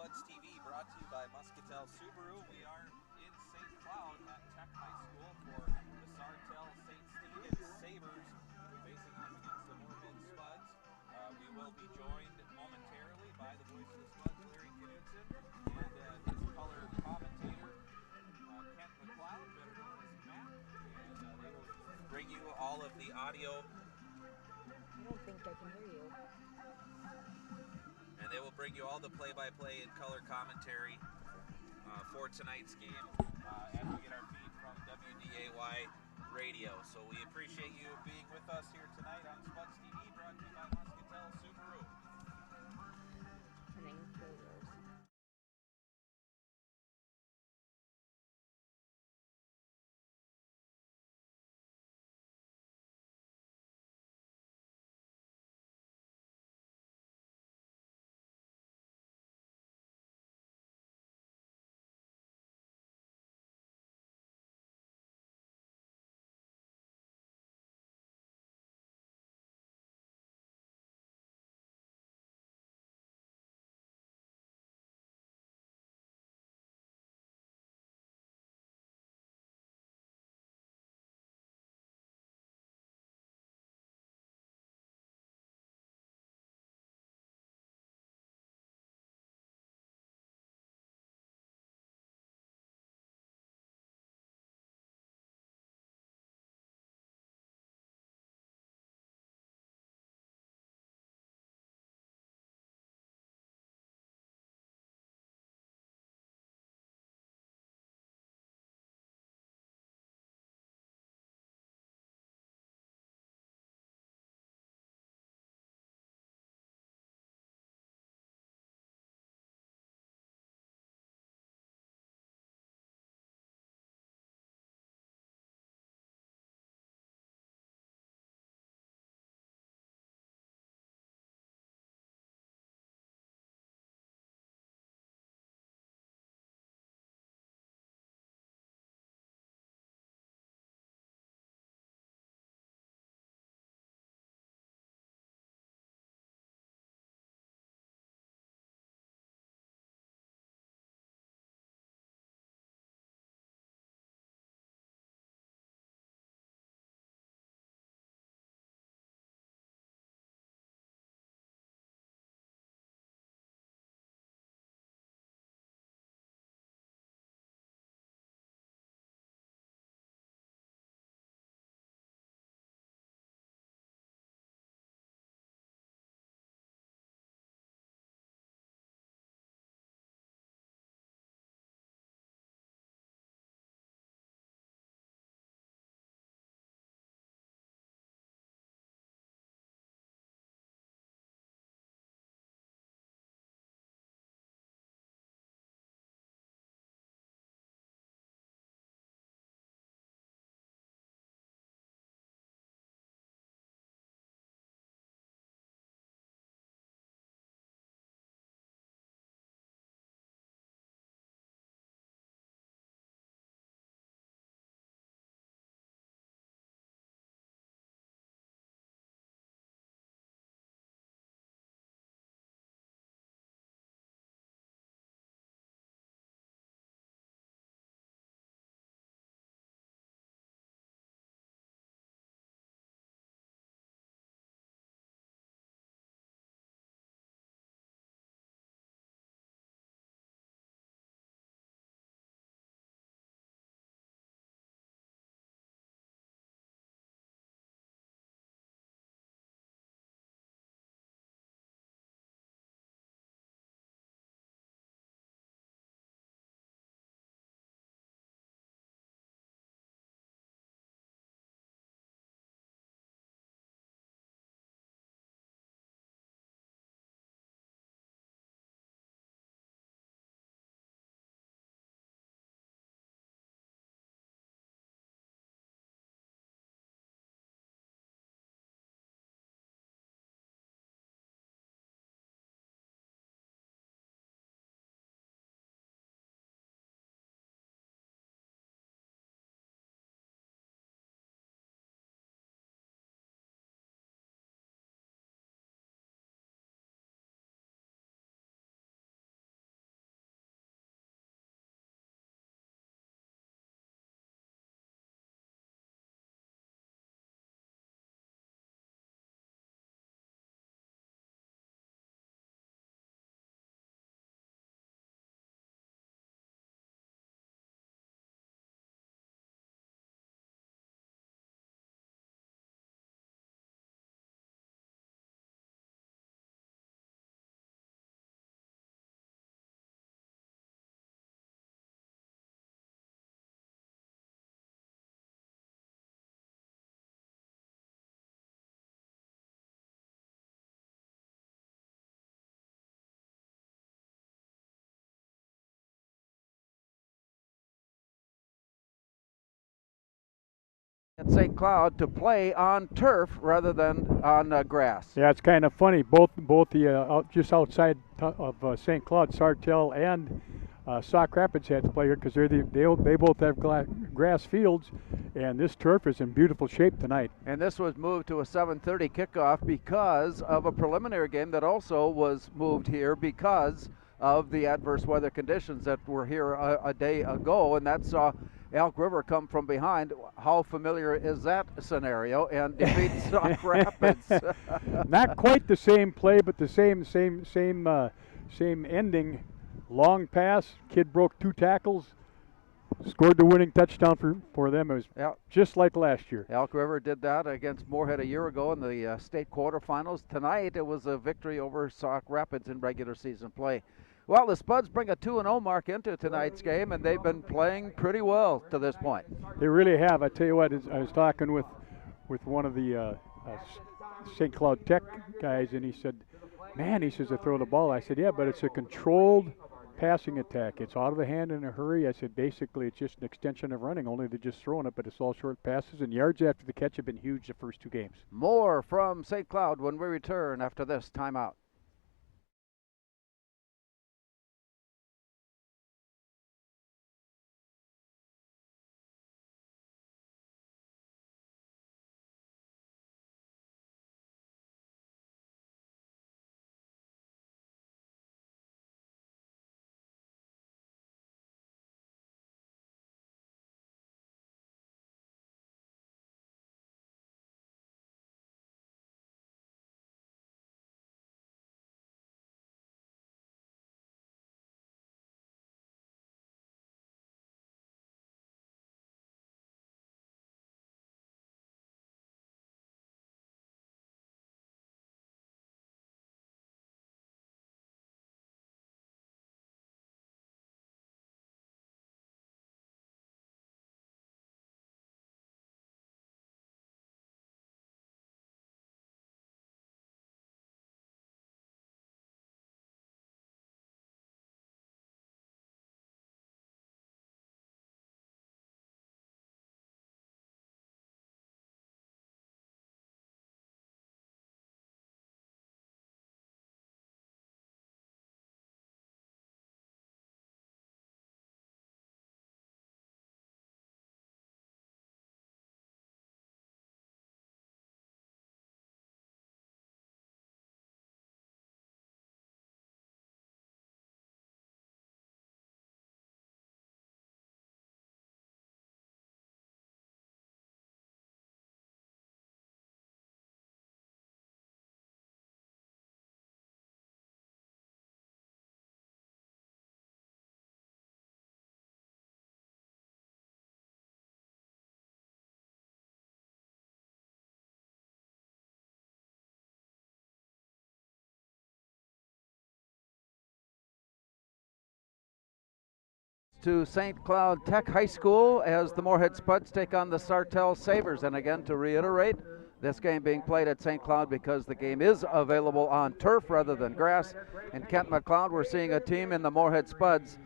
Spuds TV, brought to you by Muscatel Subaru. We are in St. Cloud at Tech High School for the Sartell St. Stephen's Sabres facing off against the Moorhead Spuds. We will be joined momentarily by the voice of the Spuds, Larry Knudsen, and his color commentator, Kent McLeod, better known as Matt. And they will bring you all of the audio. I don't think I can hear you. And they will bring you all the play-by-play and color commentary for tonight's game as we get our feed from WDAY Radio. So we appreciate you being with us here tonight on Spuds TV, brought to you by Muscatel Subaru. And then kill yours. St. Cloud to play on turf rather than on grass. Yeah, it's kind of funny. Both the just outside of St. Cloud, Sartell and Sauk Rapids had to play here because they both have grass fields, and this turf is in beautiful shape tonight. And this was moved to a 7:30 kickoff because of a preliminary game that also was moved here because of the adverse weather conditions that were here a day ago, and that saw Elk River come from behind. How familiar is that scenario? And defeat Sauk Rapids. Not quite the same play, but the same ending. Long pass, kid broke 2 tackles, scored the winning touchdown for them. It was just like last year. Elk River did that against Moorhead a year ago in the state quarterfinals. Tonight it was a victory over Sauk Rapids in regular season play. Well, the Spuds bring a 2-0 mark into tonight's game, and they've been playing pretty well to this point. They really have. I tell you what, I was talking with one of the St. Cloud Tech guys, and he said, man, he says, to throw the ball. I said, yeah, but it's a controlled passing attack. It's out of the hand in a hurry. I said, basically, it's just an extension of running, only they're just throwing it, but it's all short passes, and yards after the catch have been huge the first 2 games. More from St. Cloud when we return after this timeout. To St. Cloud Tech High School as the Moorhead Spuds take on the Sartell Sabres. And again, to reiterate, this game being played at St. Cloud because the game is available on turf rather than grass. In Kent McLeod, we're seeing a team in the Moorhead Spuds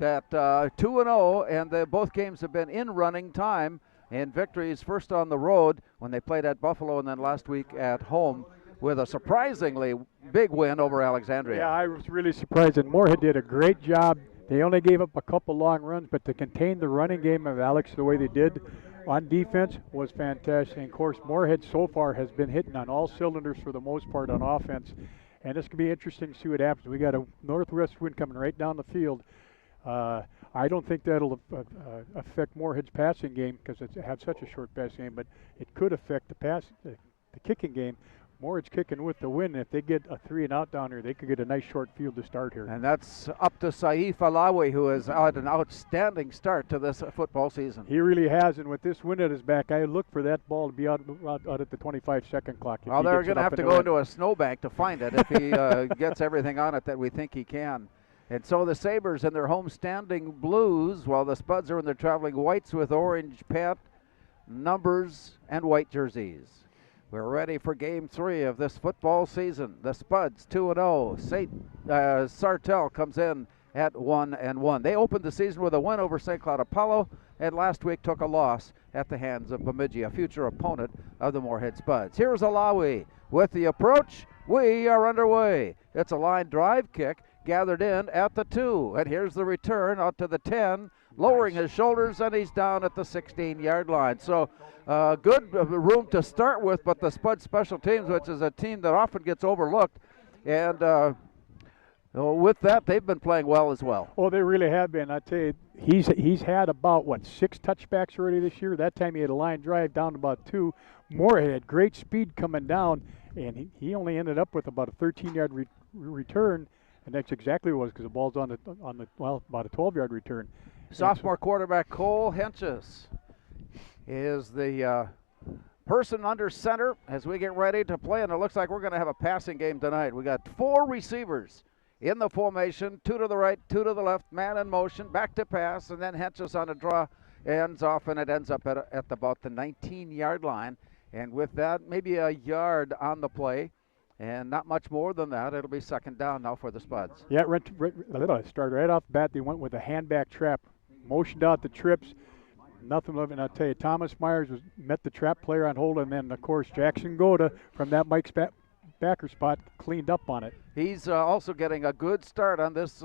that 2-0, and both games have been in running time, and victories first on the road when they played at Buffalo and then last week at home with a surprisingly big win over Alexandria. Yeah, I was really surprised, and Moorhead did a great job. They only gave up a couple long runs, but to contain the running game of Alex the way they did on defense was fantastic. And of course, Moorhead so far has been hitting on all cylinders for the most part on offense. And it's going to be interesting to see what happens. We got a northwest wind coming right down the field. I don't think that'll affect Moorhead's passing game because it had such a short passing game, but it could affect the kicking game. Moorhead's kicking with the wind. If they get a 3-and-out down here, they could get a nice short field to start here. And that's up to Saif Alawi, who has had an outstanding start to this football season. He really has, and with this wind at his back, I look for that ball to be out at the 25-second clock. Well, they're going to have to go into a snowbank to find it if he gets everything on it that we think he can. And so the Sabres in their home-standing blues, while the Spuds are in their traveling whites with orange pant, numbers, and white jerseys. We're ready for Game 3 of this football season. The Spuds 2-0. Sartell comes in at 1-1. They opened the season with a win over St. Cloud Apollo. and last week took a loss at the hands of Bemidji, a future opponent of the Moorhead Spuds. Here's Alawi with the approach. We are underway. It's a line drive kick gathered in at the 2, and here's the return out to the 10, lowering his shoulders, and he's down at the 16-yard line. So good room to start with, but the Spud Special Teams, which is a team that often gets overlooked, and with that, they've been playing well as well. Oh, they really have been. I tell you, he's had about, 6 touchbacks already this year. That time he had a line drive down to about 2. Moorhead had great speed coming down, and he only ended up with about a 13-yard return, and that's exactly what it was, because the ball's on the about a 12-yard return. Sophomore quarterback Cole Henches is the person under center as we get ready to play, and it looks like we're going to have a passing game tonight. We got 4 receivers in the formation, 2 to the right, 2 to the left, man in motion, back to pass, and then Henches on a draw ends off, and it ends up at about the 19-yard line. And with that, maybe a yard on the play, and not much more than that. It'll be second down now for the Spuds. Yeah, started right off the bat. They went with a handback trap, motioned out the trips. Nothing of it. And I'll tell you, Thomas Myers met the trap player on hold, and then, of course, Jackson Goda from that Mike's backer spot cleaned up on it. He's also getting a good start on this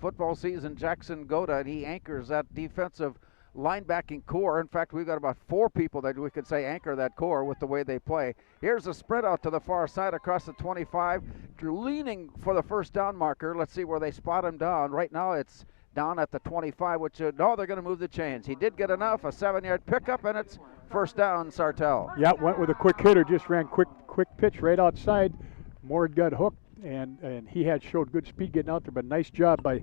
football season, Jackson Goda, and he anchors that defensive linebacking core. In fact, we've got about 4 people that we could say anchor that core with the way they play. Here's a sprint out to the far side across the 25, leaning for the first down marker. Let's see where they spot him down. Right now it's down at the 25, which no, they're going to move the chains. He did get enough, a 7-yard pickup, and it's first down, Sartell. Yeah, went with a quick hitter, just ran quick pitch right outside. Moorhead got hooked, and he showed good speed getting out there, but nice job by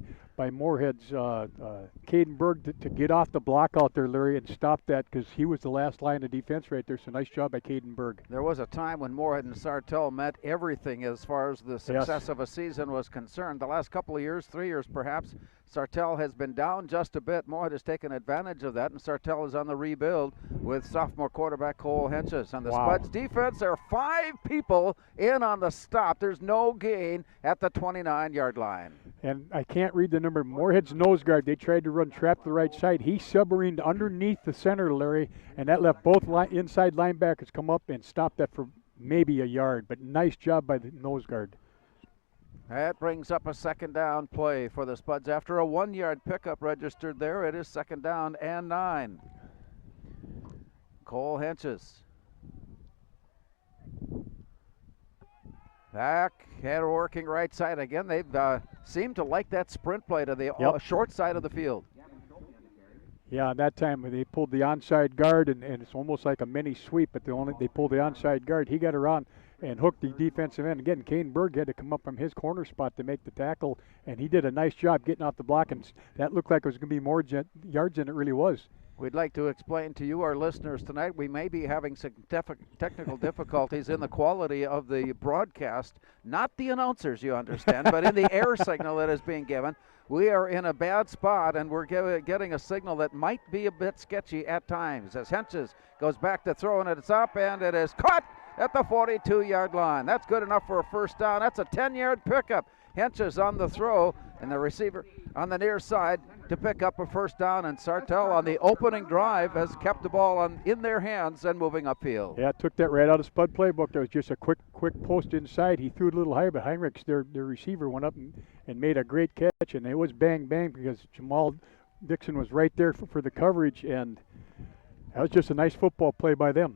Moorhead's Caden Berg to get off the block out there, Larry, and stop that, because he was the last line of defense right there. So nice job by Caden Berg. There was a time when Moorhead and Sartell met everything as far as the success of a season was concerned. The last couple of years, 3 years perhaps, Sartell has been down just a bit. Moorhead has taken advantage of that, and Sartell is on the rebuild with sophomore quarterback Cole Henches. And the Spuds defense, there are 5 people in on the stop. There's no gain at the 29-yard line. And I can't read the number. Moorhead's nose guard, they tried to run trap to the right side. He submarined underneath the center, Larry, and that left both inside linebackers come up and stop that for maybe a yard. But nice job by the nose guard. That brings up a second down play for the Spuds. After a 1-yard pickup registered there, it is second down and 9. Cole Henches. Back and working right side again. They've seemed to like that sprint play to the short side of the field. Yeah, that time they pulled the onside guard, and it's almost like a mini sweep, but they pulled the onside guard. He got around and hooked the defensive end. Again, Kane Berg had to come up from his corner spot to make the tackle, and he did a nice job getting off the block, and that looked like it was going to be more yards than it really was. We'd like to explain to you, our listeners, tonight, we may be having some technical difficulties in the quality of the broadcast, not the announcers, you understand, but in the air signal that is being given. We are in a bad spot, and we're getting a signal that might be a bit sketchy at times. As Henches goes back to throw, and it's up, and it is caught at the 42-yard line. That's good enough for a first down. That's a 10-yard pickup. Henches on the throw, and the receiver on the near side to pick up a first down, and Sartell on the opening drive has kept the ball in their hands and moving upfield. Yeah, took that right out of Spud playbook. There was just a quick post inside. He threw it a little higher, but Heinrichs, their receiver, went up and made a great catch, and it was bang because Jamal Dixon was right there for the coverage, and that was just a nice football play by them.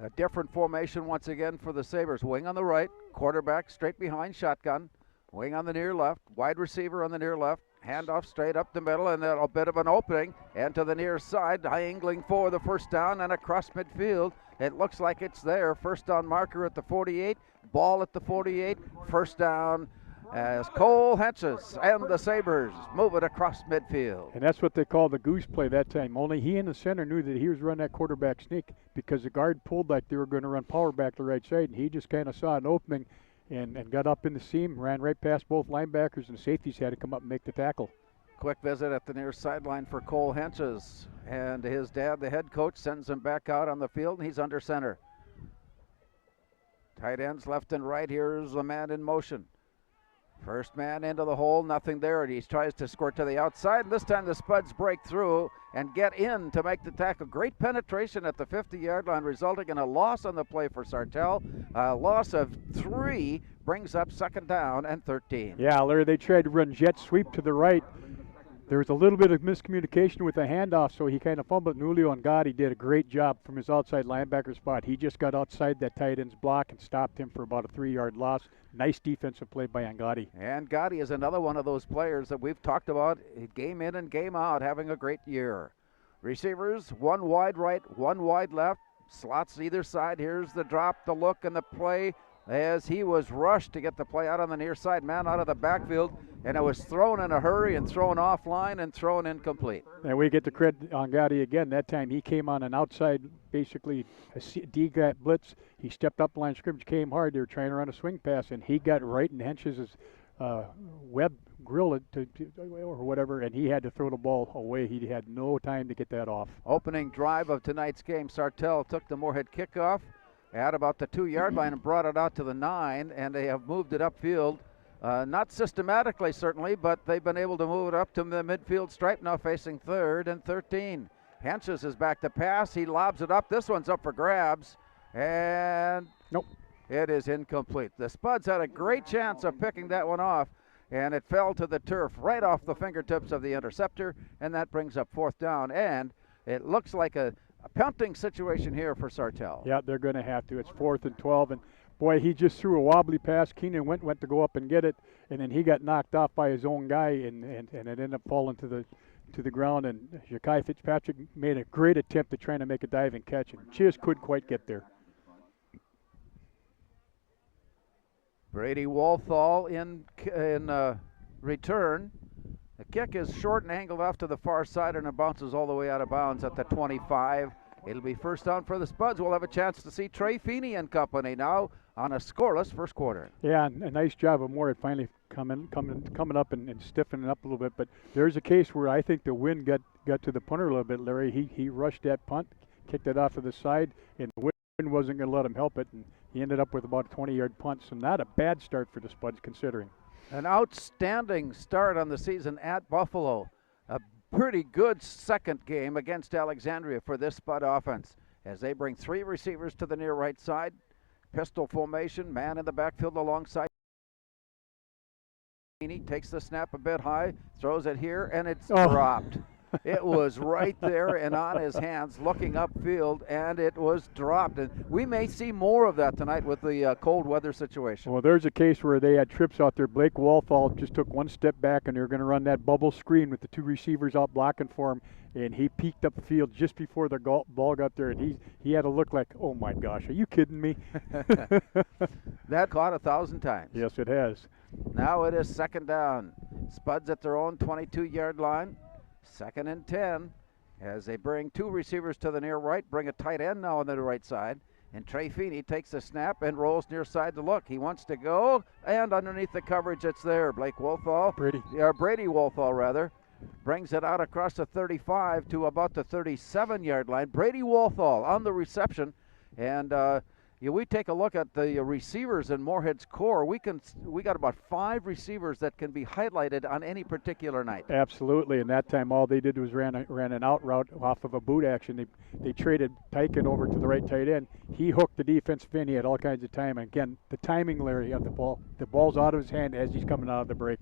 A different formation once again for the Sabres. Wing on the right, quarterback straight behind shotgun. Wing on the near left, wide receiver on the near left. Handoff straight up the middle, and then a bit of an opening. And to the near side, angling for the first down and across midfield. It looks like it's there. First down marker at the 48. Ball at the 48. First down as Cole Henches and the Sabres move it across midfield. And that's what they call the goose play that time. Only he and the center knew that he was running that quarterback sneak, because the guard pulled like they were going to run power back to the right side, and he just kind of saw an opening and got up in the seam, ran right past both linebackers, and safeties had to come up and make the tackle. Quick visit at the near sideline for Cole Henches, and his dad, the head coach, sends him back out on the field, and he's under center. Tight ends left and right. Here's the man in motion. First man into the hole, nothing there, and he tries to squirt to the outside. And this time the Spuds break through and get in to make the tackle. Great penetration at the 50-yard line, resulting in a loss on the play for Sartell. A loss of 3 brings up second down and 13. Yeah, Larry, they tried to run jet sweep to the right. There was a little bit of miscommunication with the handoff, so he kind of fumbled. Nulio and Gotti did a great job from his outside linebacker spot. He just got outside that tight end's block and stopped him for about a 3-yard loss. Nice defensive play by Angotti. And Gotti is another one of those players that we've talked about game in and game out, having a great year. Receivers, one wide right, one wide left. Slots either side. Here's the drop, the look, and the play as he was rushed to get the play out on the near side. Man out of the backfield, and it was thrown in a hurry and thrown offline and thrown incomplete. And we get the credit on Gotti again. That time he came on an outside, basically a D-gap blitz. He stepped up line scrimmage, came hard. They were trying to run a swing pass, and he got right in Hench's web grill or whatever, and he had to throw the ball away. He had no time to get that off. Opening drive of tonight's game, Sartell took the Moorhead kickoff at about the 2-yard line and brought it out to the 9, and they have moved it upfield. Not systematically, certainly, but they've been able to move it up to the midfield stripe, now facing 3rd and 13. Henches is back to pass. He lobs it up. This one's up for grabs, and nope, it is incomplete. The Spuds had a great chance of picking that one off, and it fell to the turf right off the fingertips of the interceptor, and that brings up 4th down, and it looks like a punting situation here for Sartell. Yeah, they're going to have to. It's 4th and 12, and boy, he just threw a wobbly pass. Keenan went to go up and get it, and then he got knocked off by his own guy, and it ended up falling to the ground. And Ja'Kai Fitzpatrick made a great attempt at trying to make a diving catch, and just couldn't quite get there. Brady Walthall in return. The kick is short and angled off to the far side, and it bounces all the way out of bounds at the 25. It'll be first down for the Spuds. We'll have a chance to see Trey Feeney and company now on a scoreless first quarter. Yeah, a nice job of Moorhead finally coming up and stiffening up a little bit. But there's a case where I think the wind got to the punter a little bit, Larry. He rushed that punt, kicked it off to the side, and the wind wasn't going to let him help it. And he ended up with about a 20-yard punt. So not a bad start for the Spuds considering. An outstanding start on the season at Buffalo. A pretty good second game against Alexandria for this Spud offense as they bring 3 receivers to the near right side. Pistol formation, man in the backfield alongside. He takes the snap a bit high, throws it here, and it's dropped. It was right there and on his hands looking upfield, and it was dropped. And we may see more of that tonight with the cold weather situation. Well, there's a case where they had trips out there. Blake Walthall just took one step back, and they're going to run that bubble screen with the 2 receivers out blocking for him. And he peeked up the field just before the ball got there, and he had to look like, oh my gosh, are you kidding me? That caught 1,000 times. Yes, it has. Now it is second down. Spuds at their own 22-yard line. 2nd and 10 as they bring 2 receivers to the near right, bring a tight end now on the right side. And Trey Feeney takes the snap and rolls near side to look. He wants to go, and underneath the coverage it's there. Blake Walthall, Brady Walthall rather, brings it out across the 35 to about the 37-yard line. Brady Walthall on the reception, and we take a look at the receivers in Moorhead's core. We got about 5 receivers that can be highlighted on any particular night. Absolutely, and that time all they did was ran an out route off of a boot action. They traded Tyken over to the right tight end. He hooked the defensive end. He had all kinds of time. And again, the timing, Larry, of the ball. The ball's out of his hand as he's coming out of the break.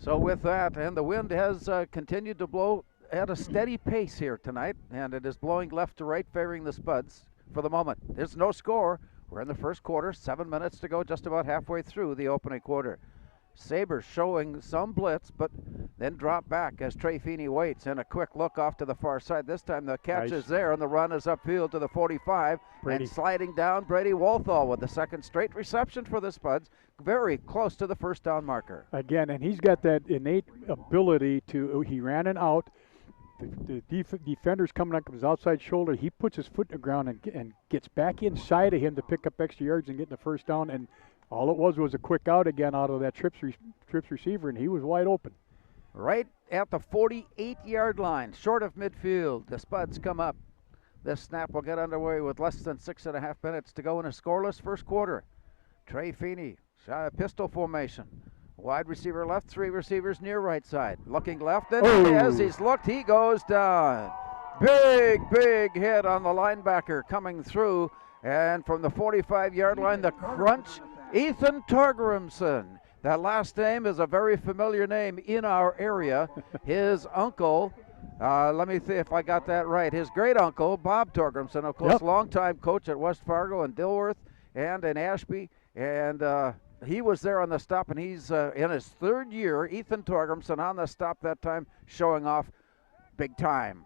So with that, and the wind has continued to blow at a steady pace here tonight, and it is blowing left to right, favoring the Spuds for the moment. There's no score. We're in the first quarter, 7 minutes to go, just about halfway through the opening quarter. Sabres showing some blitz, but then drop back as Trey Feeney waits, and a quick look off to the far side. This time the catch is there, and the run is upfield to the 45. Brady. And sliding down, Brady Walthall with the second straight reception for the Spuds, very close to the first down marker. Again, and he's got that innate ability he ran an out. The defender's coming up with his outside shoulder. He puts his foot in the ground and gets back inside of him to pick up extra yards and get the first down. And all it was a quick out again out of that trips receiver, and he was wide open. Right at the 48-yard line, short of midfield, the Spuds come up. This snap will get underway with less than 6.5 minutes to go in a scoreless first quarter. Trey Feeney, pistol formation. Wide receiver left, 3 receivers near right side. Looking left, and Oh. as he's looked, he goes down. Big hit on the linebacker coming through. And from the 45-yard line, the crunch, Ethan Torgrimson. That last name is a very familiar name in our area. His uncle, let me see if I got that right. His great uncle, Bob Torgrimson, of course, longtime coach at West Fargo and Dilworth and in Ashby. And he was there on the stop, and he's in his 3rd year. Ethan Torgrimson on the stop that time, showing off big time.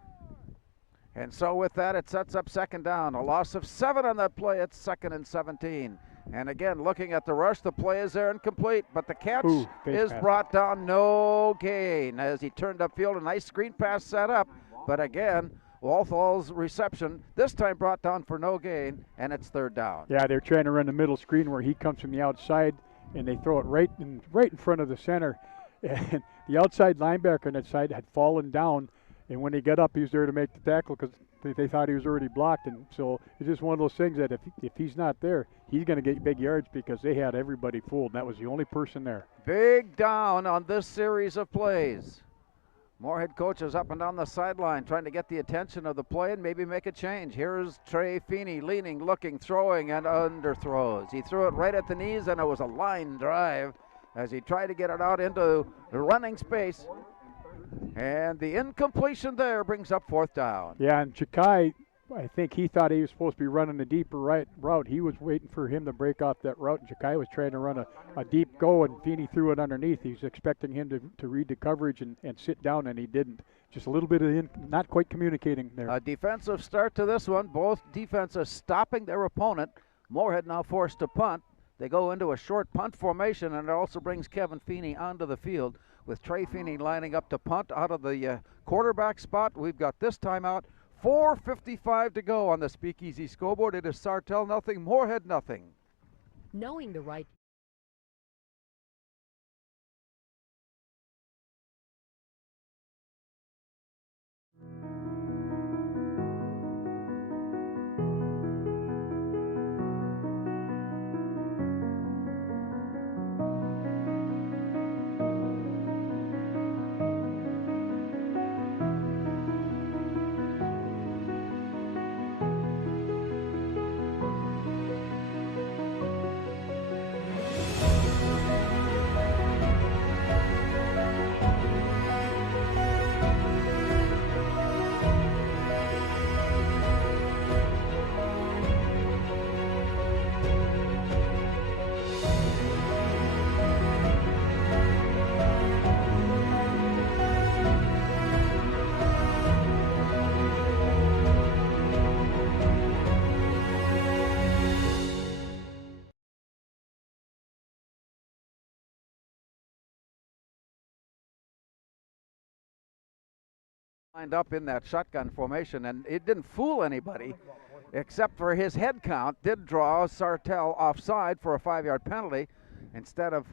And so with that, it sets up 2nd down. A loss of 7 on that play. It's 2nd and 17. And again, looking at the rush, the play is there incomplete, but the catch is brought down, no gain. As he turned upfield, a nice screen pass set up, but again, Walthal's reception, this time brought down for no gain, and it's 3rd down. Yeah, they're trying to run the middle screen where he comes from the outside, and they throw it right in front of the center. And the outside linebacker on that side had fallen down, and when he got up, he was there to make the tackle because they thought he was already blocked. And so it's just one of those things that if he's not there, he's going to get big yards because they had everybody fooled, and that was the only person there. Big down on this series of plays. Moorhead coaches up and down the sideline trying to get the attention of the play and maybe make a change. Here's Trey Feeney leaning, looking, throwing, and underthrows. He threw it right at the knees, and it was a line drive as he tried to get it out into the running space. And the incompletion there brings up 4th down. Yeah, and Chakai, I think he thought he was supposed to be running a deeper route. He was waiting for him to break off that route, and Chakai was trying to run a deep go, and Feeney threw it underneath. He was expecting him to read the coverage and sit down, and he didn't. Just a little bit of not quite communicating there. A defensive start to this one. Both defenses stopping their opponent. Moorhead now forced to punt. They go into a short punt formation, and it also brings Kevin Feeney onto the field with Trey Feeney lining up to punt out of the quarterback spot. We've got this timeout. 4:55 to go on the Speakeasy scoreboard. It is Sartell nothing, Moorhead nothing. Knowing the right lined up in that shotgun formation, and it didn't fool anybody except for his head count did draw Sartell offside for a 5-yard penalty. Instead of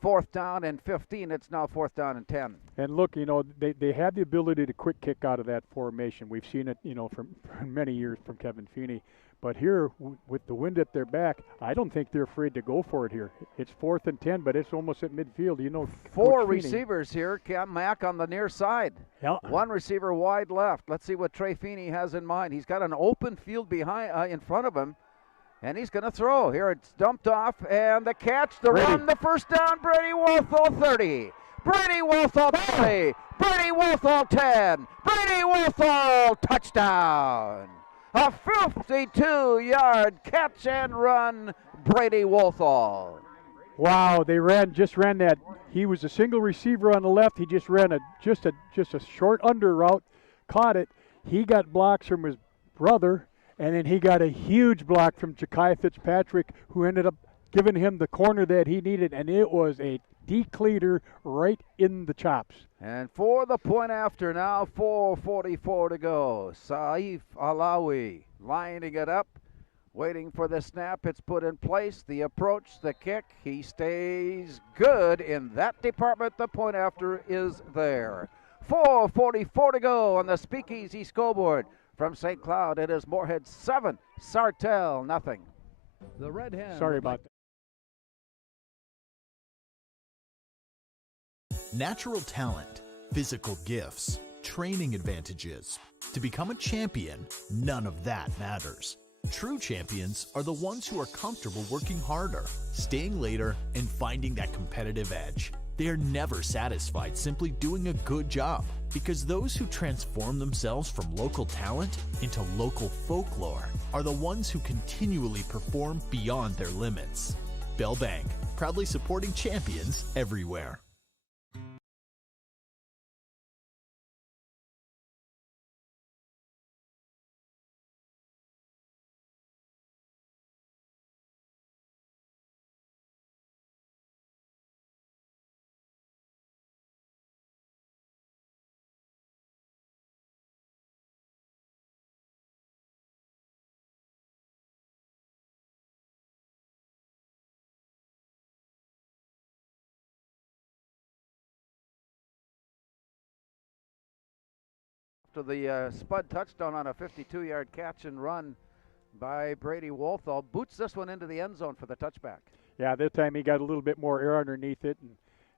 4th down and 15, it's now 4th down and 10. And look, they have the ability to quick kick out of that formation. We've seen it, for many years from Kevin Feeney. But here, with the wind at their back, I don't think they're afraid to go for it here. It's 4th and 10, but it's almost at midfield. 4 receivers here. Cam Mack on the near side. Yeah. 1 receiver wide left. Let's see what Trey Feeney has in mind. He's got an open field behind, in front of him, and he's going to throw. Here it's dumped off, and the catch, the run, the 1st down. Brady Walthall 30. Brady Walthall 20. Brady Walthall 10. Brady Walthall touchdown. A 52-yard catch and run, Brady Walthall. Wow, they just ran that. He was a single receiver on the left. He just ran just a short under route, caught it. He got blocks from his brother, and then he got a huge block from Chakai Fitzpatrick, who ended up giving him the corner that he needed, and it was a decleater right in the chops. And for the point after now, 4:44 to go. Saif Alawi lining it up, waiting for the snap. It's put in place. The approach, the kick. He stays good in that department. The point after is there. 4:44 to go on the Speakeasy scoreboard. From St. Cloud, it is Moorhead 7, Sartell nothing. The Red Hen. Sorry about that. Natural talent, physical gifts, training advantages. To become a champion, none of that matters. True champions are the ones who are comfortable working harder, staying later, and finding that competitive edge. They are never satisfied simply doing a good job, because those who transform themselves from local talent into local folklore are the ones who continually perform beyond their limits. Bell Bank, proudly supporting champions everywhere. To the Spud touchdown on a 52-yard catch and run by Brady Wolthall, boots this one into the end zone for the touchback. Yeah, this time he got a little bit more air underneath it,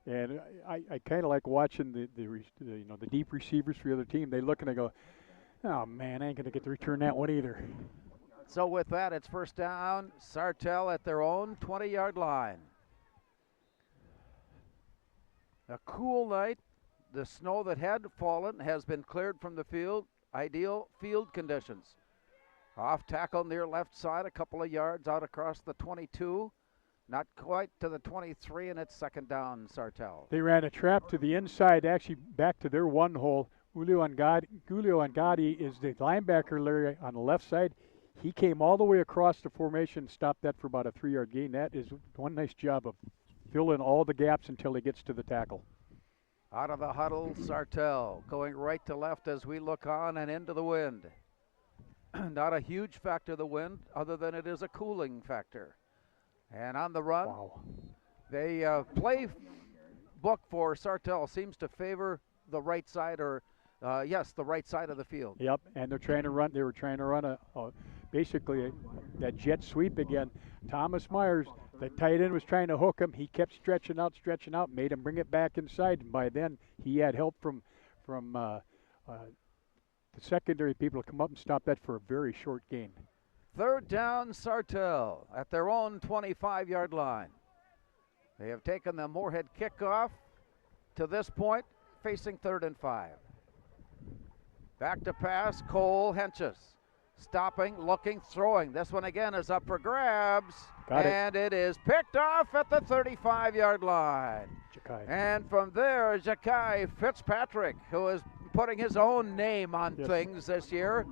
and I kind of like watching the deep receivers for the other team. They look and they go, oh man, I ain't gonna get to return that one either. So with that, it's first down. Sartell at their own 20-yard line. A cool night. The snow that had fallen has been cleared from the field. Ideal field conditions. Off tackle near left side, a couple of yards out across the 22. Not quite to the 23, and it's second down, Sartell. They ran a trap to the inside, actually back to their one hole. Julio Angadi is the linebacker, Larry, on the left side. He came all the way across the formation, stopped that for about a 3-yard gain. That is one nice job of filling all the gaps until he gets to the tackle. Out of the huddle, Sartell going right to left as we look on and into the wind. Not a huge factor, the wind, other than it is a cooling factor. And on the run, wow. They play book for Sartell seems to favor the right side, or the right side of the field. Yep, and they're trying to run. They were trying to run basically that jet sweep again. Thomas Myers, the tight end, was trying to hook him. He kept stretching out, made him bring it back inside. And by then, he had help from the secondary people to come up and stop that for a very short gain. Third down, Sartell at their own 25-yard line. They have taken the Moorhead kickoff to this point, facing 3rd and 5. Back to pass, Cole Henches. Stopping, looking, throwing. This one again is up for grabs. And it is picked off at the 35-yard line. Ja'Kai. And from there, Ja'Kai Fitzpatrick, who is putting his own name on things this year,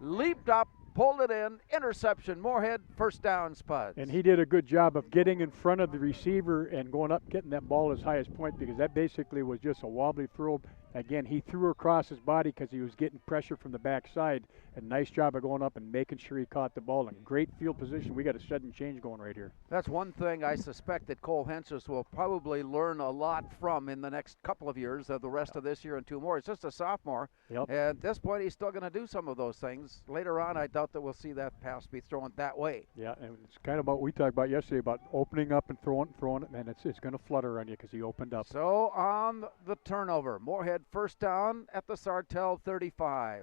leaped up, pulled it in, interception, Moorhead, first down, Spuds. And he did a good job of getting in front of the receiver and going up, getting that ball as high as point, because that basically was just a wobbly throw. Again, he threw across his body because he was getting pressure from the backside. A nice job of going up and making sure he caught the ball in great field position. We got a sudden change going right here. That's one thing I suspect that Cole Henches will probably learn a lot from in the next couple of years, the rest of this year and 2 more. He's just a sophomore. Yep. And at this point, he's still going to do some of those things. Later on, I doubt that we'll see that pass be thrown that way. Yeah, and it's kind of what we talked about yesterday, about opening up and throwing it, and it's going to flutter on you because he opened up. So on the turnover, Moorhead first down at the Sartell 35.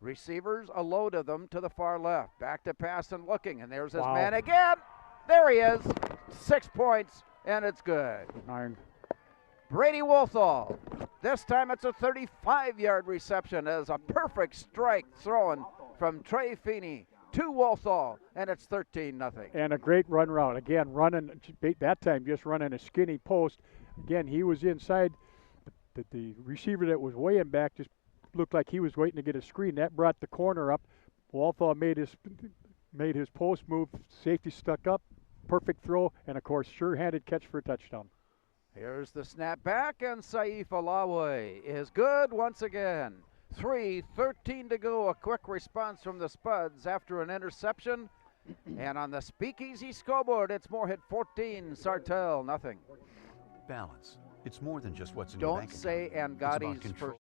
Receivers, a load of them to the far left. Back to pass and looking, and there's his man again. There he is, 6 points, and it's good. 9. Brady Wolthall. This time it's a 35-yard reception as a perfect strike thrown from Trey Feeney to Wolthall, and it's 13-0. And a great run route. Again, that time just running a skinny post. Again, he was inside. The receiver that was way in back just looked like he was waiting to get a screen. That brought the corner up. Wolthall made his post move. Safety stuck up. Perfect throw, and of course, sure-handed catch for a touchdown. Here's the snap back, and Saif Alawi is good once again. 3:13 to go. A quick response from the Spuds after an interception. And on the speakeasy scoreboard, it's Moorhead 14, Sartell nothing. Balance. It's more than just what's in your bank account. Don't say Angadi's first.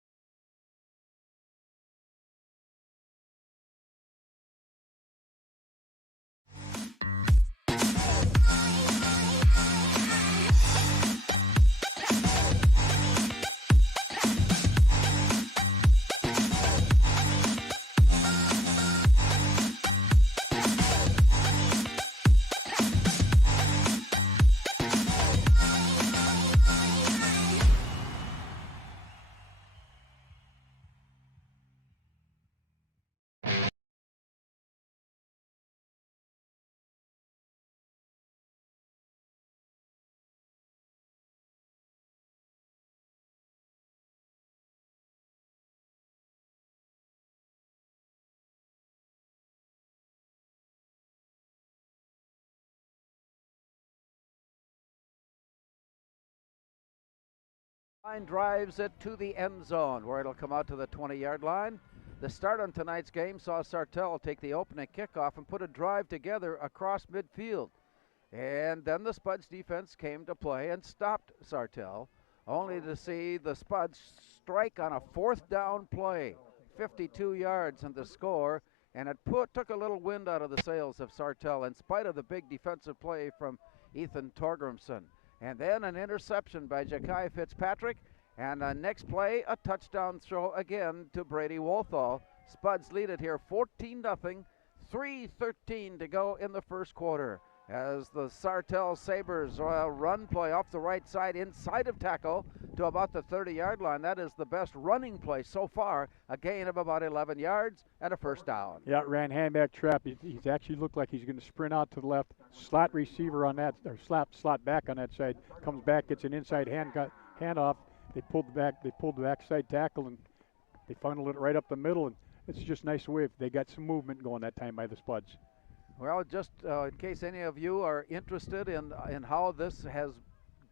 Line drives it to the end zone where it'll come out to the 20-yard line. The start on tonight's game saw Sartell take the opening kickoff and put a drive together across midfield. And then the Spuds defense came to play and stopped Sartell, only to see the Spuds strike on a 4th down play, 52 yards and the score, and it took a little wind out of the sails of Sartell in spite of the big defensive play from Ethan Torgrimson. And then an interception by Ja'Kai Fitzpatrick, and next play, a touchdown throw again to Brady Wolthall. Spuds lead it here 14-0, 3:13 to go in the first quarter, as the Sartell Sabres run play off the right side inside of tackle to about the 30-yard line. That is the best running play so far, a gain of about 11 yards and a first down. Yeah, ran handback trap. He's actually looked like he's going to sprint out to the left. Slot receiver on that, or slot back on that side, comes back, gets an inside handoff. They pulled the backside tackle, and they funneled it right up the middle, and it's just nice way. They got some movement going that time by the Spuds. Well, just in case any of you are interested in how this has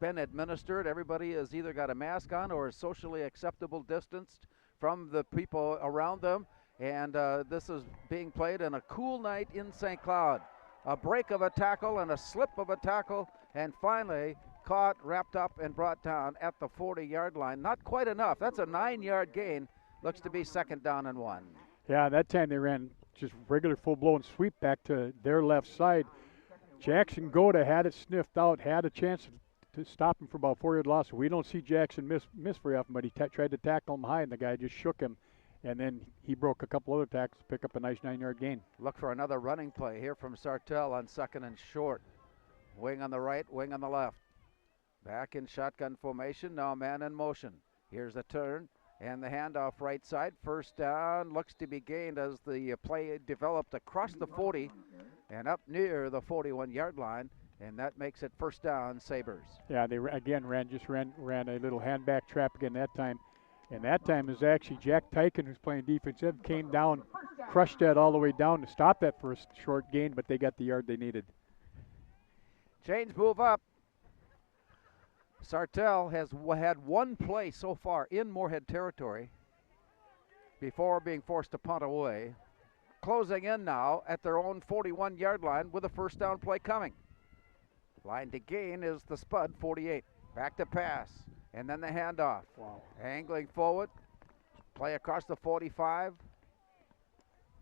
been administered, everybody has either got a mask on or is socially acceptable distanced from the people around them, and this is being played in a cool night in St. Cloud. A break of a tackle and a slip of a tackle, and finally caught, wrapped up, and brought down at the 40-yard line. Not quite enough. That's a 9-yard gain. Looks to be 2nd down and 1. Yeah, that time they ran just regular full-blown sweep back to their left side. Jackson Goda had it sniffed out, had a chance to stop him for about 4-yard loss. We don't see Jackson miss very often, but he tried to tackle him high, and the guy just shook him. And then he broke a couple other tackles to pick up a nice 9-yard gain. Look for another running play here from Sartell on 2nd and short. Wing on the right, wing on the left. Back in shotgun formation, now man in motion. Here's the turn and the handoff right side. First down looks to be gained as the play developed across the 40 and up near the 41-yard line, and that makes it first down, Sabres. Yeah, they again ran a little handback trap again that time. And that time is actually Jack Tyken, who's playing defensive, came down, crushed that all the way down to stop that for a short gain, but they got the yard they needed. Chains move up. Sartell has had one play so far in Moorhead territory before being forced to punt away. Closing in now at their own 41-yard line with a first down play coming. Line to gain is the Spud 48. Back to pass. And then the handoff. Wow. Angling forward. Play across the 45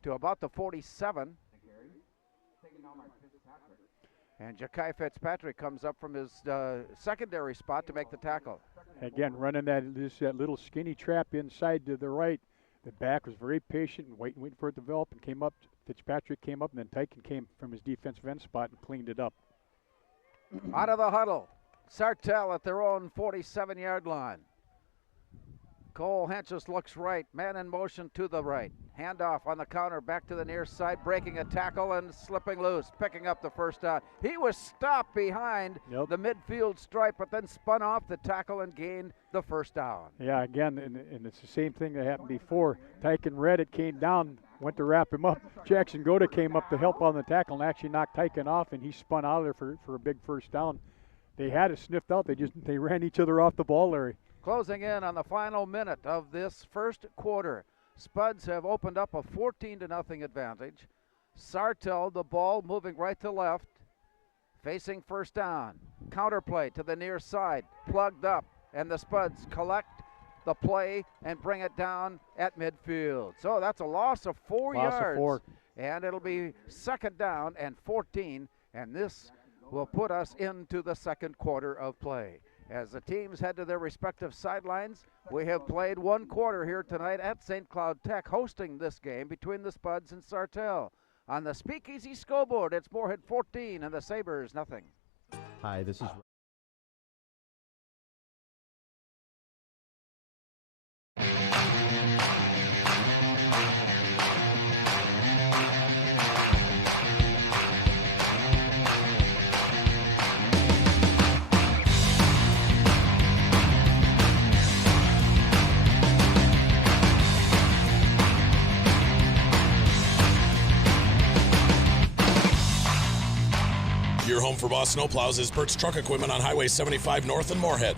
to about the 47. And Ja'Kai Fitzpatrick comes up from his secondary spot to make the tackle. Again, running that little skinny trap inside to the right. The back was very patient and waiting for it to develop, and came up. Fitzpatrick came up, and then Tyken came from his defensive end spot and cleaned it up. Out of the huddle. Sartell at their own 47-yard line. Cole Henches looks right. Man in motion to the right. Handoff on the counter back to the near side, breaking a tackle and slipping loose, picking up the first down. He was stopped behind the midfield stripe, but then spun off the tackle and gained the first down. Yeah, again, and it's the same thing that happened before. Tyken read it, came down, went to wrap him up. Jackson Goda came up to help on the tackle and actually knocked Tyken off, and he spun out of there for a big first down. They had it sniffed out. They ran each other off the ball, Larry. Closing in on the final minute of this first quarter. Spuds have opened up a 14-0 advantage. Sartell, the ball moving right to left, facing first down. Counterplay to the near side, plugged up, and the Spuds collect the play and bring it down at midfield. So that's a loss of 4 yards. And it'll be 2nd down and 14, and this will put us into the second quarter of play. As the teams head to their respective sidelines, we have played one quarter here tonight at St. Cloud Tech, hosting this game between the Spuds and Sartell. On the Speakeasy scoreboard, it's Moorhead 14 and the Sabres nothing. Hi, this is Your home for Boss Snowplows is Bert's Truck Equipment on Highway 75 North in Moorhead.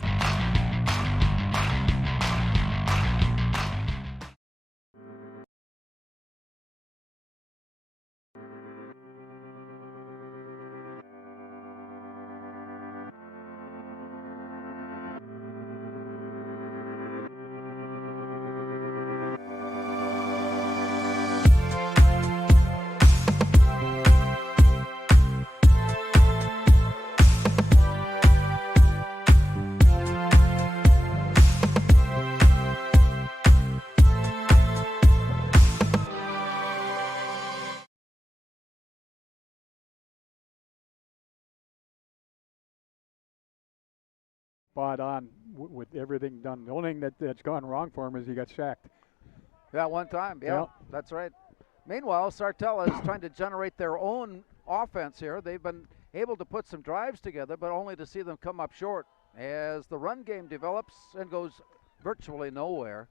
spot on with everything done. The only thing that's gone wrong for him is he got sacked. Yeah, one time. Yeah, that's right. Meanwhile, Sartell is trying to generate their own offense here. They've been able to put some drives together, but only to see them come up short as the run game develops and goes virtually nowhere.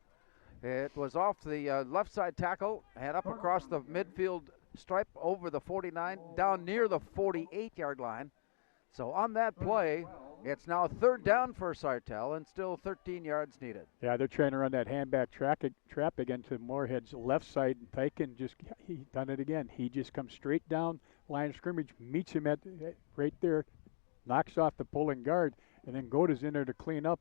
It was off the left side tackle and up across the midfield stripe over the 49, down near the 48-yard line. So on that play, it's now 3rd down for Sartell and still 13 yards needed. Yeah, they're trying to run that handback trap again to Moorhead's left side, and Tyken he done it again. He just comes straight down line of scrimmage, meets him at right there, knocks off the pulling guard, and then Goda's in there to clean up.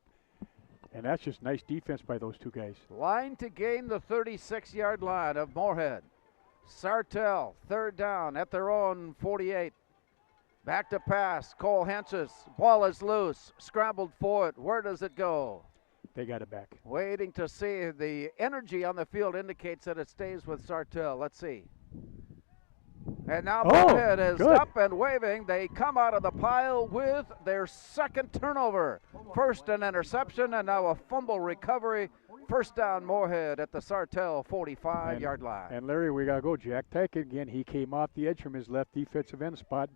And that's just nice defense by those two guys. Line to gain the 36-yard line of Moorhead. Sartell, 3rd down at their own 48. Back to pass. Cole Henches. Ball is loose. Scrambled for it. Where does it go? They got it back. Waiting to see. The energy on the field indicates that it stays with Sartell. Let's see. And now Moorhead is up and waving. They come out of the pile with their 2nd turnover. First an interception and now a fumble recovery. 1st down Moorhead at the Sartell 45-yard line. And Larry, we got to go. Jack Tyken again. He came off the edge from his left defensive end spot.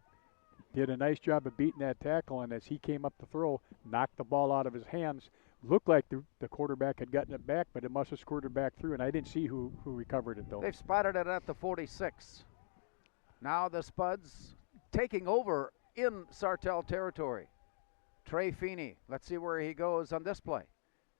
Did a nice job of beating that tackle, and as he came up to throw, knocked the ball out of his hands. Looked like the quarterback had gotten it back, but it must have squirted back through, and I didn't see who recovered it, though. They've spotted it at the 46. Now the Spuds taking over in Sartell territory. Trey Feeney, let's see where he goes on this play.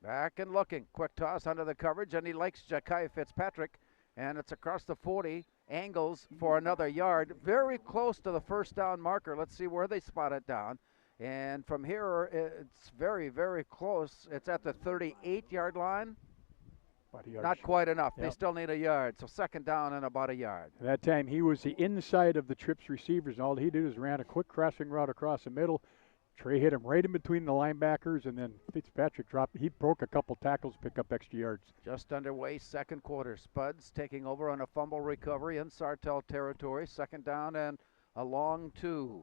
Back and looking, quick toss under the coverage, and he likes Ja'Kai Fitzpatrick, and it's across the 40. Angles for another yard, very close to the 1st down marker. Let's see where they spot it down. And from here, it's very, very close. It's at the 38-yard line. Not quite enough. Yep. They still need a yard. So 2nd down and about a yard. That time he was the inside of the Trips receivers, and all he did is ran a quick crossing route across the middle. Trey hit him right in between the linebackers, and then Fitzpatrick dropped. He broke a couple tackles, pick up extra yards. Just underway, 2nd quarter. Spuds taking over on a fumble recovery in Sartell territory. 2nd down and a long 2.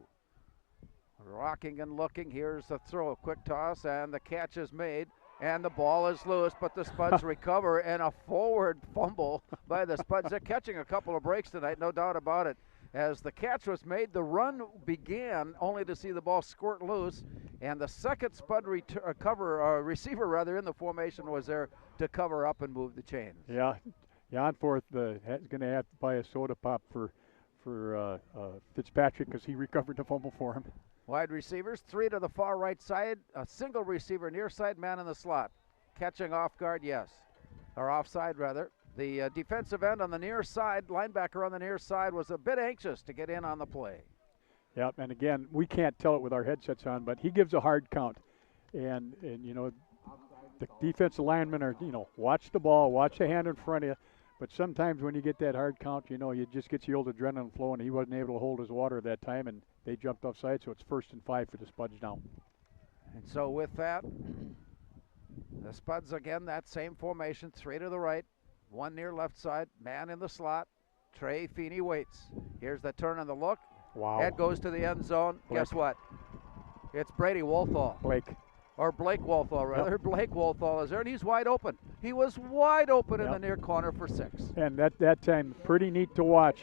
Rocking and looking. Here's the throw. Quick toss, and the catch is made. And the ball is loose, but the Spuds recover, and a forward fumble by the Spuds. They're catching a couple of breaks tonight, no doubt about it. As the catch was made, the run began, only to see the ball squirt loose, and the 2nd Spud receiver in the formation was there to cover up and move the chains. Yeah, Jan Forth is going to have to buy a soda pop for Fitzpatrick because he recovered the fumble for him. Wide receivers, 3 to the far right side, a single receiver near side, man in the slot. Catching off guard, yes, or offside rather. The defensive end on the near side, linebacker on the near side, was a bit anxious to get in on the play. Yep, and again, we can't tell it with our headsets on, but he gives a hard count. And you know, the defensive linemen are, watch the ball, watch the hand in front of you. But sometimes when you get that hard count, it just gets the old adrenaline flowing. He wasn't able to hold his water that time, and they jumped offside, so it's 1st and 5 for the Spuds now. And so with that, the Spuds again, that same formation, 3 to the right. 1 near left side, man in the slot. Trey Feeney waits. Here's the turn and the look. Wow. Head goes to the end zone. Blake. Guess what? It's Brady Wolthall. Blake Wolthall, rather. Yep. Blake Wolthall is there, and he's wide open. He was wide open in the near corner for 6. And that time, pretty neat to watch.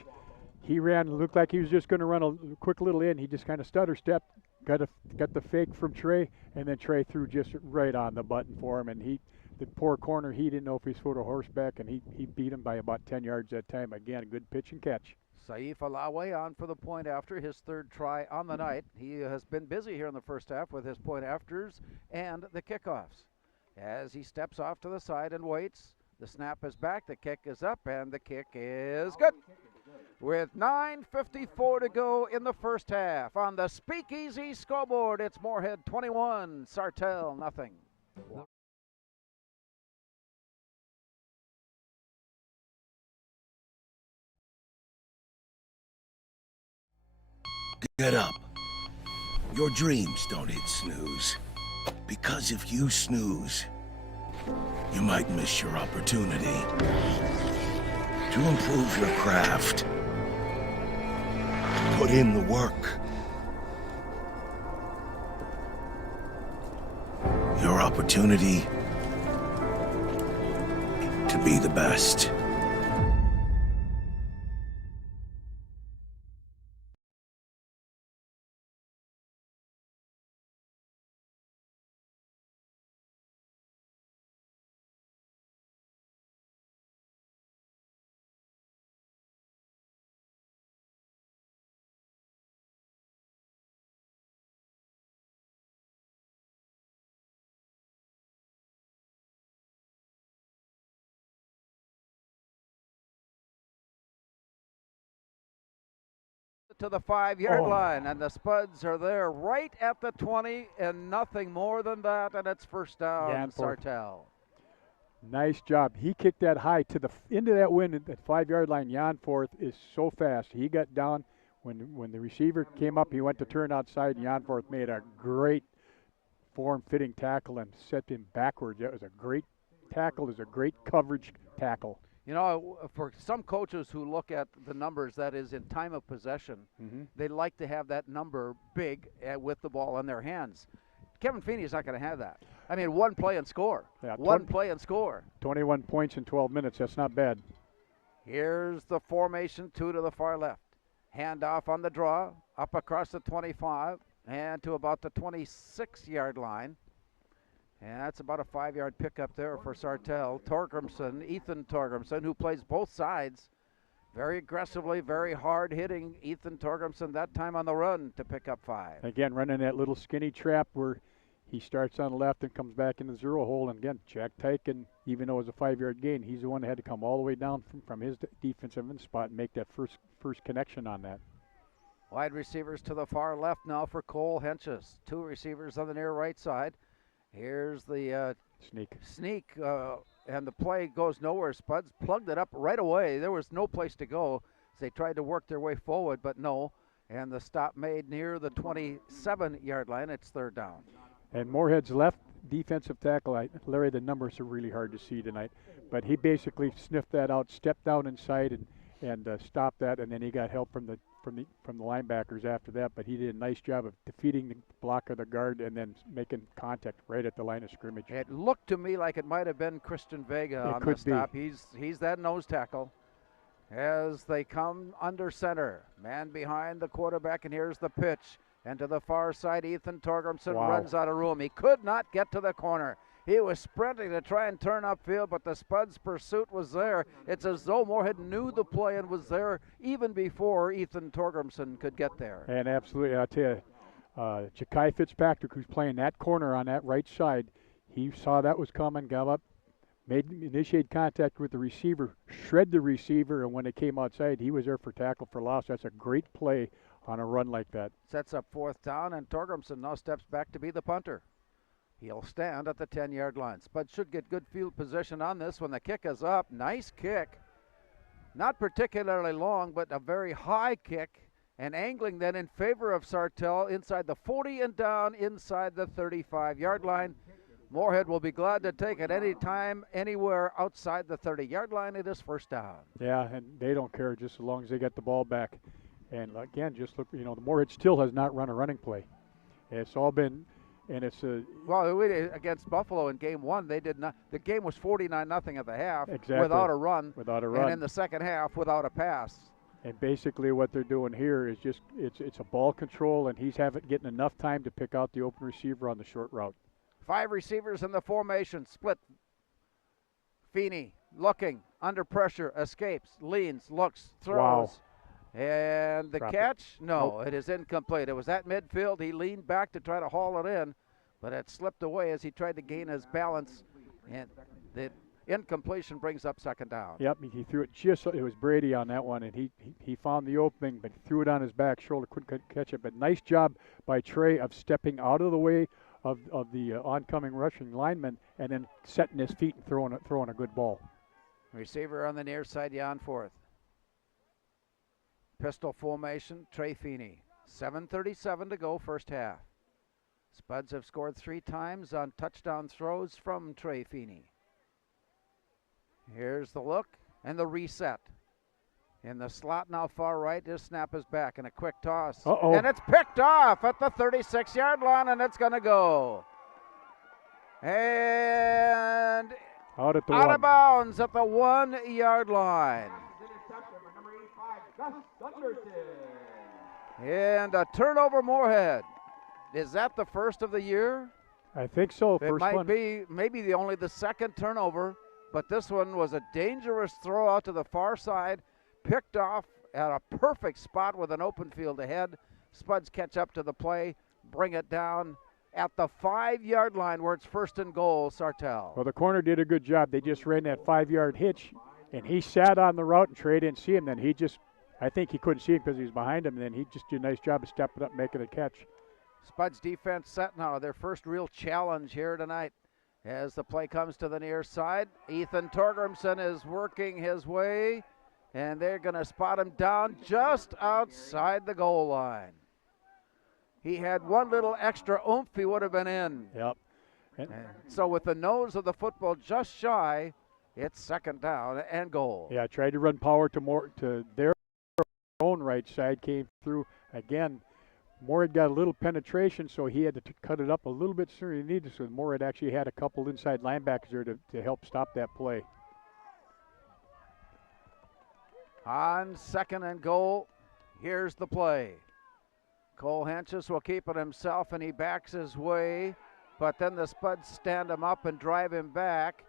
He looked like he was just going to run a quick little in. He just kind of stutter stepped, got the fake from Trey, and then Trey threw just right on the button for him, and the poor corner, he didn't know if he's foot or horseback, and he beat him by about 10 yards that time. Again, a good pitch and catch. Saif Alawi on for the point after, his 3rd try on the night. He has been busy here in the first half with his point afters and the kickoffs. As he steps off to the side and waits, the snap is back, the kick is up, and the kick is good. With 9:54 to go in the first half, on the Speakeasy scoreboard, it's Moorhead 21, Sartell nothing. Get up. Your dreams don't hit snooze. Because if you snooze, you might miss your opportunity to improve your craft. Put in the work. your opportunity to be the best. To the 5-yard line, and the Spuds are there right at the 20, and nothing more than that, and it's first down, Sartell. Nice job. He kicked that high to the into that wind at that 5-yard line. Janforth is so fast. He got down when the receiver came up. He went to turn outside, and Janforth made a great form-fitting tackle and set him backwards. That was a great tackle. Is a great coverage tackle. You know, for some coaches who look at the numbers, that is in time of possession, they like to have that number big with the ball in their hands. Kevin Feeney is not going to have that. I mean, one play and score. Yeah, one play and score. 21 points in 12 minutes. That's not bad. Here's the formation, 2 to the far left. Handoff on the draw, up across the 25 and to about the 26-yard line. And that's about a 5-yard pickup there for Sartell. Ethan Torgrimson, who plays both sides, very aggressively, very hard hitting. Ethan Torgrimson that time on the run to pick up 5. Again, running that little skinny trap where he starts on the left and comes back in the zero hole. And again, Jack Tyken, even though it was a 5-yard gain, he's the one that had to come all the way down from his defensive end spot and make that first connection on that. Wide receivers to the far left now for Cole Henches. 2 receivers on the near right side. Here's the sneak, and the play goes nowhere. Spuds plugged it up right away. There was no place to go as they tried to work their way forward, but no. And the stop made near the 27-yard line. It's third down. And Moorhead's left defensive tackle, Larry, the numbers are really hard to see tonight, but he basically sniffed that out, stepped down inside and stopped that, and then he got help from the linebackers after that, but he did a nice job of defeating the block of the guard and then making contact right at the line of scrimmage. It looked to me like it might have been Christian Vega on the stop. He's that nose tackle. As they come under center, man behind the quarterback, and here's the pitch. And to the far side, Ethan Torgrimson runs out of room. He could not get to the corner. He was sprinting to try and turn upfield, but the Spuds' pursuit was there. It's as though Moorhead knew the play and was there even before Ethan Torgrimson could get there. And absolutely, I'll tell you, Ja'Kai Fitzpatrick, who's playing that corner on that right side, he saw that was coming, got up, initiated contact with the receiver, shred the receiver, and when it came outside, he was there for tackle for loss. That's a great play on a run like that. Sets up fourth down, and Torgrimson now steps back to be the punter. He'll stand at the 10-yard line. Spud should get good field position on this when the kick is up. Nice kick. Not particularly long, but a very high kick, and angling then in favor of Sartell inside the 40 and down inside the 35-yard line. Moorhead will be glad to take it any time, anywhere outside the 30-yard line. It is first down. Yeah, and they don't care just as long as they get the ball back. And again, just look, the Moorhead still has not run a running play. It's all been, and it's well, against Buffalo in game 1, they did not. The game was 49-0 at the half, exactly, without a run, and in the second half without a pass. And basically, what they're doing here is just it's a ball control, and he's getting enough time to pick out the open receiver on the short route. 5 receivers in the formation, split. Feeney looking under pressure, escapes, leans, looks, throws. Wow. And the catch? No, it is incomplete. It was at midfield. He leaned back to try to haul it in, but it slipped away as he tried to gain his balance. And the incompletion brings up second down. Yep, he threw it it was Brady on that one, and he found the opening, but threw it on his back shoulder, couldn't catch it. But nice job by Trey of stepping out of the way of the oncoming rushing lineman and then setting his feet and throwing a good ball. Receiver on the near side, Janforth. Pistol formation, Trey Feeney. 7:37 to go, first half. Spuds have scored 3 times on touchdown throws from Trey Feeney. Here's the look and the reset. In the slot now far right, his snap is back and a quick toss. And it's picked off at the 36-yard line, and it's going to go. Out at the Out 1. of bounds at the 1-yard line. And a turnover, Moorhead. Is that the first of the year? I think so. It First might one. be maybe the second turnover, but this one was a dangerous throw out to the far side, picked off at a perfect spot with an open field ahead. Spuds catch up to the play, bring it down at the 5-yard line where it's first and goal, Sartell. Well, the corner did a good job. They just ran that 5-yard hitch, and he sat on the route, and Trey didn't see him. Then I think he couldn't see him because he was behind him, and then he just did a nice job of stepping up and making a catch. Spuds defense set now, their first real challenge here tonight. As the play comes to the near side, Ethan Torgrimson is working his way, and they're going to spot him down just outside the goal line. He had one little extra oomph, he would have been in. Yep. And so with the nose of the football just shy, it's second down and goal. Yeah, tried to run power to their own right side, came through again. Moorhead got a little penetration, so he had to cut it up a little bit sooner than he needed. So Moorhead actually had a couple inside linebackers there to help stop that play. On second and goal, here's the play. Cole Henches will keep it himself, and he backs his way, but then the Spuds stand him up and drive him back.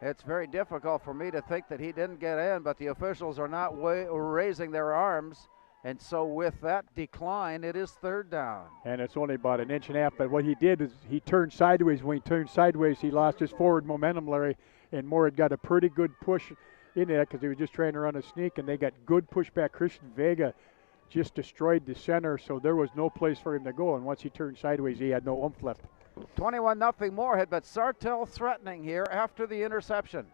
It's very difficult for me to think that he didn't get in, but the officials are not raising their arms. And so with that decline, it is third down. And it's only about an inch and a half, but what he did is he turned sideways. When he turned sideways, he lost his forward momentum, Larry, and Moorhead got a pretty good push in that because he was just trying to run a sneak, and they got good pushback. Christian Vega just destroyed the center, so there was no place for him to go, and once he turned sideways, he had no oomph left. 21-0 Moorhead, but Sartell threatening here after the interception.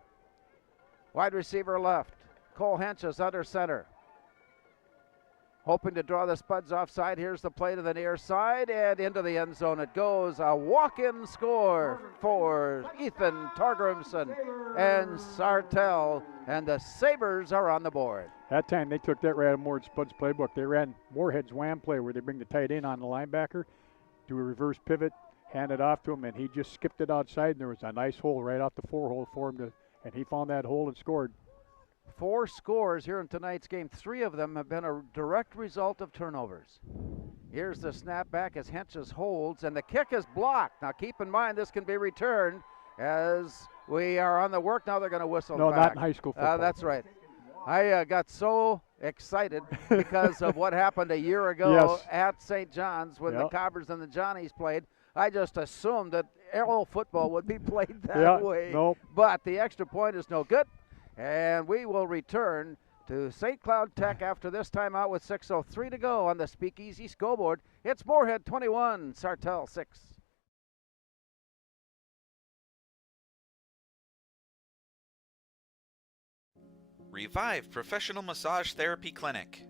Wide receiver left. Cole Henches under center. Hoping to draw the Spuds offside. Here's the play to the near side, and into the end zone it goes. A walk-in score for Ethan Torgrimson and Sartell, and the Sabres are on the board. That time they took that right out of Moorhead's Spuds playbook. They ran Moorhead's wham play where they bring the tight end on the linebacker, do a reverse pivot, hand it off to him, and he just skipped it outside, and there was a nice hole right off the 4-hole for him, and he found that hole and scored. 4 scores here in tonight's game. 3 of them have been a direct result of turnovers. Here's the snap back as Henches holds, and the kick is blocked. Now keep in mind this can be returned as we are on the work. Now they're going to whistle No, back. not in high school football. That's right. I got so excited because of what happened a year ago Yes. at St. John's when the Cobbers and the Johnnies played. I just assumed that all football would be played that way. Nope. But the extra point is no good. And we will return to St. Cloud Tech after this timeout with 6:03 to go on the Speakeasy scoreboard. It's Moorhead 21, Sartell 6. Revive Professional Massage Therapy Clinic.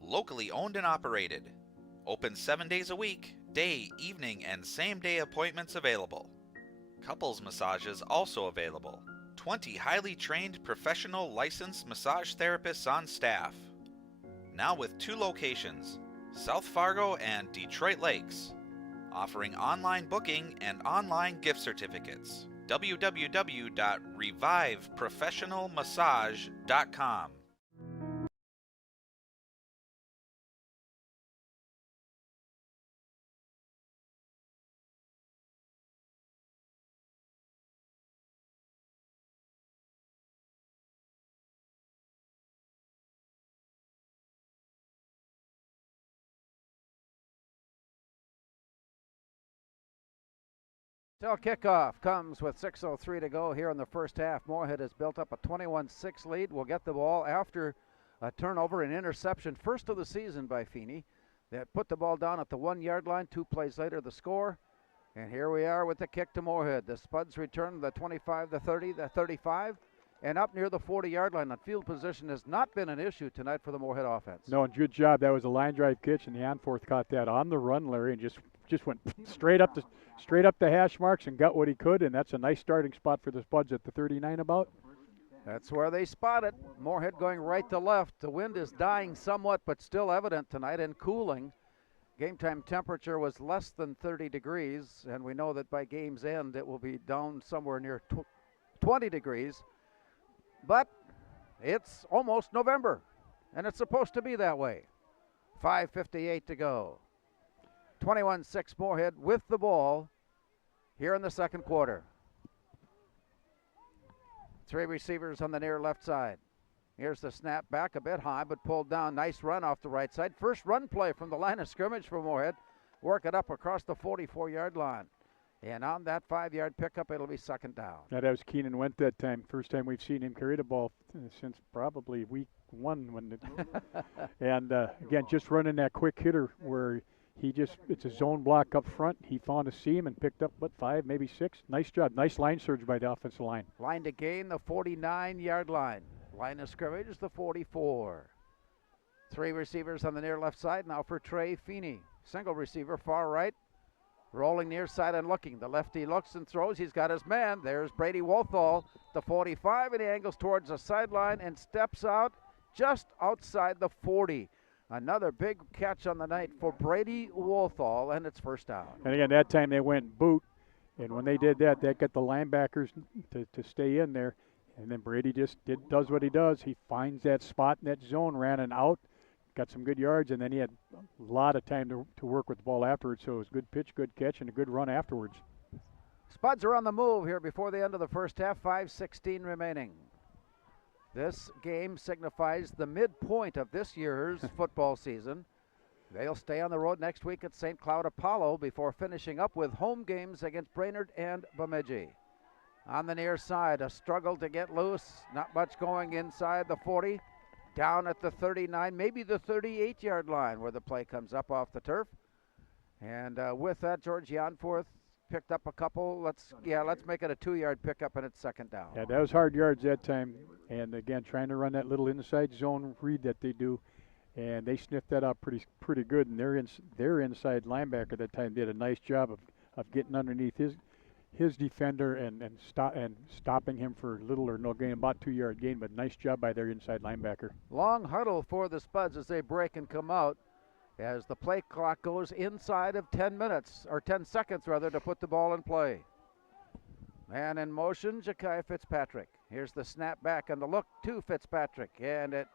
Locally owned and operated. Open 7 days a week, day, evening, and same-day appointments available. Couples massages also available. 20 highly trained professional licensed massage therapists on staff. Now with 2 locations, South Fargo and Detroit Lakes. Offering online booking and online gift certificates. www.reviveprofessionalmassage.com. Till kickoff comes with 6:03 to go here in the first half. Moorhead has built up a 21-6 lead. Will get the ball after a turnover and interception, first of the season by Feeney. That put the ball down at the 1-yard line. 2 plays later, the score. And here we are with the kick to Moorhead. The Spuds return the 25, the 30, the 35, and up near the 40-yard line. And field position has not been an issue tonight for the Moorhead offense. No, and good job. That was a line drive catch, and the Anforth caught that on the run, Larry, and just went straight up the hash marks and got what he could, and that's a nice starting spot for the Spuds at the 39 about. That's where they spot it. Moorhead going right to left. The wind is dying somewhat, but still evident tonight and cooling. game time temperature was less than 30 degrees, and we know that by game's end it will be down somewhere near 20 degrees. But it's almost November, and it's supposed to be that way. 5:58 to go. 21-6 Moorhead with the ball here in the second quarter. Three receivers on the near left side. Here's the snap back, a bit high, but pulled down. Nice run off the right side. First run play from the line of scrimmage for Moorhead. Work it up across the 44-yard line. And on that 5-yard pickup, it'll be second down. That was Keenan Went that time. First time we've seen him carry the ball since probably week 1. And again, just running that quick hitter where it's a zone block up front. He found a seam and picked up, 5, maybe 6. Nice job. Nice line surge by the offensive line. Line to gain the 49-yard line. Line of scrimmage is the 44. Three receivers on the near left side now for Trey Feeney. Single receiver, far right. Rolling near side and looking. The lefty looks and throws. He's got his man. There's Brady Wolthall, the 45, and he angles towards the sideline and steps out just outside the 40. Another big catch on the night for Brady Wolthall, and it's first down. And again, that time they went boot, and when they did that, got the linebackers to stay in there. And then Brady just does what he does. He finds that spot in that zone, ran and out, got some good yards, and then he had a lot of time to work with the ball afterwards. So it was a good pitch, good catch, and a good run afterwards. Spuds are on the move here before the end of the first half, 5:16 remaining. This game signifies the midpoint of this year's football season. They'll stay on the road next week at St. Cloud Apollo before finishing up with home games against Brainerd and Bemidji. On the near side, a struggle to get loose. Not much going inside the 40. Down at the 39, maybe the 38-yard line where the play comes up off the turf. And with that, George Janforth picked up a couple. Let's make it a 2-yard pickup, and it's second down. Yeah, that was hard yards that time. And again, trying to run that little inside zone read that they do. And they sniffed that out pretty good. And their inside linebacker that time did a nice job of getting underneath his defender and stopping him for little or no gain, about 2-yard gain, but nice job by their inside linebacker. Long huddle for the Spuds as they break and come out as the play clock goes inside of 10 seconds to put the ball in play. Man in motion, Ja'Kai Fitzpatrick. Here's the snap back and the look to Fitzpatrick, and it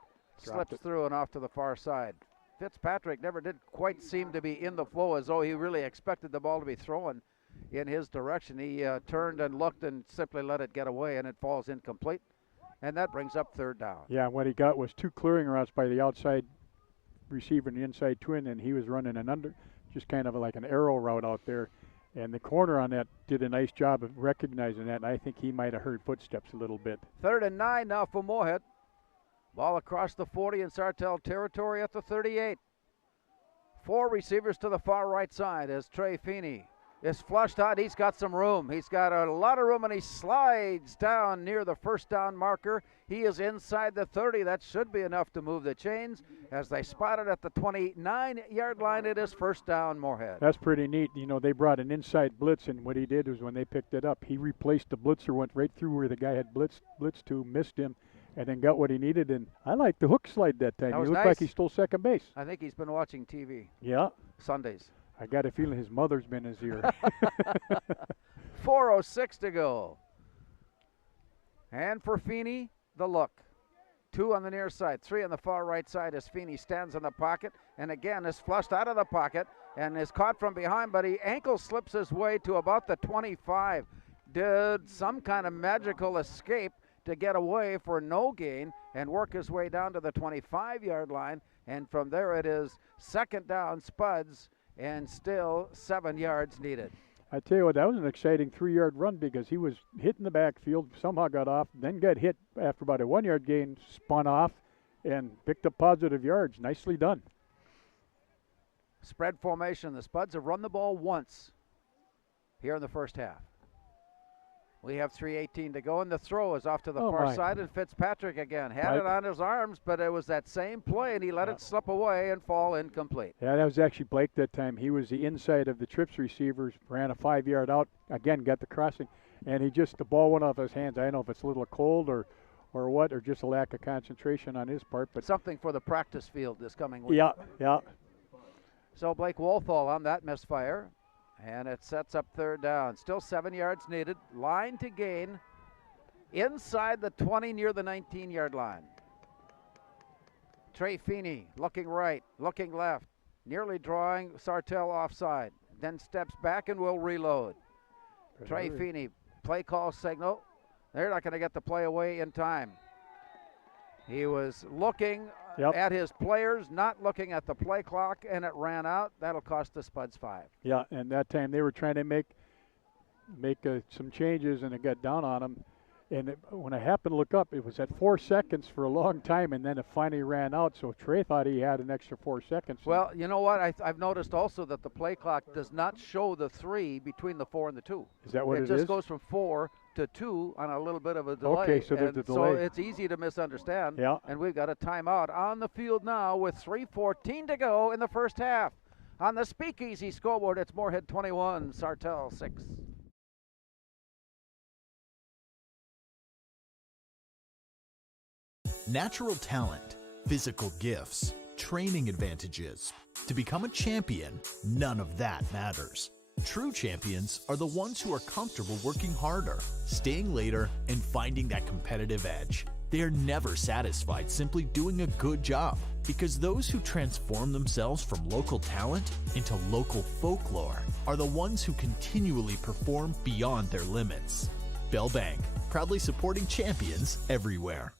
slips through and off to the far side. Fitzpatrick never did quite seem to be in the flow as though he really expected the ball to be thrown in his direction. He turned and looked and simply let it get away, and it falls incomplete. And that brings up third down. Yeah, what he got was 2 clearing routes by the outside receiver and the inside twin, and he was running just kind of like an arrow route out there. And the corner on that did a nice job of recognizing that, and I think he might have heard footsteps a little bit. 3rd and 9 now for Moorhead. Ball across the 40 in Sartell territory at the 38. 4 receivers to the far right side as Trey Feeney is flushed out. He's got some room. He's got a lot of room, and he slides down near the first down marker. He is inside the 30. That should be enough to move the chains. As they spot it at the 29-yard line, it is first down, Moorhead. That's pretty neat. You know, they brought an inside blitz, and what he did was when they picked it up, he replaced the blitzer, went right through where the guy had blitzed to, missed him, and then got what he needed. And I like the hook slide that time. That He was looked nice. like he stole second base. I think he's been watching TV. Yeah. Sundays. I got a feeling his mother's been in his ear. 4:06 to go. And for Feeney, the look. 2 on the near side, 3 on the far right side as Feeney stands in the pocket and again is flushed out of the pocket and is caught from behind, but he ankle slips his way to about the 25. Did some kind of magical escape to get away for no gain and work his way down to the 25-yard line, and from there it is second down, Spuds, and still 7 yards needed. I tell you what, that was an exciting 3-yard run because he was hitting the backfield, somehow got off, then got hit after about a 1-yard gain, spun off, and picked up positive yards. Nicely done. Spread formation. The Spuds have run the ball once here in the first half. We have 3:18 to go, and the throw is off to the far side, and Fitzpatrick again had it on his arms, but it was that same play, and he let it slip away and fall incomplete. Yeah, that was actually Blake that time. He was the inside of the trips receivers, ran a 5-yard out, again got the crossing, and the ball went off his hands. I don't know if it's a little cold or what, or just a lack of concentration on his part. But something for the practice field this coming week. Yeah. So Blake Wolthall on that misfire. And it sets up third down. Still 7 yards needed. Line to gain inside the 20 near the 19-yard line. Trey Feeney looking right, looking left, nearly drawing Sartell offside. Then steps back and will reload. Trey Feeney, play call signal. They're not going to get the play away in time. He was looking at his players, not looking at the play clock, and it ran out. That'll cost the Spuds 5. Yeah, and that time they were trying to make some changes, and it got down on them. And when I happened to look up, it was at 4 seconds for a long time, and then it finally ran out. So Trey thought he had an extra 4 seconds. Well, you know what? I've noticed also that the play clock does not show the 3 between the 4 and the 2. Is that what it is? It just goes from 4 to 2 on a little bit of a delay. Okay, so there's a delay. So it's easy to misunderstand. Yeah. And we've got a timeout on the field now with 3:14 to go in the first half. On the Speakeasy scoreboard, it's Moorhead 21, Sartell 6. Natural talent, physical gifts, training advantages. To become a champion, none of that matters. True champions are the ones who are comfortable working harder, staying later, and finding that competitive edge. They are never satisfied simply doing a good job, because those who transform themselves from local talent into local folklore are the ones who continually perform beyond their limits. Bell Bank, proudly supporting champions everywhere.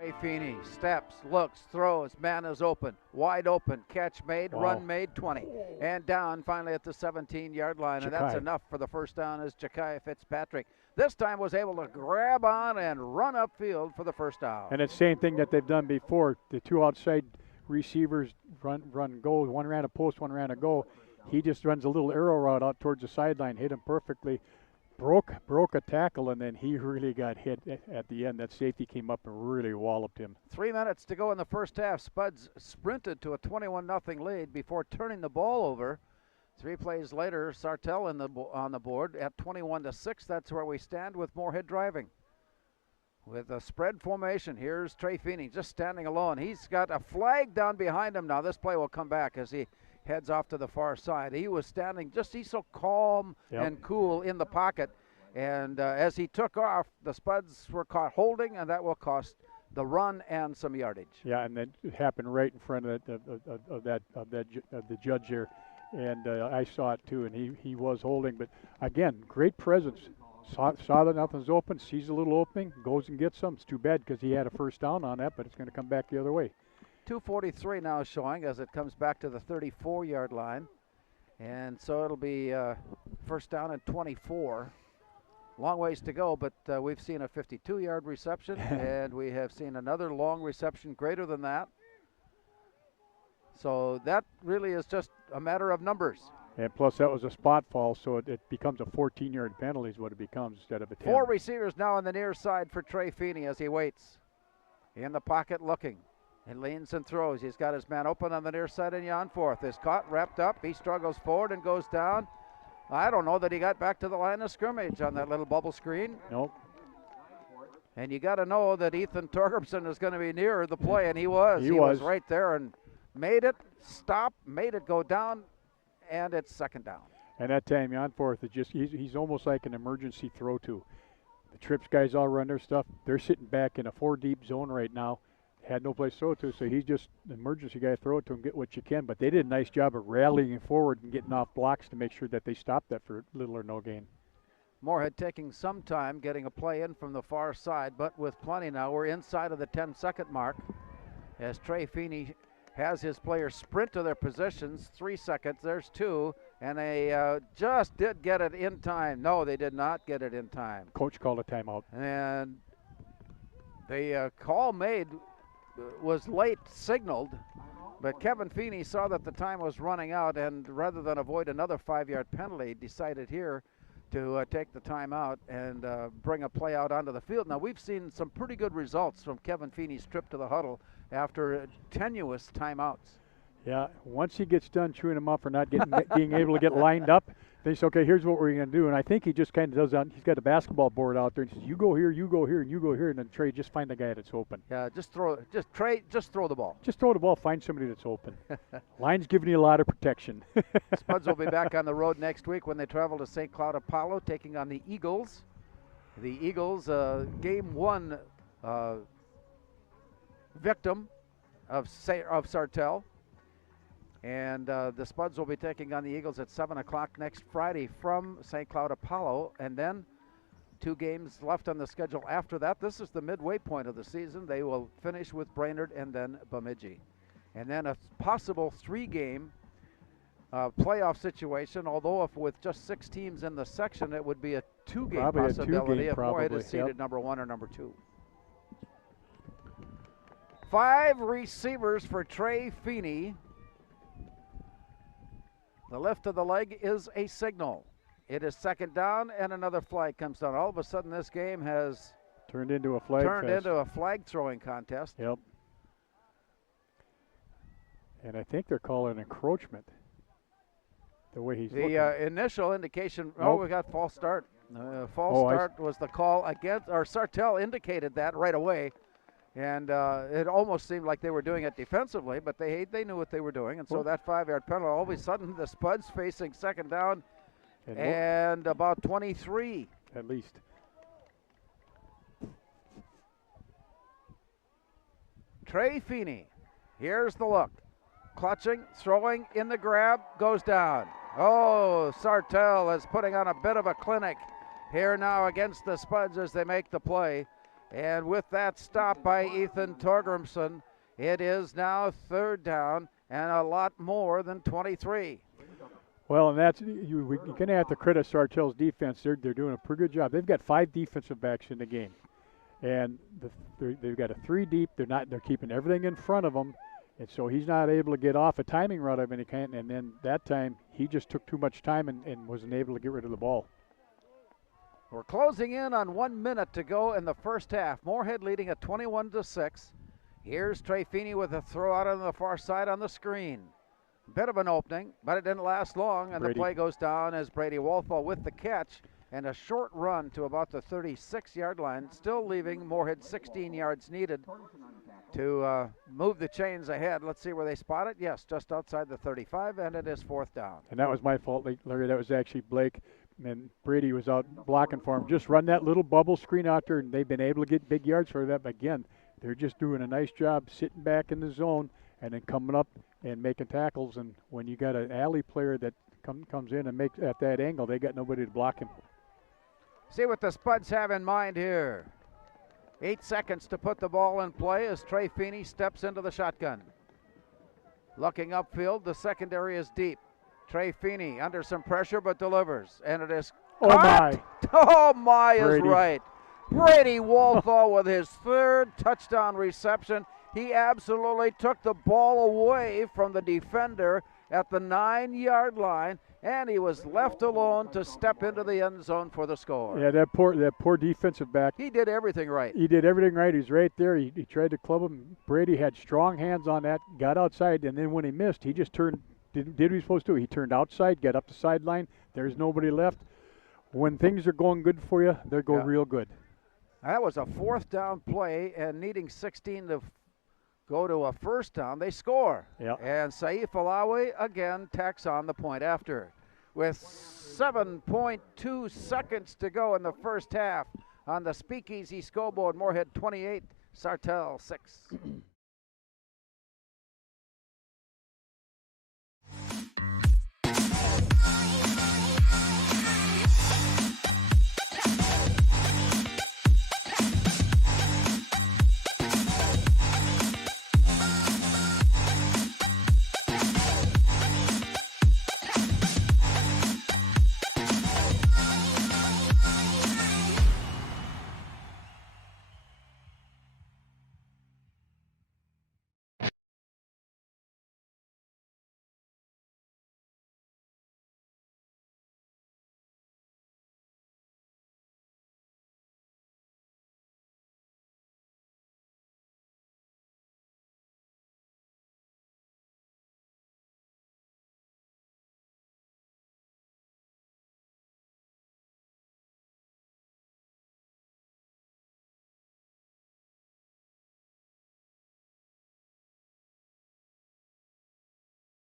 Trey Feeney steps, looks, throws, man is open, wide open, catch made, run made, 20. And down finally at the 17-yard line, and that's enough for the first down as Ja'Kai Fitzpatrick this time was able to grab on and run upfield for the first down. And it's the same thing that they've done before. The two outside receivers run go. One ran a post, one ran a go. He just runs a little arrow route out towards the sideline, hit him perfectly. Broke a tackle, and then he really got hit at the end. That safety came up and really walloped him. 3 minutes to go in the first half. Spuds sprinted to a 21-0 lead before turning the ball over. 3 plays later, Sartell on the board at 21-6. That's where we stand with Moorhead driving. With a spread formation, here's Trey Feeney just standing alone. He's got a flag down behind him now. This play will come back as he heads off to the far side. He was standing he's so calm and cool in the pocket. And as he took off, the Spuds were caught holding, and that will cost the run and some yardage. Yeah, and that happened right in front of the judge there. And I saw it too, and he was holding. But again, great presence. Saw that nothing's open, sees a little opening, goes and gets some. It's too bad because he had a first down on that, but it's going to come back the other way. 2:43 now showing as it comes back to the 34-yard line. And so it'll be first down and 24. Long ways to go, but we've seen a 52-yard reception, and we have seen another long reception greater than that. So that really is just a matter of numbers. And plus that was a spot fall, so it becomes a 14-yard penalty is what it becomes instead of a 10. 4 receivers now on the near side for Trey Feeney as he waits. In the pocket looking. And leans and throws. He's got his man open on the near side, and Janforth is caught, wrapped up. He struggles forward and goes down. I don't know that he got back to the line of scrimmage on that little bubble screen. Nope. And you got to know that Ethan Torgerson is going to be near the play, and he was. He was right there and made it stop, made it go down, and it's second down. And that time, Janforth is he's almost like an emergency throw to. The trips guys all run their stuff. They're sitting back in a 4-deep zone right now. Had no place to throw it to, so he's just an emergency guy. Throw it to him, get what you can. But they did a nice job of rallying forward and getting off blocks to make sure that they stopped that for little or no gain. Moorhead taking some time getting a play in from the far side, but with plenty now. We're inside of the 10-second mark as Trey Feeney has his players sprint to their positions. 3 seconds, there's 2, and they just did get it in time. No, they did not get it in time. Coach called a timeout. And the call made was late signaled, But Kevin Feeney saw that the time was running out, and rather than avoid another 5-yard penalty, decided here to take the time out and bring a play out onto the field. Now, we've seen some pretty good results from Kevin Feeney's trip to the huddle after tenuous timeouts. Yeah, once he gets done chewing them up for not being able to get lined up, they say, okay, here's what we're going to do. And I think he just kind of does that. He's got a basketball board out there and says, you go here, and you go here, and then Trey, just find the guy that's open. Yeah, just throw the ball. Just throw the ball, find somebody that's open. Line's giving you a lot of protection. Spuds will be back on the road next week when they travel to St. Cloud Apollo, taking on the Eagles. The Eagles, game 1 victim of Sartell. And the Spuds will be taking on the Eagles at 7 o'clock next Friday from St. Cloud Apollo. And then 2 games left on the schedule after that. This is the midway point of the season. They will finish with Brainerd and then Bemidji. And then a possible 3-game playoff situation, although if with just 6 teams in the section, it would be a 2-game probably possibility if Moorhead is seeded number 1 or number 2. 5 receivers for Trey Feeney. The lift of the leg is a signal. It is second down, and another flag comes down. All of a sudden, this game has turned into a flag throwing contest. Yep. And I think they're calling encroachment. The way he's looking. The initial indication. Nope. Oh, we got false start. False start was the call against, or Sartell indicated that right away. And it almost seemed like they were doing it defensively, but they knew what they were doing. And so that 5-yard penalty, all of a sudden the Spuds facing second down and about 23. At least. Trey Feeney, here's the look. Clutching, throwing, in the grab, goes down. Oh, Sartell is putting on a bit of a clinic here now against the Spuds as they make the play. And with that stop by Ethan Torgrimson, it is now third down and a lot more than 23. Well, and that's you're going to have to credit Sartell's defense. They're doing a pretty good job. They've got 5 defensive backs in the game, and they've got a 3 deep. They're keeping everything in front of them, and so he's not able to get off a timing route of any kind. And then that time he just took too much time and wasn't able to get rid of the ball. We're closing in on 1 minute to go in the first half. Moorhead leading at 21-6. Here's Trey Feeney with a throw out on the far side on the screen. Bit of an opening, but it didn't last long, and the play goes down as Brady Walthall with the catch and a short run to about the 36-yard line, still leaving Moorhead 16 yards needed to move the chains ahead. Let's see where they spot it. Yes, just outside the 35, and it is 4th down. And that was my fault, Larry. That was actually Blake. And Brady was out blocking for him. Just run that little bubble screen out there, and they've been able to get big yards for that. But again, they're just doing a nice job sitting back in the zone and then coming up and making tackles. And when you got an alley player that comes in and makes at that angle, they got nobody to block him. See what the Spuds have in mind here. 8 seconds to put the ball in play as Trey Feeney steps into the shotgun. Looking upfield, the secondary is deep. Trey Feeney under some pressure but delivers, and it is caught. My! Oh my Brady. Is right. Brady Walthall with his 3rd touchdown reception. He absolutely took the ball away from the defender at the 9-yard line, and he was left alone to step into the end zone for the score. Yeah, that poor defensive back. He did everything right. He did everything right. He's right there. He tried to club him. Brady had strong hands on that, got outside, and then when he missed, he just turned. Did what he was supposed to. He turned outside, got up the sideline. There's nobody left. When things are going good for you, they go real good. That was a 4th down play, and needing 16 to go to a 1st down, they score. Yeah. And Saif Alawi again tacks on the point after. With 7.2 seconds to go in the first half on the Speakeasy scoreboard, Moorhead 28, Sartell 6.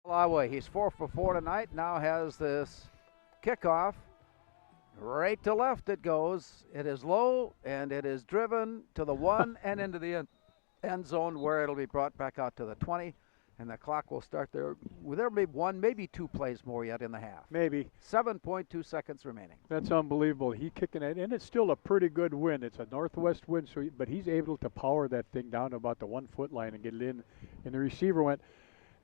Lawe, he's 4 for 4 tonight, now has this kickoff. Right to left it goes. It is low, and it is driven to the 1 and into the end zone, where it'll be brought back out to the 20, and the clock will start there. There'll be 1, maybe 2 plays more yet in the half. Maybe. 7.2 seconds remaining. That's unbelievable. He kicking it, and it's still a pretty good wind. It's a northwest wind, but he's able to power that thing down to about the 1 foot line and get it in. And the receiver went,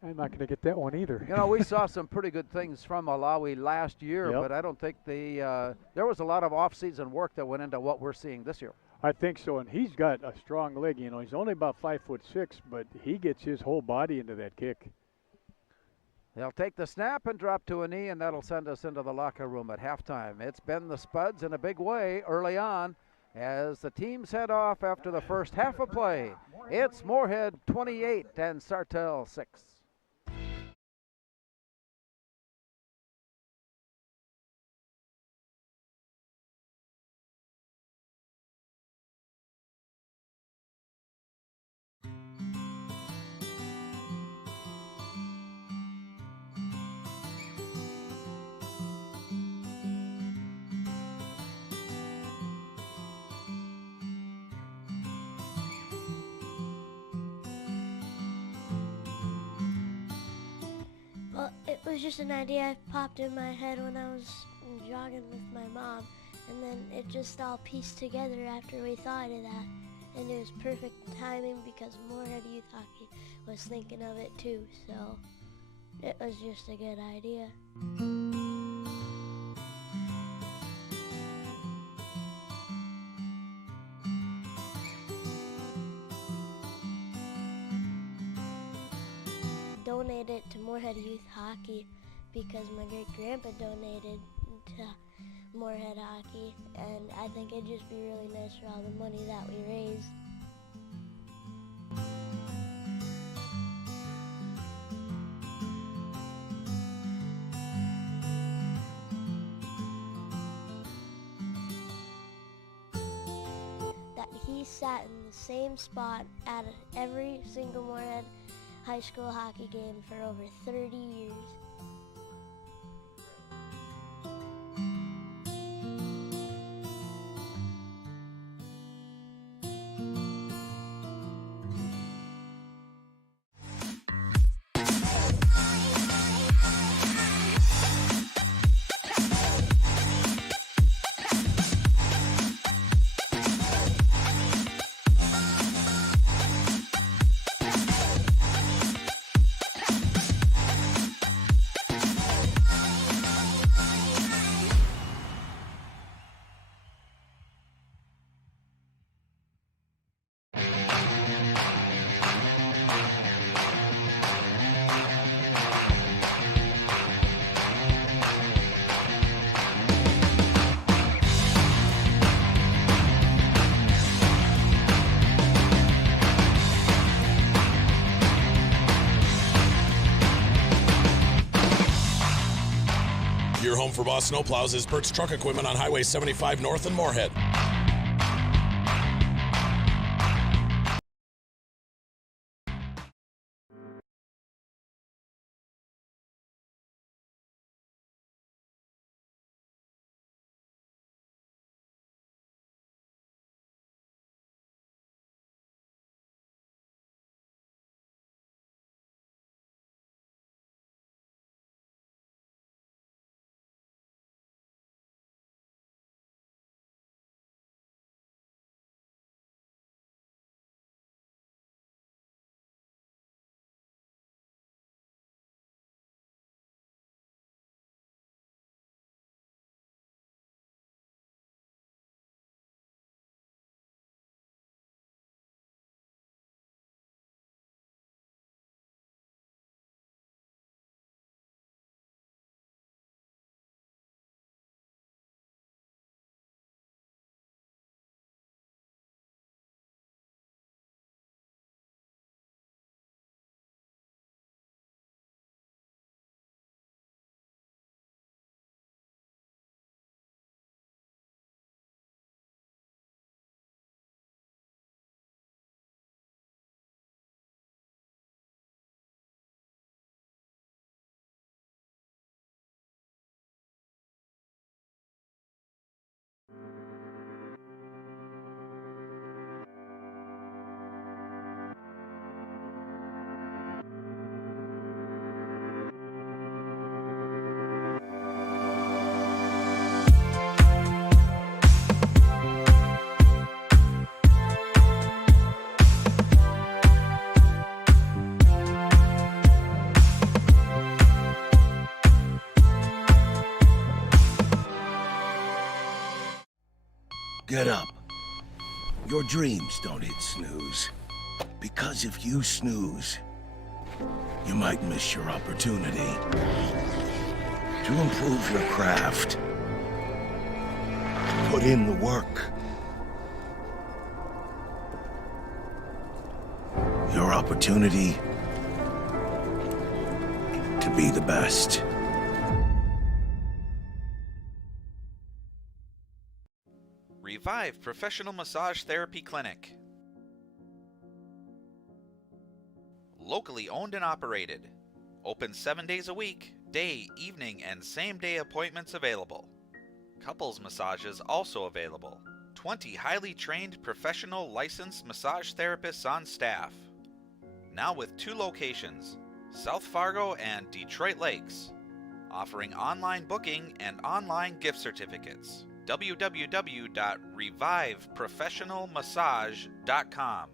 I'm not going to get that one either. You know, we saw some pretty good things from Malawi last year, Yep. but I don't think there was a lot of off-season work that went into what we're seeing this year. I think so, and he's got a strong leg. You know, he's only about 5'6", but he gets his whole body into that kick. They'll take the snap and drop to a knee, and that'll send us into the locker room at halftime. It's been the Spuds in a big way early on as the teams head off after the first half of play. It's Moorhead 28 and Sartell 6. Well, it was just an idea popped in my head when I was jogging with my mom, and then it just all pieced together after we thought of that. And it was perfect timing because Moorhead Youth Hockey was thinking of it too, so it was just a good idea. Donated to Moorhead Youth Hockey because my great-grandpa donated to Moorhead Hockey, and I think it'd just be really nice for all the money that we raised. That he sat in the same spot at every single Moorhead high school hockey game for over 30 years. Your home for Boss Snowplows is Bert's Truck Equipment on Highway 75 North in Moorhead. Get up. Your dreams don't hit snooze. Because if you snooze, you might miss your opportunity to improve your craft. To put in the work. Your opportunity to be the best. Revive Professional Massage Therapy Clinic. Locally owned and operated. Open 7 days a week, day, evening, and same-day appointments available. Couples massages also available. 20 highly trained professional licensed massage therapists on staff. Now with 2 locations, South Fargo and Detroit Lakes, offering online booking and online gift certificates. www.reviveprofessionalmassage.com.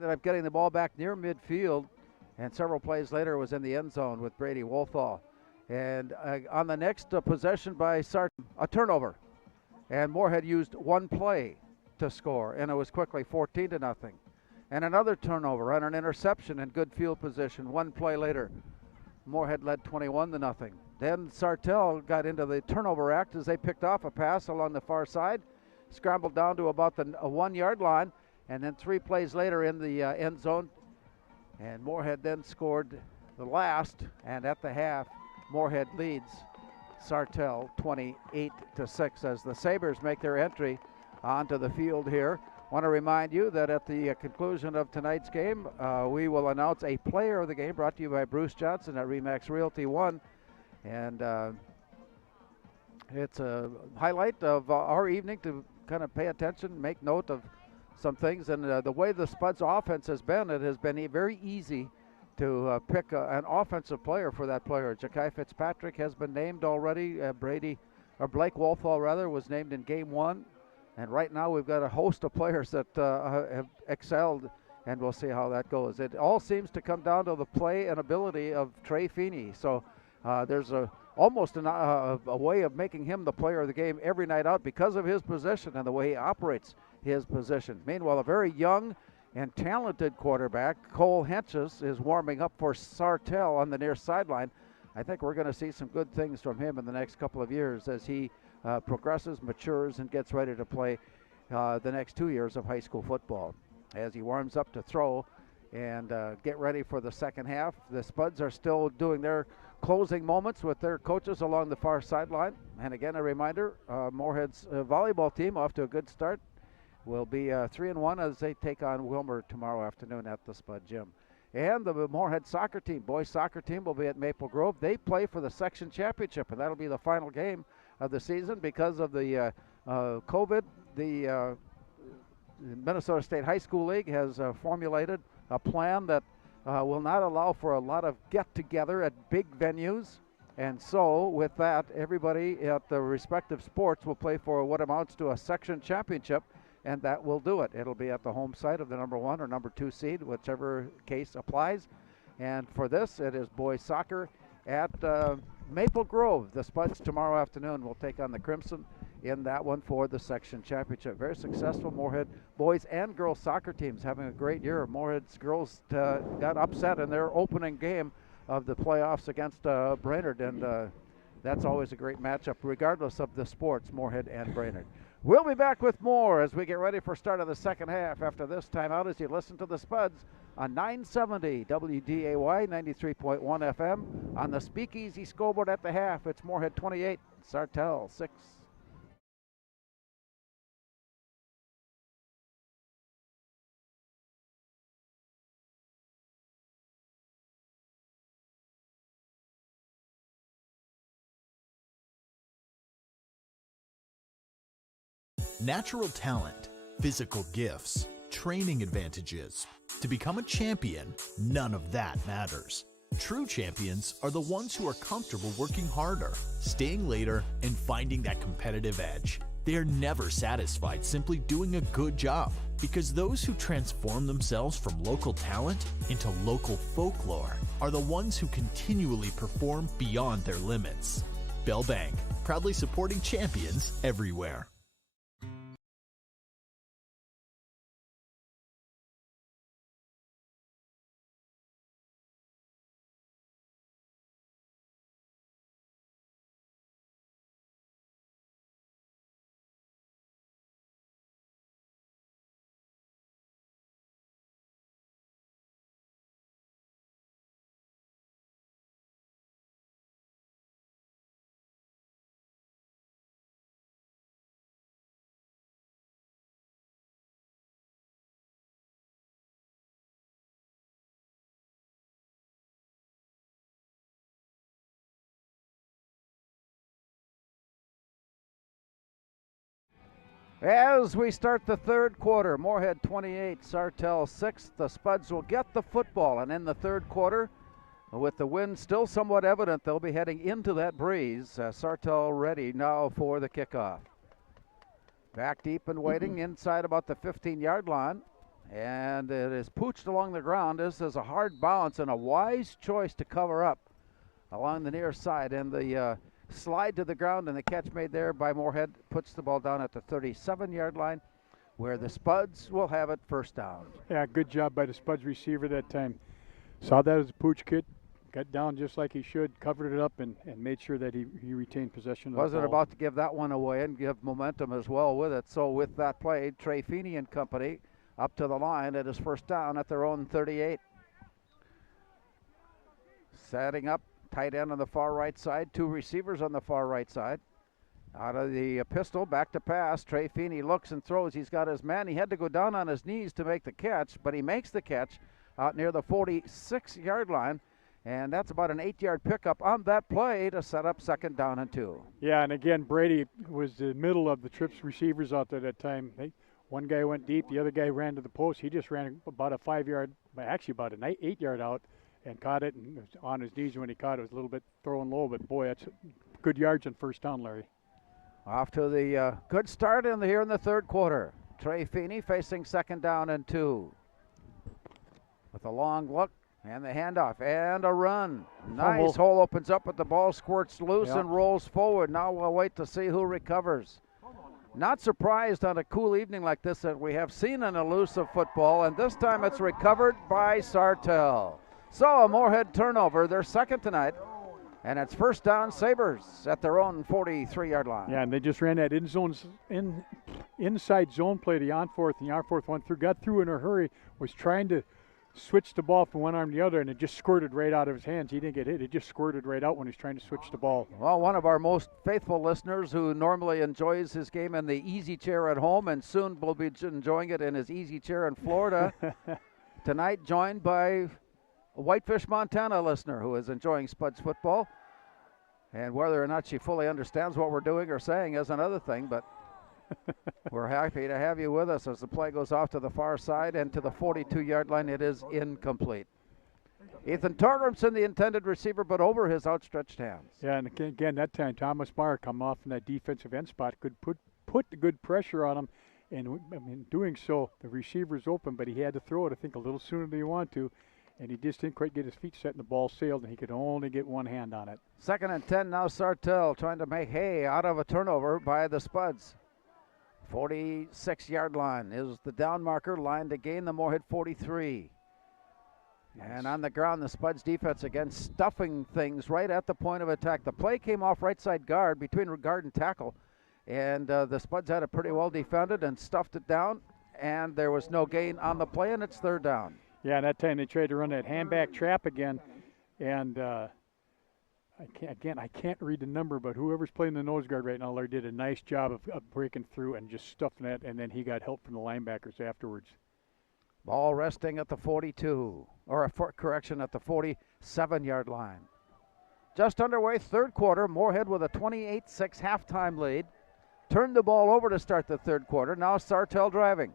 Ended up getting the ball back near midfield, and several plays later was in the end zone with Brady Wolfall. And on the next possession by Sartell, a turnover. And Moorhead used one play to score, and it was quickly 14-0. And another turnover on an interception in good field position. One play later, Moorhead led 21-0. Then Sartell got into the turnover act as they picked off a pass along the far side, scrambled down to about the 1 yard line, and then 3 plays later in the end zone. And Moorhead then scored the last, and at the half, Moorhead leads Sartell 28-6 as the Sabres make their entry onto the field here. Want to remind you that at the conclusion of tonight's game, we will announce a player of the game brought to you by Bruce Johnson at Remax Realty One. And it's a highlight of our evening to kind of pay attention, make note of some things. And the way the Spuds offense has been, it has been very easy to pick an offensive player for that player. Ja'Kai Fitzpatrick has been named already. Blake Wolfall rather was named in game 1. And right now we've got a host of players that have excelled, and we'll see how that goes. It all seems to come down to the play and ability of Trey Feeney. So there's almost a way of making him the player of the game every night out because of his position and the way he operates his position. Meanwhile, a very young and talented quarterback, Cole Henches, is warming up for Sartell on the near sideline. I think we're going to see some good things from him in the next couple of years as he progresses, matures, and gets ready to play the next 2 years of high school football. As he warms up to throw and get ready for the second half, the Spuds are still doing their closing moments with their coaches along the far sideline. And again, a reminder, Moorhead's volleyball team off to a good start. Will be 3-1 as they take on Wilmer tomorrow afternoon at the Spud Gym. And the Moorhead soccer team, boys soccer team, will be at Maple Grove. They play for the section championship, and that'll be the final game of the season. Because of the COVID, the Minnesota State High School League has formulated a plan that will not allow for a lot of get-together at big venues. And so with that, everybody at the respective sports will play for what amounts to a section championship, and that will do it. It'll be at the home site of the number 1 or number 2 seed, whichever case applies. And for this, it is boys soccer at Maple Grove. The Spuds tomorrow afternoon will take on the Crimson in that one for the section championship. Very successful Moorhead boys and girls soccer teams having a great year. Moorhead's girls got upset in their opening game of the playoffs against Brainerd, and that's always a great matchup regardless of the sports, Moorhead and Brainerd. We'll be back with more as we get ready for start of the second half after this timeout as you listen to the Spuds on 970 WDAY 93.1 FM. On the Speakeasy scoreboard at the half, it's Moorhead 28, Sartell 6. Natural talent, physical gifts, training advantages. To become a champion, none of that matters. True champions are the ones who are comfortable working harder, staying later, and finding that competitive edge. They are never satisfied simply doing a good job, because those who transform themselves from local talent into local folklore are the ones who continually perform beyond their limits. Bell Bank, proudly supporting champions everywhere. As we start the third quarter, Moorhead 28, Sartell 6. The Spuds will get the football, and in the third quarter, with the wind still somewhat evident, they'll be heading into that breeze. Sartell ready now for the kickoff. Back deep and waiting inside about the 15-yard line. And it is pooched along the ground. This is a hard bounce and a wise choice to cover up along the near side. And the slide to the ground and the catch made there by Moorhead puts the ball down at the 37-yard line, where the Spuds will have it first down. Yeah, good job by the Spuds receiver that time. Saw that as a pooch kid, got down just like he should, covered it up, and made sure that he retained possession of the ball. Wasn't about to give that one away and give momentum as well with it. So with that play, Trey Feeney and company up to the line. It is first down at their own 38. Setting up, tight end on the far right side, two receivers on the far right side. Out of the pistol, back to pass. Trey Feeney looks and throws. He's got his man. He had to go down on his knees to make the catch, but he makes the catch out near the 46-yard line, and that's about an 8-yard pickup on that play to set up second down and 2. Yeah, and again, Brady was the middle of the Trips receivers out there that time. One guy went deep, the other guy ran to the post. He just ran about a 5-yard, actually about an 8-yard out, and caught it, and was on his knees when he caught it. It was a little bit throwing low, but boy, that's good yards on first down, Larry. Off to the good start here in the third quarter. Trey Feeney facing second down and 2. With a long look and the handoff and a run. Nice hole opens up, but the ball squirts loose and rolls forward. Now we'll wait to see who recovers. Not surprised on a cool evening like this that we have seen an elusive football, and this time it's recovered by Sartell. So a Moorhead turnover, their second tonight, and it's first down Sabres at their own 43-yard line. Yeah, and they just ran that inside zone play to Janforth, and Janforth went through, got through in a hurry, was trying to switch the ball from one arm to the other, and it just squirted right out of his hands. He didn't get hit. It just squirted right out when he's trying to switch the ball. Well, one of our most faithful listeners who normally enjoys his game in the easy chair at home and soon will be enjoying it in his easy chair in Florida. Tonight joined by a Whitefish, Montana listener who is enjoying Spuds football. And whether or not she fully understands what we're doing or saying is another thing, but we're happy to have you with us as the play goes off to the far side and to the 42-yard line. It is incomplete. Ethan Torgrimson, the intended receiver, but over his outstretched hands. Yeah, and again, that time Thomas Meyer come off in that defensive end spot, could put the good pressure on him, and in doing so, the receiver's open, but he had to throw it, I think, a little sooner than he wanted to, and he just didn't quite get his feet set, and the ball sailed, and he could only get one hand on it. Second and 10 now. Sartell trying to make hay out of a turnover by the Spuds. 46-yard line is the down marker, line to gain the Moorhead 43. Nice. And on the ground, the Spuds defense again stuffing things right at the point of attack. The play came off right side guard, between guard and tackle, and the Spuds had it pretty well defended and stuffed it down, and there was no gain on the play, and it's third down. Yeah, and that time they tried to run that handback trap again, and I can't read the number, but whoever's playing the nose guard right now, Larry, did a nice job of breaking through and just stuffing it, and then he got help from the linebackers afterwards. Ball resting at the 42, or correction, at the 47-yard line. Just underway, third quarter. Moorhead with a 28-6 halftime lead. Turned the ball over to start the third quarter. Now Sartell driving.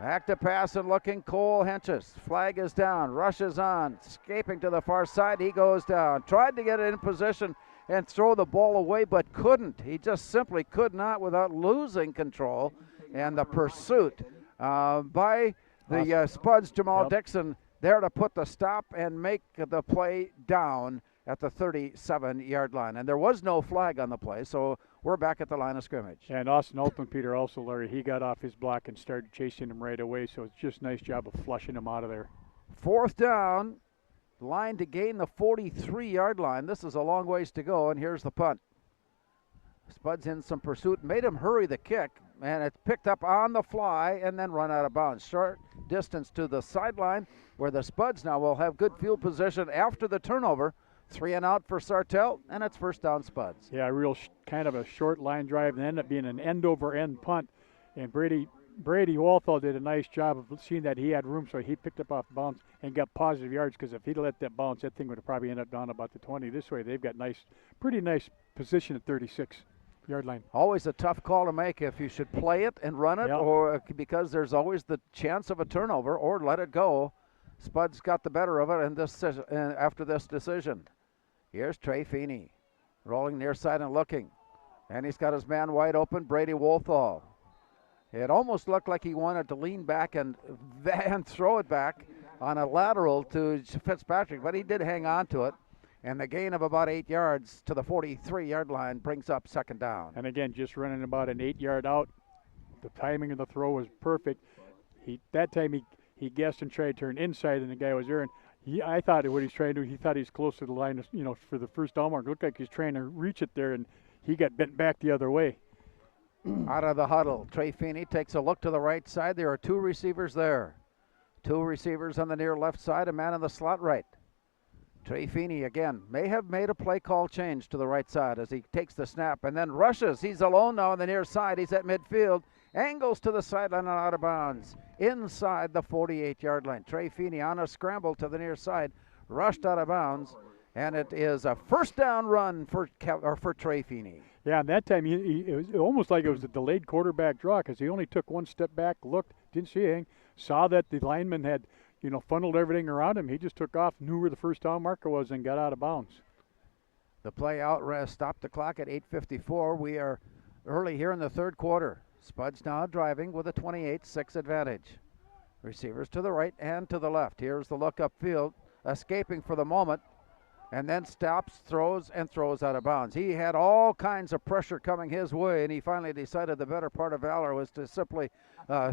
Back to pass and looking, Cole Henches. Flag is down, rushes on, escaping to the far side, he goes down. Tried to get it in position and throw the ball away, but couldn't. He just simply could not without losing control. And the pursuit by the Spuds, Jamal Dixon, there to put the stop and make the play down at the 37-yard line. And there was no flag on the play, so we're back at the line of scrimmage. And Austin Altman-Peter also, Larry, he got off his block and started chasing him right away, so it's just a nice job of flushing him out of there. Fourth down, line to gain the 43-yard line. This is a long ways to go, and here's the punt. Spuds in some pursuit, made him hurry the kick, and it's picked up on the fly and then run out of bounds. Short distance to the sideline, where the Spuds now will have good field position after the turnover. 3 and out for Sartell, and it's first down Spuds. Yeah, real kind of a short line drive, and ended up being an end-over-end punt. And Brady Walthall did a nice job of seeing that he had room, so he picked up off bounds and got positive yards, because if he'd let that bounce, that thing would have probably ended up down about the 20. This way, they've got pretty nice position at 36-yard line. Always a tough call to make if you should play it and run it, or because there's always the chance of a turnover, or let it go. Spuds got the better of it after this decision. Here's Trey Feeney, rolling near side and looking. And he's got his man wide open, Brady Wolthall. It almost looked like he wanted to lean back and throw it back on a lateral to Fitzpatrick, but he did hang on to it. And the gain of about 8 yards to the 43-yard line brings up second down. And again, just running about an 8-yard out. The timing of the throw was perfect. That time he guessed and tried to turn inside, and the guy was there. And I thought what he's trying to do, he thought he's close to the line, for the first down mark. It looked like he's trying to reach it there, and he got bent back the other way. Out of the huddle, Trey Feeney takes a look to the right side. There are 2 receivers there. 2 receivers on the near left side, a man in the slot right. Trey Feeney again may have made a play call change to the right side as he takes the snap and then rushes. He's alone now on the near side. He's at midfield. Angles to the sideline and out of bounds inside the 48-yard line. Trey Feeney on a scramble to the near side, rushed out of bounds, and it is a first down run for Trey Feeney. Yeah, and that time it was almost like it was a delayed quarterback draw because he only took 1 step back, looked, didn't see anything, saw that the lineman had, funneled everything around him. He just took off, knew where the first down marker was, and got out of bounds. The play out stopped the clock at 8:54. We are early here in the third quarter. Spuds now driving with a 28-6 advantage. Receivers to the right and to the left. Here's the look upfield, escaping for the moment, and then stops, throws out of bounds. He had all kinds of pressure coming his way, and he finally decided the better part of valor was to simply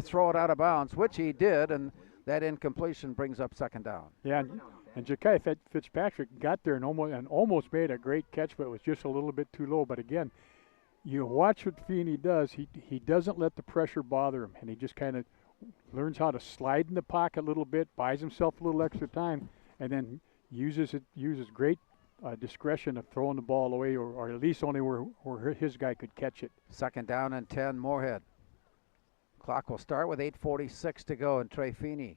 throw it out of bounds, which he did, and that incompletion brings up second down. Yeah, and Ja'Kai Fitzpatrick got there and almost made a great catch, but it was just a little bit too low. But again, you watch what Feeney does. He doesn't let the pressure bother him, and he just kind of learns how to slide in the pocket a little bit, buys himself a little extra time, and then uses great discretion of throwing the ball away, or at least only where his guy could catch it. Second down and 10, Moorhead. Clock will start with 8:46 to go, and Trey Feeney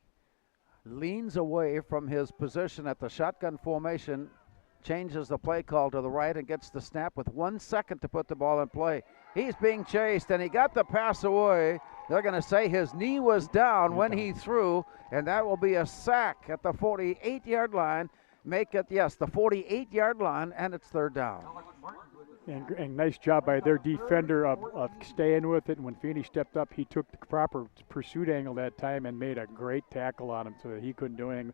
leans away from his position at the shotgun formation, changes the play call to the right, and gets the snap with 1 second to put the ball in play. He's being chased, and he got the pass away. They're going to say his knee was down when he threw, and that will be a sack at the 48-yard line. Make it, yes, the 48-yard line, and it's third down. And nice job by their defender of staying with it. And when Feeney stepped up, he took the proper pursuit angle that time and made a great tackle on him so that he couldn't do anything.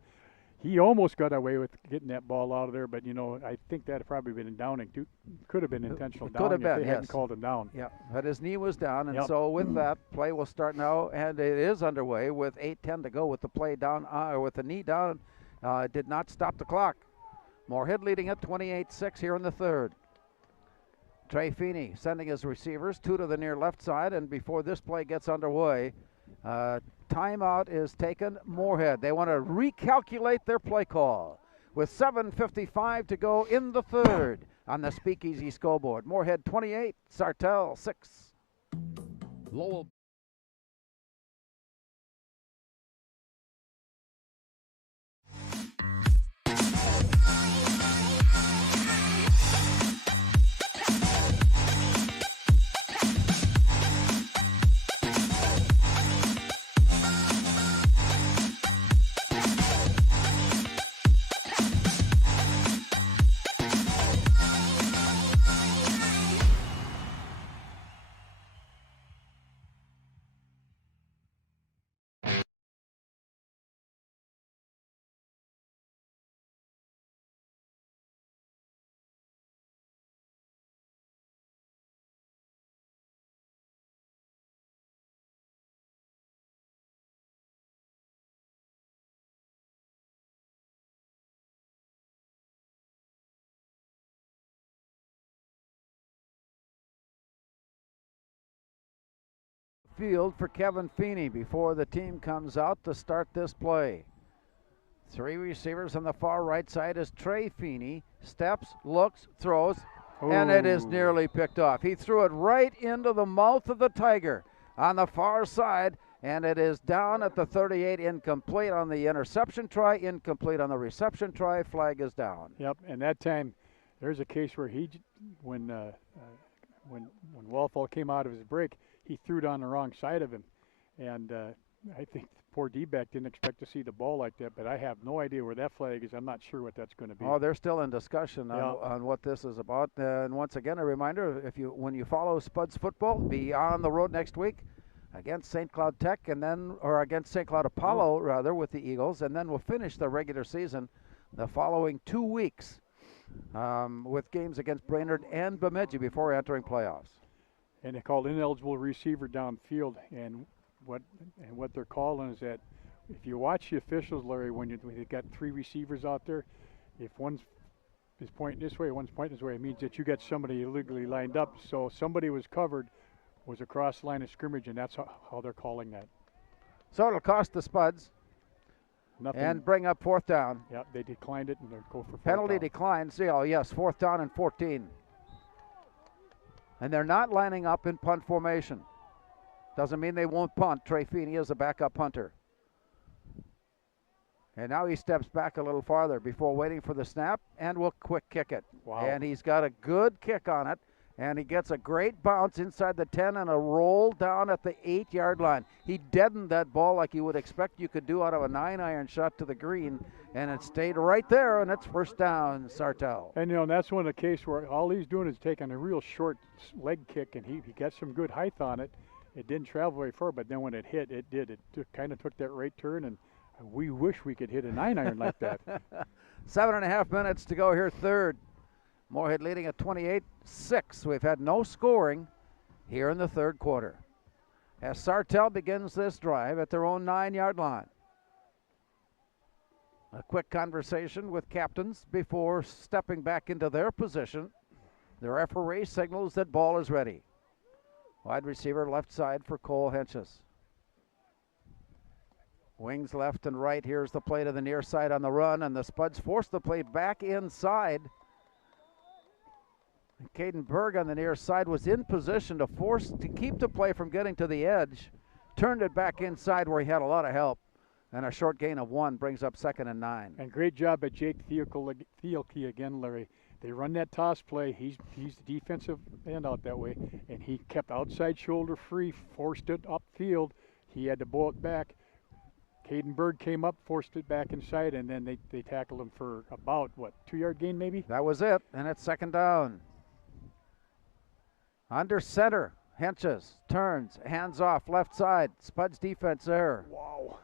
He almost got away with getting that ball out of there, but, I think that had probably been a downing. Could have been intentional downing if they hadn't called him down. Yeah, but his knee was down, and so with that, play will start now, and it is underway with 8:10 to go with the play down, with the knee down. Did not stop the clock. Moorhead leading at 28-6 here in the third. Trey Feeney sending his receivers, 2 to the near left side, and before this play gets underway, timeout is taken. Moorhead, they want to recalculate their play call with 7:55 to go in the third on the Speakeasy scoreboard. Moorhead 28, Sartell 6. Lowell. Field for Kevin Feeney before the team comes out to start this play. 3 receivers on the far right side as Trey Feeney steps, looks, throws, and it is nearly picked off. He threw it right into the mouth of the Tiger on the far side, and it is down at the 38, incomplete on the interception try, incomplete on the reception try. Flag is down. Yep, and that time there's a case where when Walthall came out of his break, he threw it on the wrong side of him, and I think poor D-back didn't expect to see the ball like that, but I have no idea where that flag is. I'm not sure what that's going to be. Oh, they're still in discussion on what this is about. And once again, a reminder, when you follow Spuds football, be on the road next week against St. Cloud Tech, and then, or against St. Cloud Apollo, rather, with the Eagles, and then we'll finish the regular season the following 2 weeks with games against Brainerd and Bemidji before entering playoffs. And they called ineligible receiver downfield, and what they're calling is that if you watch the officials, Larry, when they got 3 receivers out there, if one's is pointing this way, one's pointing this way, it means that you got somebody illegally lined up. So somebody was covered, was across the line of scrimmage, and that's how they're calling that. So it'll cost the Spuds. Nothing. And bring up 4th down. Yeah, they declined it, and they'll go for 4th Penalty down. declined. See, oh yes, 4th down and 14. And they're not lining up in punt formation. Doesn't mean they won't punt. Trey Feeney is a backup punter. And now he steps back a little farther before waiting for the snap and will quick kick it. Wow. And he's got a good kick on it. And he gets a great bounce inside the 10 and a roll down at the 8-yard line. He deadened that ball like you would expect you could do out of a 9-iron shot to the green. And it stayed right there, and it's 1st down, Sartell. And, you know, that's one of the cases where all he's doing is taking a real short leg kick, and he got some good height on it. It didn't travel very far, but then when it hit, it did. It kind of took that right turn, and we wish we could hit a 9-iron like that. 7.5 minutes to go here, 3rd. Moorhead leading at 28-6. We've had no scoring here in the 3rd quarter as Sartell begins this drive at their own 9-yard line. A quick conversation with captains before stepping back into their position. The referee signals that ball is ready. Wide receiver left side for Cole Henches. Wings left and right. Here's the play to the near side on the run, and the Spuds force the play back inside. Caden Berg on the near side was in position to keep the play from getting to the edge. Turned it back inside where he had a lot of help. And a short gain of 1 brings up 2nd and 9. And great job by Jake Thielke again, Larry. They run that toss play. He's the defensive end out that way, and he kept outside shoulder free, forced it upfield. He had to bowl it back. Caden Berg came up, forced it back inside, and then they tackled him for about, 2-yard gain maybe? That was it, and it's 2nd down. Under center, Henches turns, hands off, left side. Spuds defense there. Wow.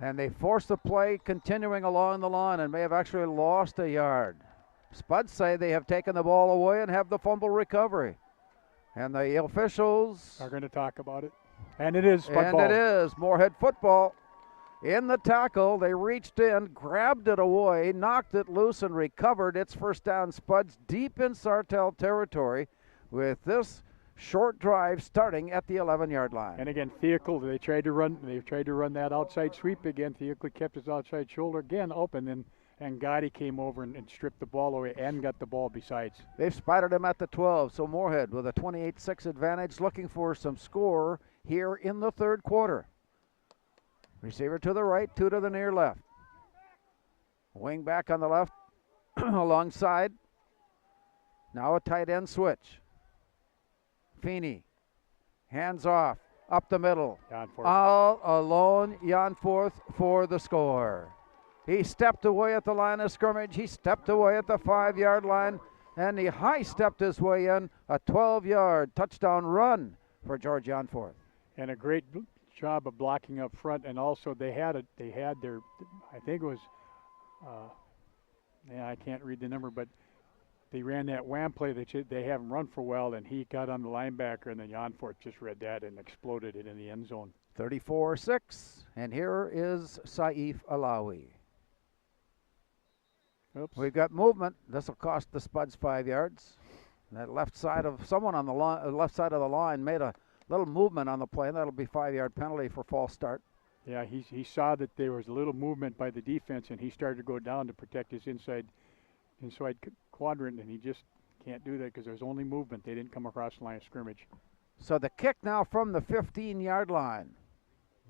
And they force the play continuing along the line and may have actually lost a yard. Spuds say they have taken the ball away and have the fumble recovery. And the officials are going to talk about it. And it is football. And it is Moorhead football. In the tackle, they reached in, grabbed it away, knocked it loose, and recovered. It's 1st down. Spuds deep in Sartell territory with this short drive starting at the 11-yard line. And again, Thielke, they tried to run that outside sweep again. Thielke kept his outside shoulder again open, and Gotti came over and stripped the ball away and got the ball besides. They've spotted him at the 12, so Moorhead with a 28-6 advantage, looking for some score here in the 3rd quarter. Receiver to the right, 2 to the near left. Wing back on the left, alongside. Now a tight end switch. Feeney, hands off, up the middle. All alone, Janforth for the score. He stepped away at the line of scrimmage. He stepped away at the 5-yard line, and he high-stepped his way in. A 12-yard touchdown run for George Janforth. And a great job of blocking up front, and also they had their, I think it was, I can't read the number, but they ran that wham play that they haven't run for a while, and he got on the linebacker, and then Janforth just read that and exploded it in the end zone. 34-6, and here is Saif Alawi. Oops. We've got movement. This will cost the Spuds 5 yards. That left side of someone on the left side of the line made a little movement on the play, and that'll be 5-yard penalty for false start. Yeah, he saw that there was a little movement by the defense, and he started to go down to protect his inside quadrant, and he just can't do that because there's only movement. They didn't come across the line of scrimmage. So the kick now from the 15-yard line,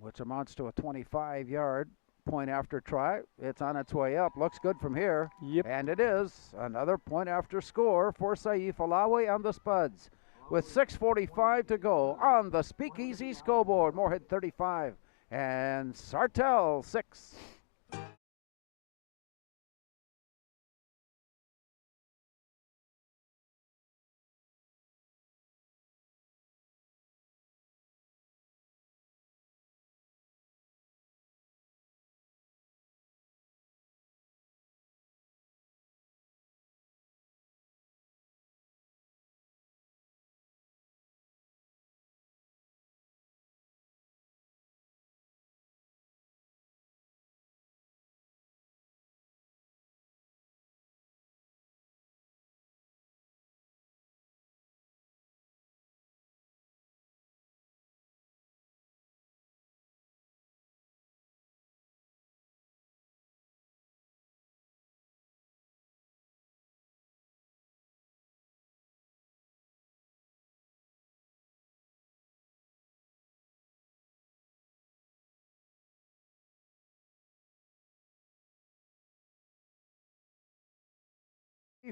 which amounts to a 25-yard point after try. It's on its way up. Looks good from here. Yep. And it is another point after score for Saif Alawi on the Spuds. With 6:45 to go on the Speakeasy scoreboard, Moorhead 35 and Sartell 6.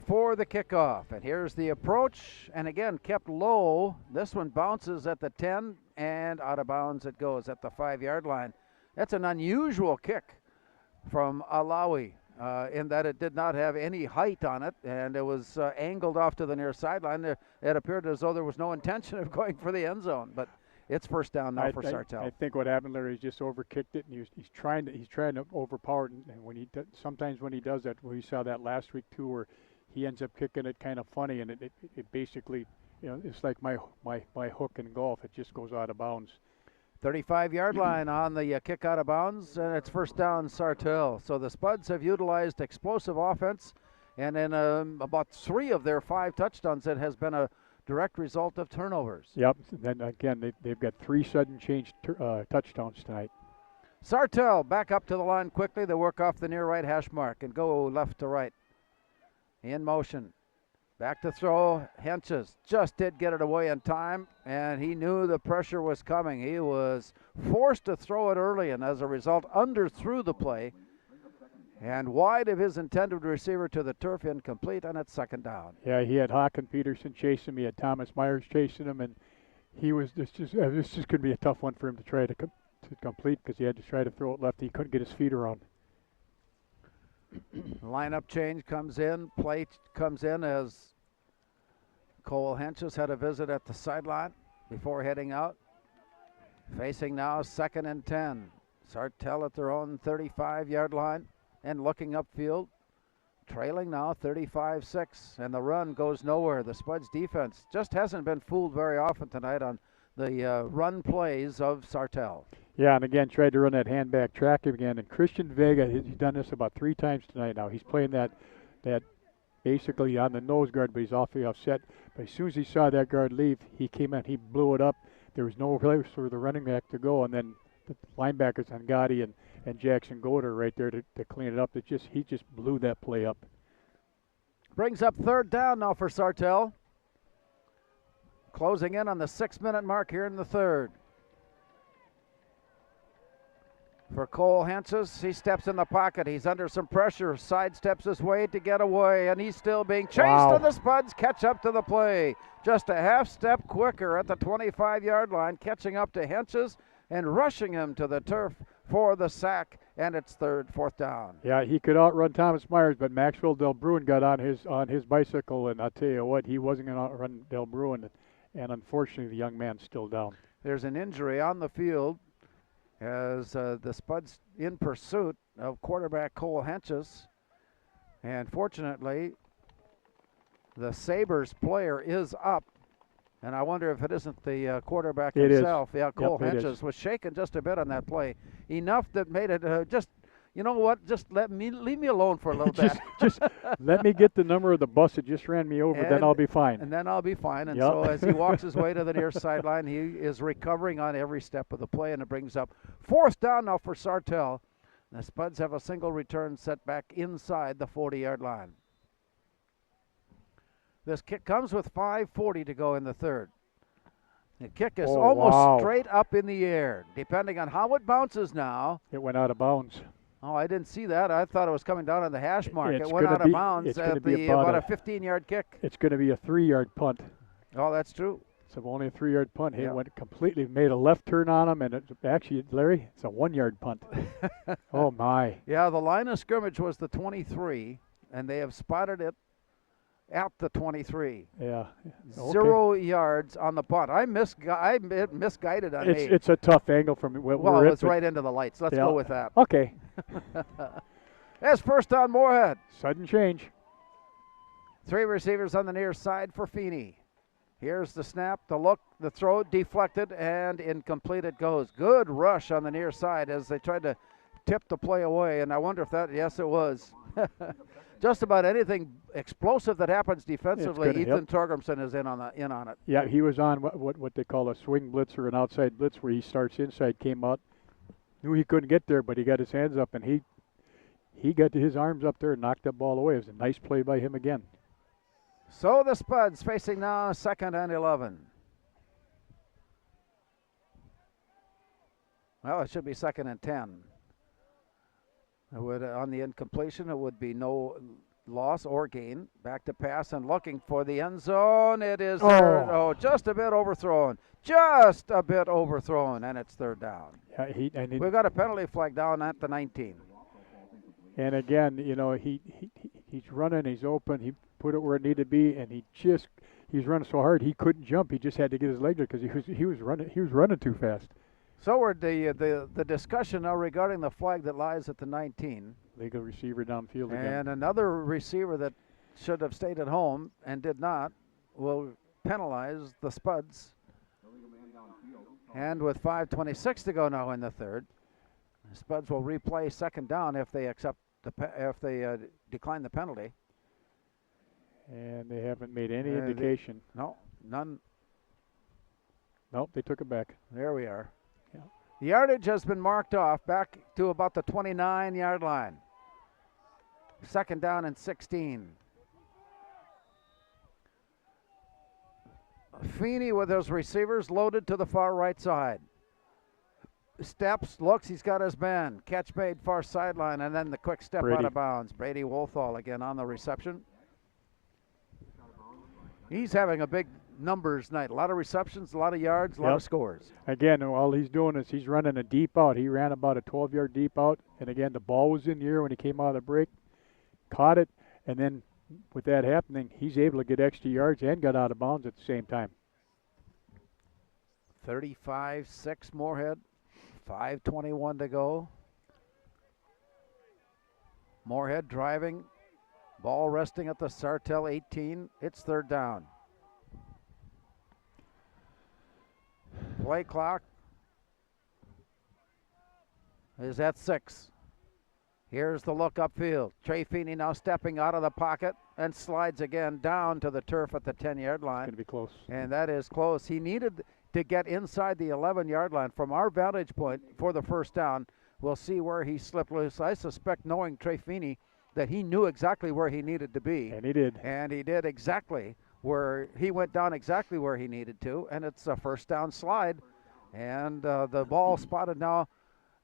For the kickoff, and here's the approach, and again kept low. This one bounces at the 10 and out of bounds it goes at the 5-yard line. That's an unusual kick from Alawi in that it did not have any height on it, and it was angled off to the near sideline. It appeared as though there was no intention of going for the end zone, but it's first down now for Sartell. I think what happened, Larry, is just overkicked it, and he's trying to overpower it. And when sometimes when he does that, we saw that last week too, where he ends up kicking it kind of funny, and it basically, it's like my hook in golf. It just goes out of bounds. 35-yard line on the kick out of bounds, and it's first down Sartell. So the Spuds have utilized explosive offense, and in about 3 of their 5 touchdowns, it has been a direct result of turnovers. Yep, and then again, they've got 3 sudden change touchdowns tonight. Sartell back up to the line quickly. They work off the near right hash mark and go left to right. In motion. Back to throw. Henches just did get it away in time, and he knew the pressure was coming. He was forced to throw it early, and as a result, underthrew the play. And wide of his intended receiver to the turf, incomplete, and it's second down. Yeah, he had Hawk and Peterson chasing him. He had Thomas Myers chasing him, and this just could be a tough one for him to try to complete because he had to try to throw it left. He couldn't get his feet around. Lineup change comes in. Play comes in as Cole Henches had a visit at the sideline before heading out. Facing now 2nd and 10. Sartell at their own 35-yard line and looking upfield. Trailing now 35-6, and the run goes nowhere. The Spuds defense just hasn't been fooled very often tonight on the run plays of Sartell. Yeah, and again, tried to run that hand-back track again. And Christian Vega, he's done this about 3 times tonight now. He's playing that basically on the nose guard, but he's awfully offset. But as soon as he saw that guard leave, he came in, he blew it up. There was no place for the running back to go, and then the linebackers, Angadi and Jackson Goder right there to clean it up. He just blew that play up. Brings up 3rd down now for Sartell. Closing in on the 6-minute mark here in the 3rd. For Cole Henches, he steps in the pocket. He's under some pressure, sidesteps his way to get away, and he's still being chased, and the Spuds catch up to the play. Just a half step quicker at the 25-yard line, catching up to Henches and rushing him to the turf for the sack, and it's 4th down. Yeah, he could outrun Thomas Myers, but Maxwell Del Bruin got on his bicycle, and I'll tell you what, he wasn't going to outrun Del Bruin, and unfortunately the young man's still down. There's an injury on the field as the Spuds in pursuit of quarterback Cole Henches, and fortunately the Sabres player is up, and I wonder if it isn't the quarterback himself. Yeah, Cole Henches was shaken just a bit on that play, enough that made it just, you know what, just leave me alone for a little bit. just let me get the number of the bus that just ran me over, then I'll be fine. And then I'll be fine. And so as he walks his way to the near sideline, he is recovering on every step of the play, and it brings up 4th down now for Sartell. The Spuds have a single return set back inside the 40-yard line. This kick comes with 5:40 to go in the 3rd. The kick is almost straight up in the air. Depending on how it bounces now. It went out of bounds. Oh, I didn't see that. I thought it was coming down on the hash mark. It went out of bounds at about a 15-yard kick. It's going to be a 3-yard punt. Oh, that's true. So only a 3-yard punt. He went completely, made a left turn on him, and actually, Larry, it's a 1-yard punt. Oh, my. Yeah, the line of scrimmage was the 23, and they have spotted it at the 23. Yeah. Okay. 0 yards on the punt. I misguided on me. It's a tough angle from where well, it's right into the lights. Let's go with that. Okay. That's first on Moorhead. Sudden change. 3 receivers on the near side for Feeney. Here's the snap, the look, the throw, deflected, and incomplete it goes. Good rush on the near side as they tried to tip the play away, and I wonder if that, yes, it was. Just about anything explosive that happens defensively, Ethan Torgrimson is in on it. Yeah, he was on what they call a swing blitz or an outside blitz, where he starts inside, came out, knew he couldn't get there, but he got his hands up, and he got his arms up there and knocked that ball away. It was a nice play by him again. So the Spuds facing now 2nd and 11. Well, it should be 2nd and 10. It would, on the incompletion, it would be no loss or gain. Back to pass and looking for the end zone. It is just a bit overthrown. Just a bit overthrown, and it's third down. We've got a penalty flag down at the 19. And again, he's running, he's open, he put it where it needed to be, and he's running so hard he couldn't jump. He just had to get his leg there because he was running too fast. So we're the discussion now regarding the flag that lies at the 19. Legal receiver downfield again. And another receiver that should have stayed at home and did not will penalize the Spuds. And with 5:26 to go now in the third, the Spuds will replay second down if they decline the penalty. And they haven't made any indication. No, none. Nope, they took it back. There we are. Yeah. The yardage has been marked off back to about the 29-yard line. Second down and 16. Feeney with those receivers loaded to the far right side. Steps, looks, he's got his man. Catch made far sideline, and then the quick step out of bounds. Brady Wolthall again on the reception. He's having a big numbers night. A lot of receptions, a lot of yards, a lot of scores. Again, all he's doing is he's running a deep out. He ran about a 12-yard deep out, and again, the ball was in the air when he came out of the break, caught it, and then with that happening, he's able to get extra yards and got out of bounds at the same time. 35-6 Moorhead, 5:21 to go. Moorhead driving, ball resting at the Sartell 18. It's third down. Play clock is at 6. Here's the look upfield. Trey Feeney now stepping out of the pocket and slides again down to the turf at the 10-yard line. It's going to be close. And that is close. He needed to get inside the 11-yard line. From our vantage point for the first down, we'll see where he slipped loose. I suspect, knowing Trey Feeney, that he knew exactly where he needed to be. And he did. And he did exactly where he went down exactly where he needed to. And it's a first down slide. And the ball spotted now.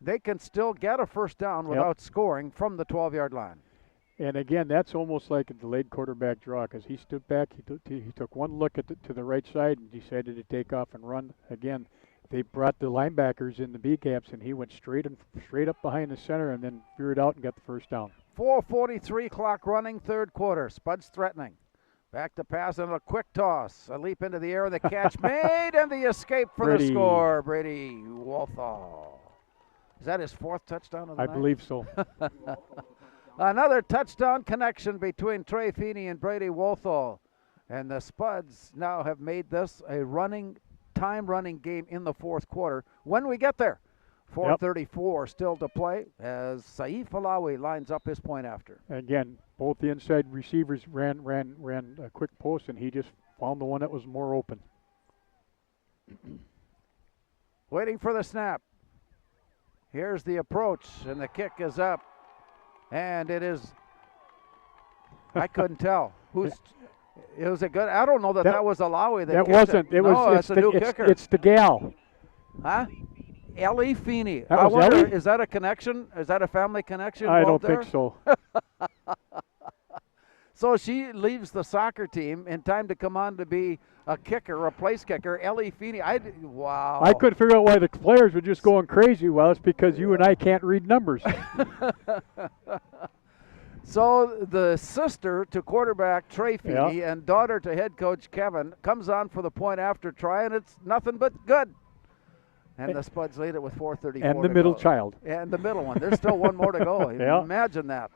They can still get a first down without scoring from the 12-yard line. And again, that's almost like a delayed quarterback draw because he stood back, he took one look at to the right side and decided to take off and run. Again, they brought the linebackers in the B-caps, and he went straight up behind the center and then veered out and got the first down. 4:43 clock running, third quarter. Spuds threatening. Back to pass and a quick toss. A leap into the air, the catch made, and the escape for the score. Brady Wolthall. Is that his fourth touchdown of the night? I believe so. Another touchdown connection between Trey Feeney and Brady Wolthall. And the Spuds now have made this a time running game in the fourth quarter. When we get there, 4:34 still to play as Saif Alawi lines up his point after. Again, both the inside receivers ran a quick post, and he just found the one that was more open. Waiting for the snap. Here's the approach, and the kick is up. And it is, I couldn't tell. It was a good, I don't know that was Alawi. That wasn't. It's a new kicker. It's the gal. Huh? Ellie Feeney. That was Ellie? Is that a connection? Is that a family connection? I don't think so. So she leaves the soccer team in time to come on to be a kicker, a place kicker. Ellie Feeney. Wow. I couldn't figure out why the players were just going crazy. Well, it's because you and I can't read numbers. So the sister to quarterback Trey Feeney and daughter to head coach Kevin comes on for the point after try, and it's nothing but good. And the Spuds lead it with 4:34 and the middle child. And the middle one. There's still one more to go. Imagine that.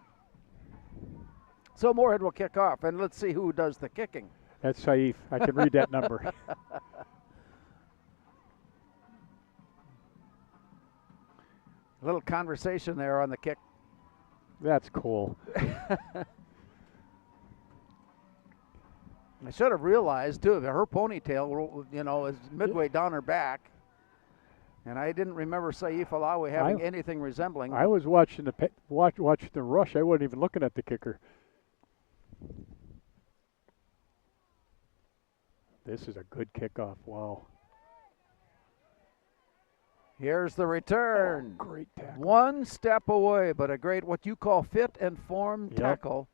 So Moorhead will kick off, and let's see who does the kicking. That's Saif. I can read that number. A little conversation there on the kick. That's cool. I should have realized, too, that her ponytail, is midway down her back. And I didn't remember Saif Alawi having anything resembling. I was watching the rush. I wasn't even looking at the kicker. This is a good kickoff. Wow. Here's the return. Great tackle. One step away, but a great, what you call fit and form tackle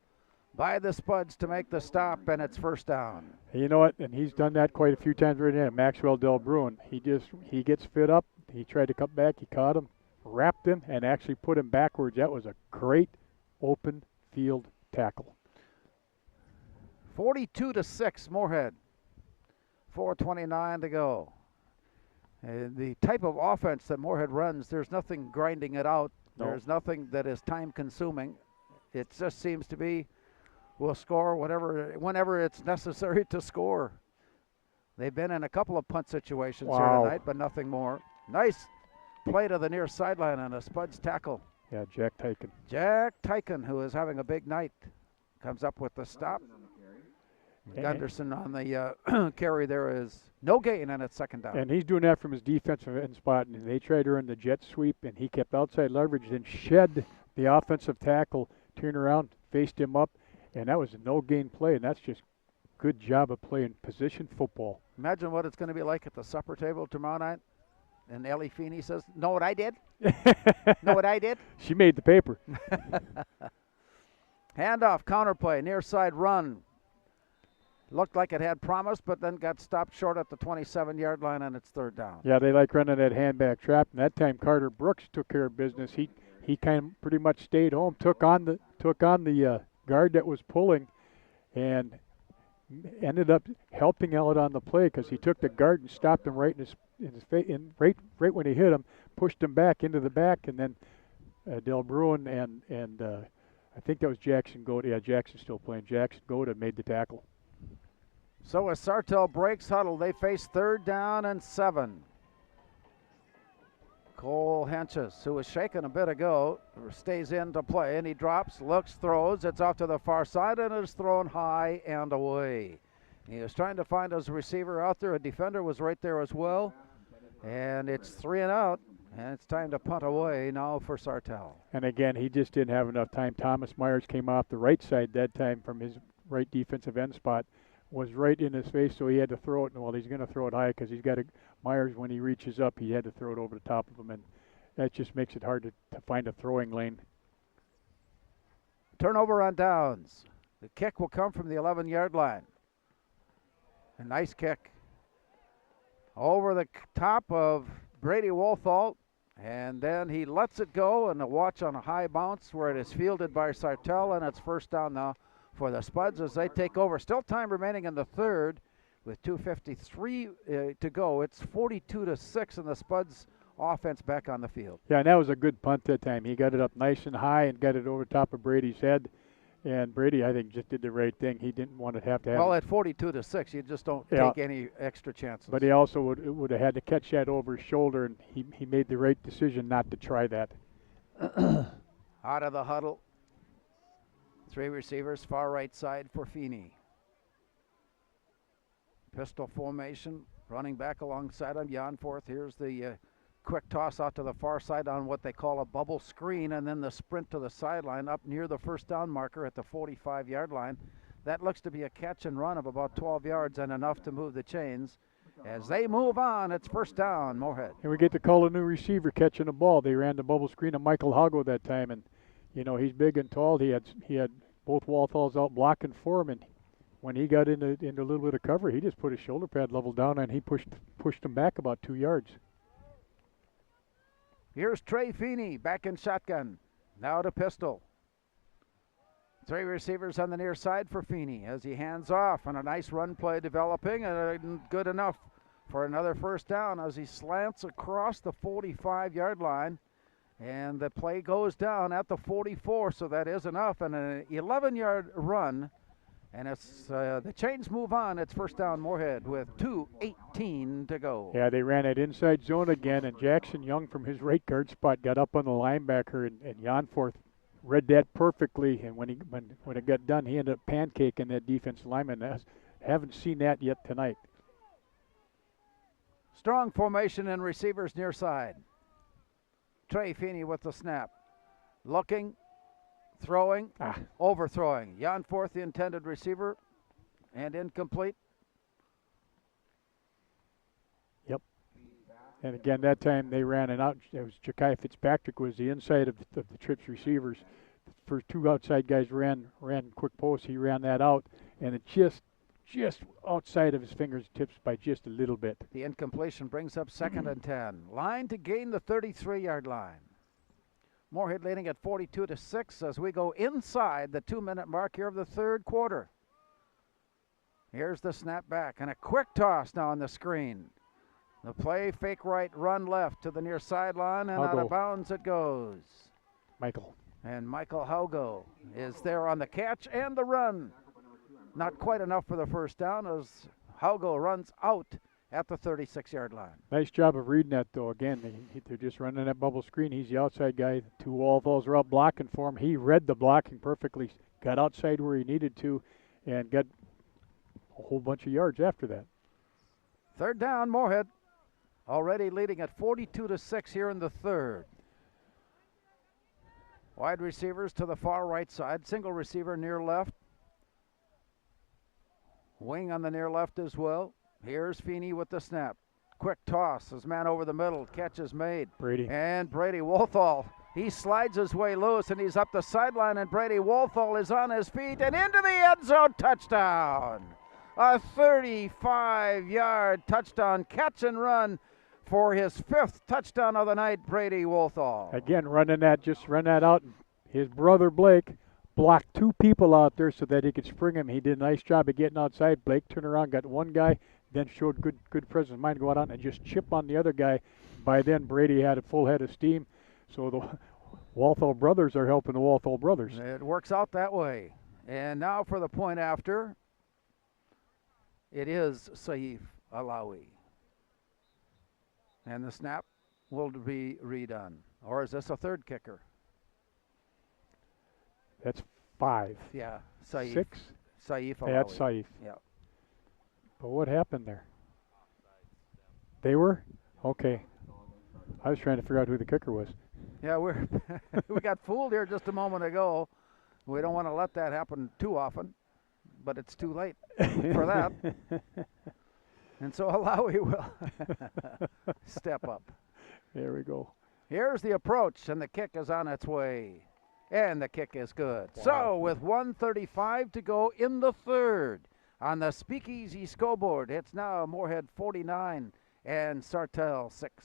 by the Spuds to make the stop, and it's first down. You know what? And he's done that quite a few times right now. Maxwell Del Bruin. He gets fit up. He tried to come back. He caught him, wrapped him, and actually put him backwards. That was a great open field tackle. 42-6, Moorhead. 4:29 to go. And the type of offense that Moorhead runs, there's nothing grinding it out. No. There's nothing that is time consuming. It just seems to be we'll score whenever it's necessary to score. They've been in a couple of punt situations here tonight, but nothing more. Nice play to the near sideline on a Spuds tackle. Yeah, Jack Tyken. Jack Tyken, who is having a big night, comes up with the stop. Gunderson on the carry there is no gain, and it's second down. And he's doing that from his defensive end spot, and they tried to run the jet sweep, and he kept outside leverage, then shed the offensive tackle, turned around, faced him up, and that was a no-gain play, and that's just good job of playing position football. Imagine what it's going to be like at the supper table tomorrow night. And Ellie Feeney says, know what I did? Know what I did? She made the paper. Handoff, counterplay, near side run. Looked like it had promise, but then got stopped short at the 27-yard line, and it's third down. Yeah, they like running that handback trap, and that time Carter Brooks took care of business. He kind of pretty much stayed home, took on the guard that was pulling, and ended up helping out on the play because he took the guard and stopped him right in his face, right when he hit him, pushed him back into the back, and then Del Bruin and I think that was Jackson Goda. Yeah, Jackson's still playing. Jackson Goda made the tackle. So as Sartell breaks huddle, they face third down and 7. Cole Henches, who was shaken a bit ago, stays in to play, and he drops, looks, throws. It's off to the far side, and it's thrown high and away. He was trying to find his receiver out there. A defender was right there as well, and it's 3 and out, and it's time to punt away now for Sartell. And again, he just didn't have enough time. Thomas Myers came off the right side that time from his right defensive end spot, was right in his face, so he had to throw it. Well, he's going to throw it high because he's got Myers, when he reaches up, he had to throw it over the top of him, and that just makes it hard to find a throwing lane. Turnover on downs. The kick will come from the 11-yard line. A nice kick over the top of Brady Wolthall, and then he lets it go, and a watch on a high bounce where it is fielded by Sartell, and it's first down now for the Spuds as they take over. Still time remaining in the third with 2:53 to go. It's 42-6, and the Spuds offense back on the field. Yeah, and that was a good punt that time. He got it up nice and high and got it over top of Brady's head. And Brady, I think, just did the right thing. He didn't want to have to have Well, at 42-6, you just don't take any extra chances. But he also would have had to catch that over his shoulder, and he made the right decision not to try that. Out of the huddle. 3 receivers, far right side for Feeney. Pistol formation, running back alongside him, Janforth. Here's the quick toss out to the far side on what they call a bubble screen, and then the sprint to the sideline up near the first down marker at the 45-yard line. That looks to be a catch and run of about 12 yards and enough to move the chains. As they move on, it's first down, Moorhead. And we get to call a new receiver catching the ball. They ran the bubble screen of Michael Hago that time, and he's big and tall. He had both Walthalls out blocking for him, and when he got into a little bit of cover, he just put his shoulder pad level down, and he pushed him back about 2 yards. Here's Trey Feeney back in shotgun. Now to pistol. 3 receivers on the near side for Feeney as he hands off, and a nice run play developing, and good enough for another first down as he slants across the 45-yard line. And the play goes down at the 44, so that is enough. And an 11-yard run, and it's the chains move on. It's first down, Moorhead, with 2:18 to go. Yeah, they ran that inside zone again, and Jackson Young from his right guard spot got up on the linebacker, and Janforth read that perfectly. And when it got done, he ended up pancaking that defensive lineman. Haven't seen that yet tonight. Strong formation and receivers near side. Trey Feeney with the snap. Looking, throwing, overthrowing. Janforth, the intended receiver, and incomplete. Yep. And again, that time they ran it out. It was Ja'Kai Fitzpatrick was the inside of the Trips receivers. first two outside guys ran quick post. He ran that out, and it just outside of his fingertips by just a little bit. The incompletion brings up 2nd and 10. Line to gain the 33-yard line. Moorhead leading at 42-6 as we go inside the 2-minute mark here of the third quarter. Here's the snap back and a quick toss now on the screen. The play, fake right, run left to the near sideline, and out of bounds it goes. Michael. And Michael Haugo is there on the catch and the run. Not quite enough for the first down as Haugo runs out at the 36-yard line. Nice job of reading that, though. Again, they're just running that bubble screen. He's the outside guy. Two Walthols are out blocking for him. He read the blocking perfectly, got outside where he needed to, and got a whole bunch of yards after that. Third down, Moorhead. Already leading at 42-6 here in the third. Wide receivers to the far right side. Single receiver near left. Wing on the near left as well. Here's Feeney with the snap. Quick toss. His man over the middle. Catch is made. Brady. And Brady Wolthall. He slides his way loose and he's up the sideline, and Brady Wolthall is on his feet and into the end zone. Touchdown. A 35-yard touchdown catch and run for his 5th touchdown of the night, Brady Wolthall. Again, run that out. His brother Blake blocked two people out there so that he could spring him. He did a nice job of getting outside. Blake turned around, got one guy, then showed good presence of mind to go out and just chip on the other guy. By then, Brady had a full head of steam. So the Walthall brothers are helping the Walthall brothers. It works out that way. And now for the point after, it is Saif Alawi. And the snap will be redone. Or is this a third kicker? That's 5. Yeah, Saif. 6? Saif Alawi. Yeah, that's Saif. Yeah. But what happened there? They were? Okay. I was trying to figure out who the kicker was. Yeah, we got fooled here just a moment ago. We don't want to let that happen too often, but it's too late for that. And so Alawi will step up. There we go. Here's the approach, and the kick is on its way. And the kick is good. Wow. So with 1:35 to go in the third, on the Speakeasy scoreboard, it's now Moorhead 49 and Sartell 6.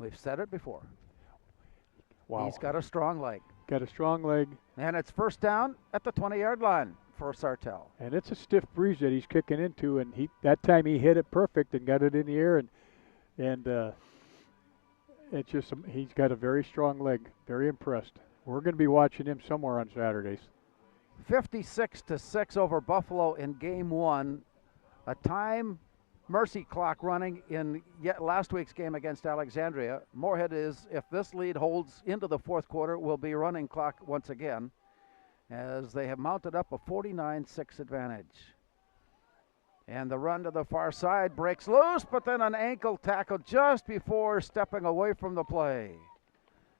We've said it before. Wow. He's got a strong leg. Got a strong leg. And it's first down at the 20-yard line for Sartell. And it's a stiff breeze that he's kicking into, and that time he hit it perfect and got it in the air, and it's just he's got a very strong leg. Very impressed. We're going to be watching him somewhere on Saturdays. 56-6 over Buffalo in game 1. A time mercy clock running in last week's game against Alexandria. Moorhead is, if this lead holds into the fourth quarter, will be running clock once again, as they have mounted up a 49-6 advantage. And the run to the far side breaks loose, but then an ankle tackle just before stepping away from the play.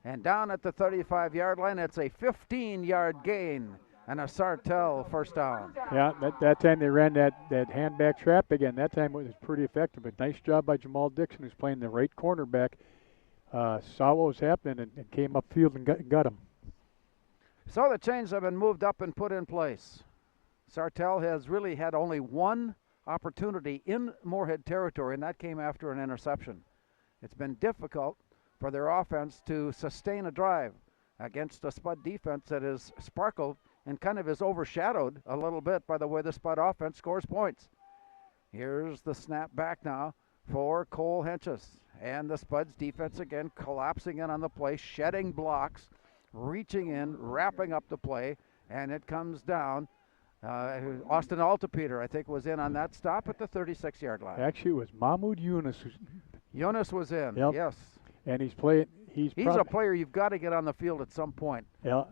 And down at the 35-yard line, it's a 15-yard gain and a Sartell first down. Yeah, that time they ran that hand-back trap again. That time it was pretty effective. But nice job by Jamal Dixon, who's playing the right cornerback. Saw what was happening and came upfield and got him. So the chains have been moved up and put in place. Sartell has really had only one opportunity in Moorhead territory, and that came after an interception. It's been difficult for their offense to sustain a drive against a Spud defense that is sparkled and kind of is overshadowed a little bit by the way the Spud offense scores points. Here's the snap back now for Cole Henches. And the Spuds defense again collapsing in on the play, shedding blocks, reaching in, wrapping up the play, and it comes down. Austin Altepeter, I think, was in on that stop at the 36-yard line. Actually, it was Mahmoud Yunus. Yunus was in, yep. Yes. And he's playing. He's a player you've got to get on the field at some point. Yeah.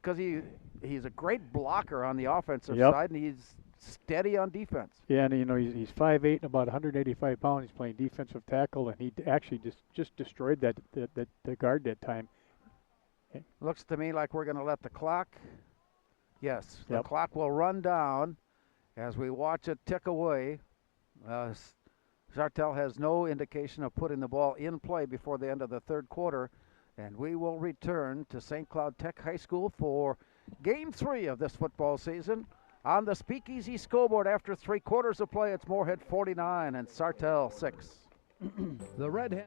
Because he's a great blocker on the offensive yep. side, and he's steady on defense. Yeah, and he's 5'8" and about 185 pounds. He's playing defensive tackle, and he actually just destroyed the guard that time. Looks to me like we're going to let the clock. Yes, the yep. clock will run down as we watch it tick away. Sartell has no indication of putting the ball in play before the end of the third quarter, and we will return to St. Cloud Tech High School for Game 3 of this football season. On the Speakeasy scoreboard after 3 quarters of play, it's Moorhead 49 and Sartell 6. The Red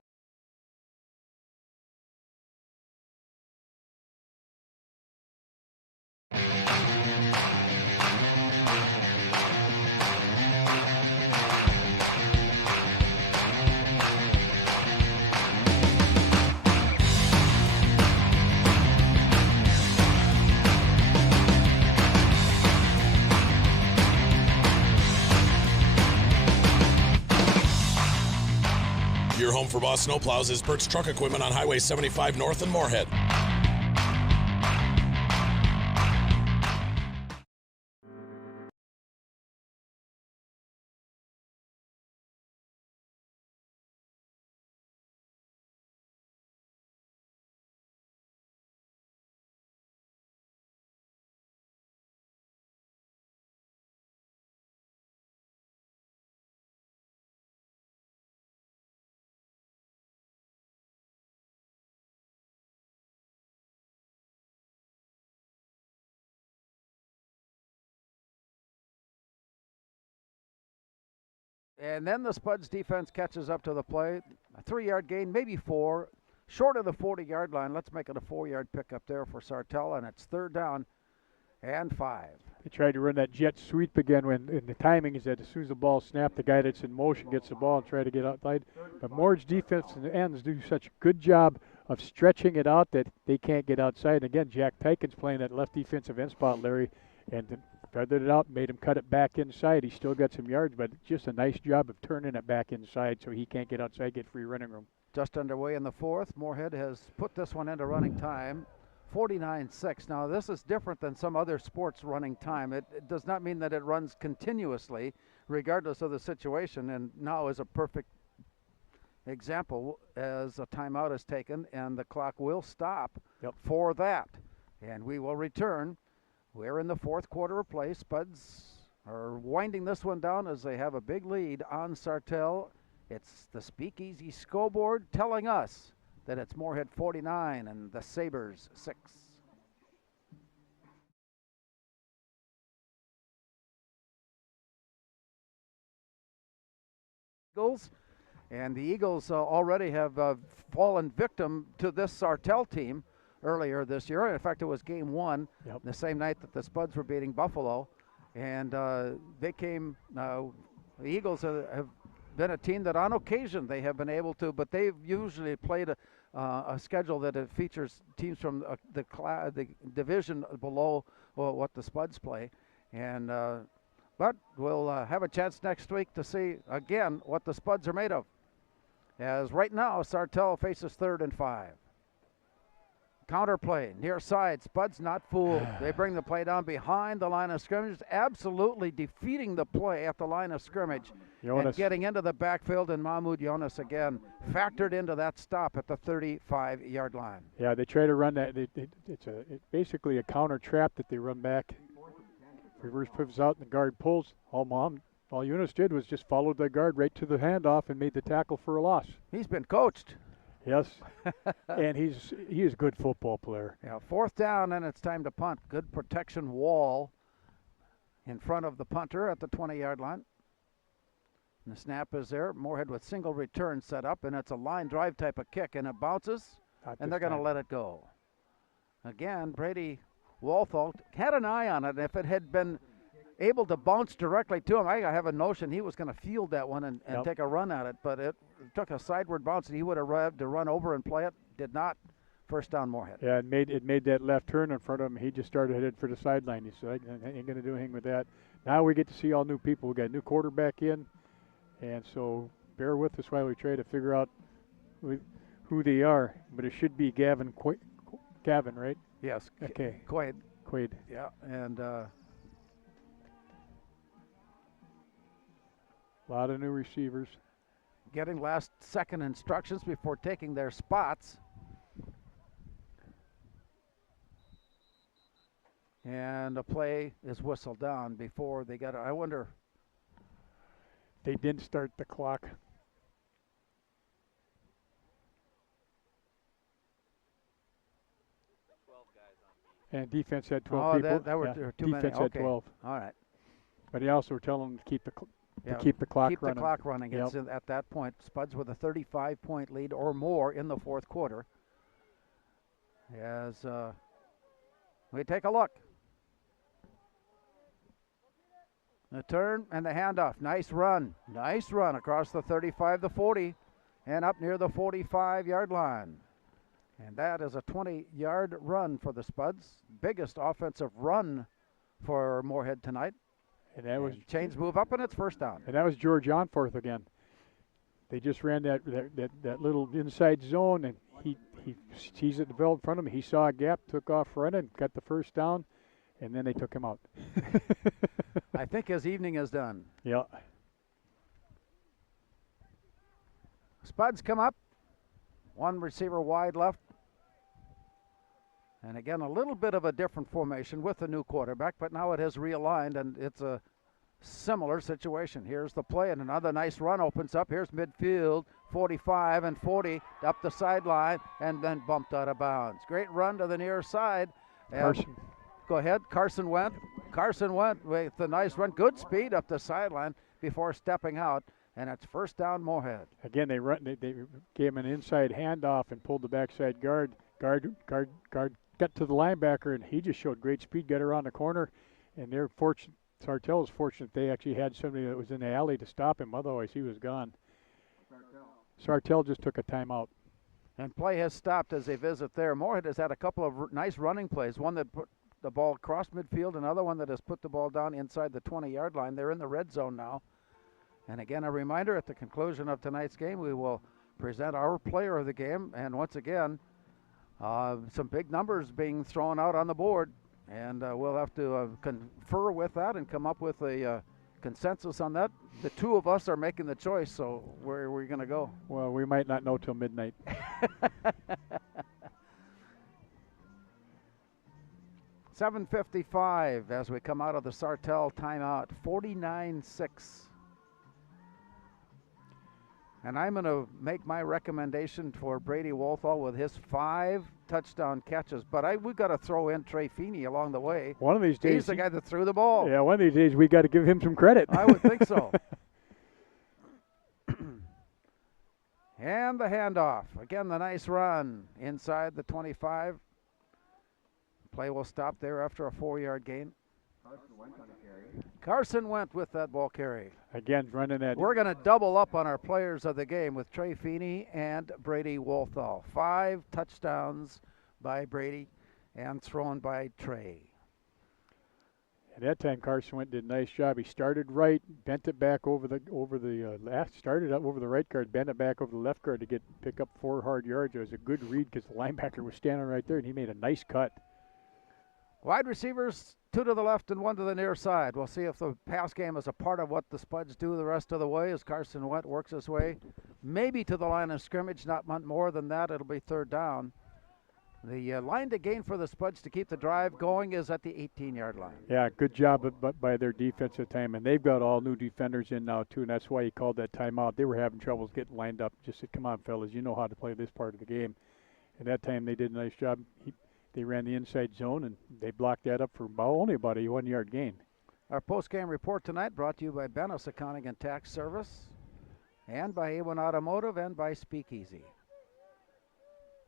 Your home for Boss Snowplows is Burt's Truck Equipment on Highway 75 North in Moorhead. And then the Spuds defense catches up to the play. A 3-yard gain, maybe 4, short of the 40-yard line. Let's make it a 4-yard pickup there for Sartell, and it's 3rd down and 5. They tried to run that jet sweep again when the timing is that as soon as the ball snapped, the guy that's in motion gets the ball and try to get outside. But Moore's defense and the ends do such a good job of stretching it out that they can't get outside. And again, Jack Tykin's playing that left defensive end spot, Larry, and feathered it out, made him cut it back inside. He still got some yards, but just a nice job of turning it back inside so he can't get outside, get free running room. Just underway in the 4th. Moorhead has put this one into running time. 49-6. Now, this is different than some other sports running time. It does not mean that it runs continuously, regardless of the situation, and now is a perfect example as a timeout is taken, and the clock will stop for that. And we will return. We're in the 4th quarter of play. Spuds are winding this one down as they have a big lead on Sartell. It's the Speakeasy scoreboard telling us that it's Moorhead 49 and the Sabres 6. Eagles, and the Eagles already have fallen victim to this Sartell team earlier this year. In fact, it was game 1, the same night that the Spuds were beating Buffalo, and they came. The Eagles have been a team that on occasion they have been able to, but they've usually played a schedule that it features teams from the division below what the Spuds play, and but we'll have a chance next week to see again what the Spuds are made of. As right now Sartell faces 3rd and 5. Counter play, near side, Spuds not fooled. They bring the play down behind the line of scrimmage, absolutely defeating the play at the line of scrimmage. Jonas. And getting into the backfield, and Mahmoud Jonas again factored into that stop at the 35-yard line. Yeah, they try to run that. It's basically a counter trap that they run back. Reverse pivots out, and the guard pulls. All Jonas did was just follow the guard right to the handoff and made the tackle for a loss. He's been coached. Yes, and he is a good football player. Yeah, 4th down, and it's time to punt. Good protection wall in front of the punter at the 20-yard line. And the snap is there. Moorhead with single return set up, and it's a line drive type of kick, and it bounces, and they're going to let it go. Again, Brady Walthall had an eye on it. If it had been able to bounce directly to him, I have a notion he was going to field that one and take a run at it, but it took a sideward bounce, and he would have had to run over and play it. Did not. First down, Moorhead. Yeah, it made that left turn in front of him. He just started headed for the sideline. He said, I ain't going to do anything with that. Now we get to see all new people. We got a new quarterback in, and so bear with us while we try to figure out who they are. But it should be Gavin, right? Yes. Okay. Quaid. Yeah, and a lot of new receivers. Getting last-second instructions before taking their spots. And a play is whistled down before they got it. I wonder. They didn't start the clock. And defense had 12 people. There were too many. Defense had 12. All right. But he also were telling them to keep the clock running. Keep the clock running. Yep. It's at that point. Spuds with a 35-point lead or more in the fourth quarter. As we take a look. The turn and the handoff. Nice run. Nice run across the 35, the 40, and up near the 45-yard line. And that is a 20-yard run for the Spuds. Biggest offensive run for Moorhead tonight. And that was chains move up, and it's first down. And that was George Onforth again. They just ran that little inside zone, and he sees it develop in front of him. He saw a gap, took off running, got the first down, and then they took him out. I think his evening is done. Yeah. Spuds come up. One receiver wide left. And again, a little bit of a different formation with the new quarterback, but now it has realigned, and it's a similar situation. Here's the play, and another nice run opens up. Here's midfield, 45 and 40, up the sideline, and then bumped out of bounds. Great run to the near side. Carson. Go ahead. Carson went with a nice run. Good speed up the sideline before stepping out, and it's first down Moorhead. Again, they gave him an inside handoff and pulled the backside guard. Guard got to the linebacker, and he just showed great speed, got around the corner, and they're fortunate. Sartell was fortunate they actually had somebody that was in the alley to stop him. Otherwise, he was gone. Sartell just took a timeout. And play has stopped as they visit there. Moorhead has had a couple of nice running plays. One that put the ball across midfield, another one that has put the ball down inside the 20-yard line. They're in the red zone now. And again, a reminder, at the conclusion of tonight's game, we will present our player of the game. And once again, some big numbers being thrown out on the board. And we'll have to confer with that and come up with a consensus on that. The two of us are making the choice, so where are we going to go? Well, we might not know till midnight. 7:55 as we come out of the Sartell timeout, 49-6. And I'm going to make my recommendation for Brady Walthall with his 5 touchdown catches. But we've got to throw in Trey Feeney along the way. One of these days. He's the guy that threw the ball. Yeah, one of these days we got to give him some credit. I would think so. And the handoff. Again, the nice run inside the 25. Play will stop there after a 4-yard gain. Carson went with that ball carry. Again, running that. We're going to double up on our players of the game with Trey Feeney and Brady Walthall. 5 touchdowns by Brady and thrown by Trey. At that time, Carson Wentz did a nice job. He started right, bent it back over the left, started up over the right guard, bent it back over the left guard to pick up 4 hard yards. It was a good read because the linebacker was standing right there, and he made a nice cut. Wide receivers, 2 to the left and 1 to the near side. We'll see if the pass game is a part of what the Spuds do the rest of the way as Carson Wentz works his way maybe to the line of scrimmage, not more than that. It'll be 3rd down. The line to gain for the Spuds to keep the drive going is at the 18-yard line. Yeah, good job by their defensive time, and they've got all new defenders in now too, and that's why he called that timeout. They were having troubles getting lined up. Just said, come on, fellas, you know how to play this part of the game. And that time they did a nice job. They ran the inside zone, and they blocked that up for only about a 1-yard gain. Our post-game report tonight brought to you by Bennis Accounting and Tax Service. and by A1 Automotive and by Speakeasy.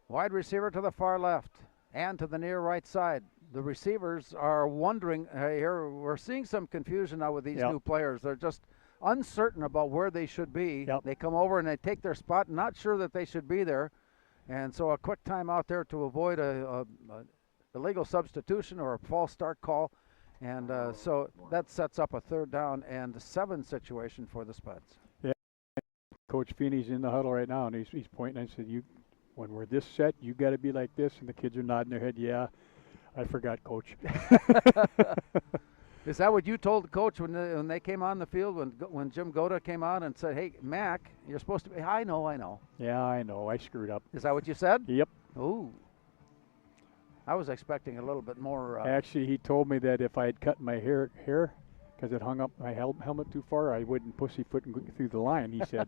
Wide receiver to the far left and to the near right side. The receivers are wondering here. We're seeing some confusion now with these new players. They're just uncertain about where they should be. They come over and they take their spot, not sure that they should be there. And so a quick timeout there to avoid a illegal substitution or a false start call. And so that sets up a 3rd down and 7 situation for the Spuds. Yeah, Coach Feeney's in the huddle right now, and he's pointing and said, when we're this set, you got to be like this. And the kids are nodding their head, yeah. I forgot, Coach. Is that what you told the coach when they came on the field, when Jim Goda came on and said, hey, Mac, you're supposed to be, I know. Yeah, I know. I screwed up. Is that what you said? Yep. Ooh. I was expecting a little bit more. Actually, he told me that if I had cut my hair because it hung up my helmet too far, I wouldn't pussyfoot and go through the line, he said.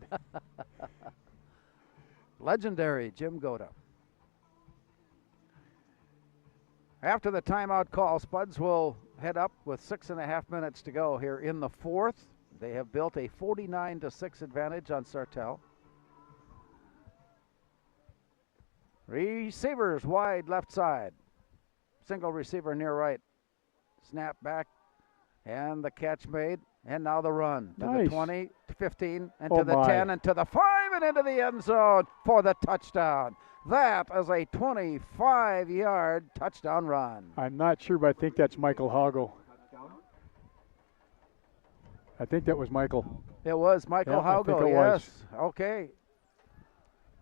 Legendary Jim Goda. After the timeout call, Spuds will head up with 6.5 minutes to go here in the 4th. They have built a 49-6 advantage on Sartell. Receivers wide left side. Single receiver near right. Snap back and the catch made. And now the run to the 20, to 15, and to the 10, and to the 5, and into the end zone for the touchdown. That is a 25-yard touchdown run. I'm not sure, but I think that's Michael Hoggle. I think that was Michael. It was Michael Hoggle, yes. Okay.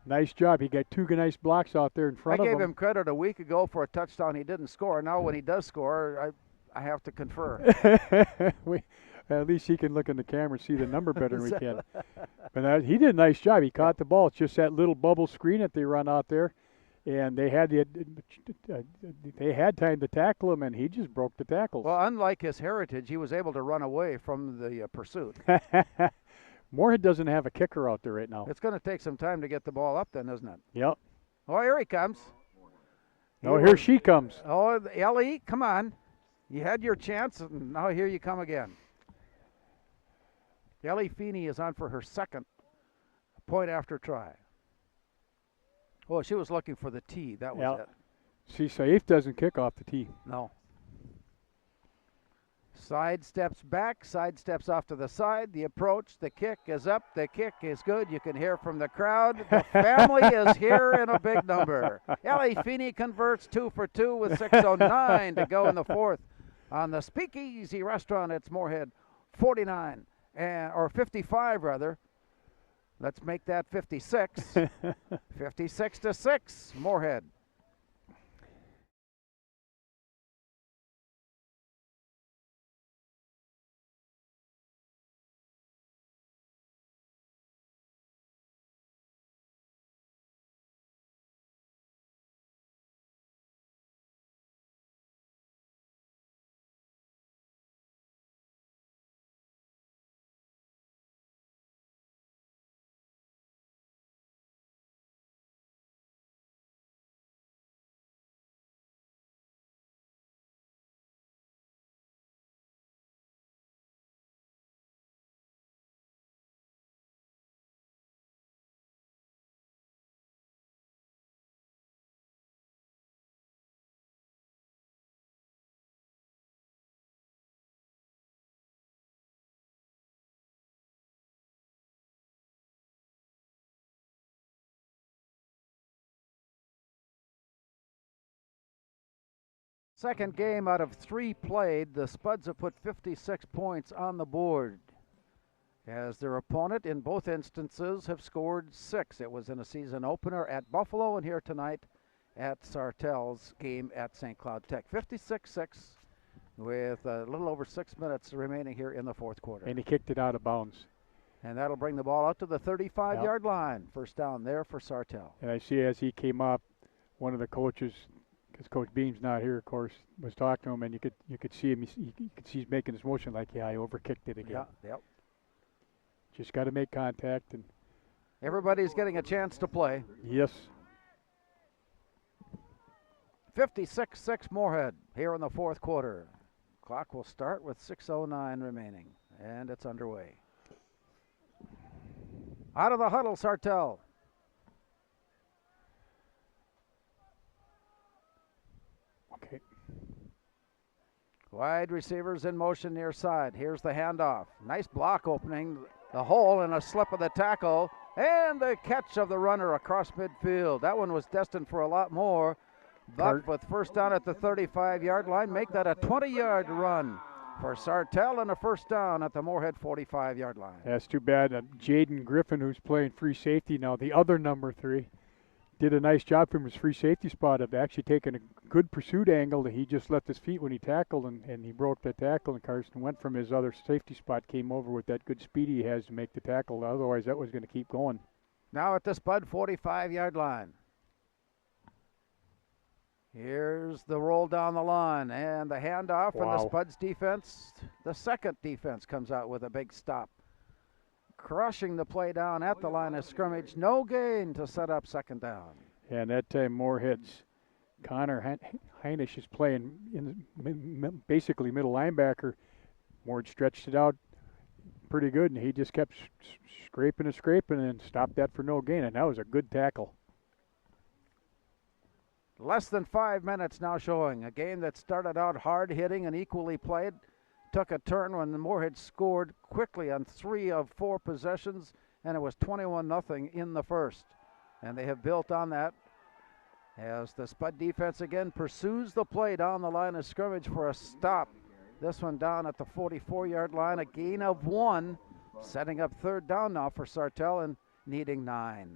Nice job. He got 2 nice blocks out there in front of him. I gave him credit a week ago for a touchdown he didn't score. Now when he does score, I have to confer. At least he can look in the camera and see the number better than we can. But he did a nice job. He caught the ball. It's just that little bubble screen that they run out there, and they had time to tackle him, and he just broke the tackles. Well, unlike his heritage, he was able to run away from the pursuit. Moorhead doesn't have a kicker out there right now. It's going to take some time to get the ball up then, isn't it? Yep. Oh, here he comes. Oh, here she comes. Oh, Ellie, come on. You had your chance, and now here you come again. Ellie Feeney is on for her 2nd point after try. Oh, she was looking for the tee. That was it. See, Saif doesn't kick off the tee. No. Side steps back, side steps off to the side. The approach, the kick is up. The kick is good. You can hear from the crowd. The family is here in a big number. Ellie Feeney converts 2 for 2 with 6:09 to go in the 4th. On the Speakeasy Restaurant, it's Moorhead 49. Or 55 rather. Let's make that 56. 56-6, Moorhead. Second game out of 3 played, the Spuds have put 56 points on the board, as their opponent in both instances have scored 6. It was in a season opener at Buffalo, and here tonight at Sartell's game at St. Cloud Tech. 56-6 with a little over 6 minutes remaining here in the 4th quarter. And he kicked it out of bounds. And that'll bring the ball out to the 35-yard line. First down there for Sartell. And I see as he came up, one of the coaches, because Coach Beam's not here, of course, was talking to him, and you could see him. You could see he's making his motion like, yeah, I overkicked it again. Yeah, yep. Just got to make contact, and everybody's getting a chance to play. Yes. 56-6 Moorhead here in the 4th quarter. Clock will start with 6:09 remaining, and it's underway. Out of the huddle, Sartell. Okay. Wide receivers in motion near side. Here's the handoff. Nice block opening the hole and a slip of the tackle. And the catch of the runner across midfield. That one was destined for a lot more. But with first down at the 35-yard line, make that a 20-yard run for Sartell and a first down at the Moorhead 45-yard line. That's too bad. Jaden Griffin, who's playing free safety now, the other number 3, did a nice job from his free safety spot of actually taking a good pursuit angle. He just left his feet when he tackled, and he broke the tackle, and Carson went from his other safety spot, came over with that good speed he has to make the tackle. Otherwise, that was going to keep going. Now at the Spud 45-yard line. Here's the roll down the line and the handoff from the Spuds defense. The second defense comes out with a big stop. Crushing the play down at the line of scrimmage. No gain to set up second down. And that time Moorhead's Connor Heinisch is playing in basically middle linebacker. Moorhead stretched it out pretty good, and he just kept scraping and stopped that for no gain, and that was a good tackle. Less than 5 minutes now showing. A game that started out hard hitting and equally played. Took a turn when the Moorhead scored quickly on 3 of 4 possessions, and it was 21-0 in the first. And they have built on that as the Spud defense again pursues the play down the line of scrimmage for a stop. This one down at the 44-yard line, a gain of 1, setting up third down now for Sartell and needing 9.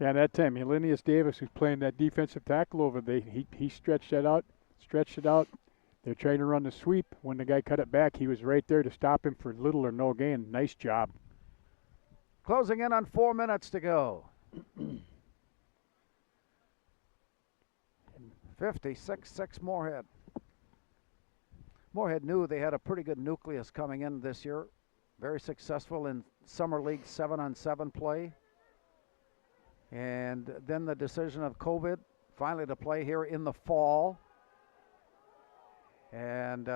Yeah, that time, Elenius Davis, who's playing that defensive tackle over there, he stretched it out. They're trying to run the sweep. When the guy cut it back, he was right there to stop him for little or no gain. Nice job. Closing in on 4 minutes to go. 56-6 Moorhead. Moorhead knew they had a pretty good nucleus coming in this year. Very successful in Summer League 7-on-7 play. And then the decision of COVID finally to play here in the fall. And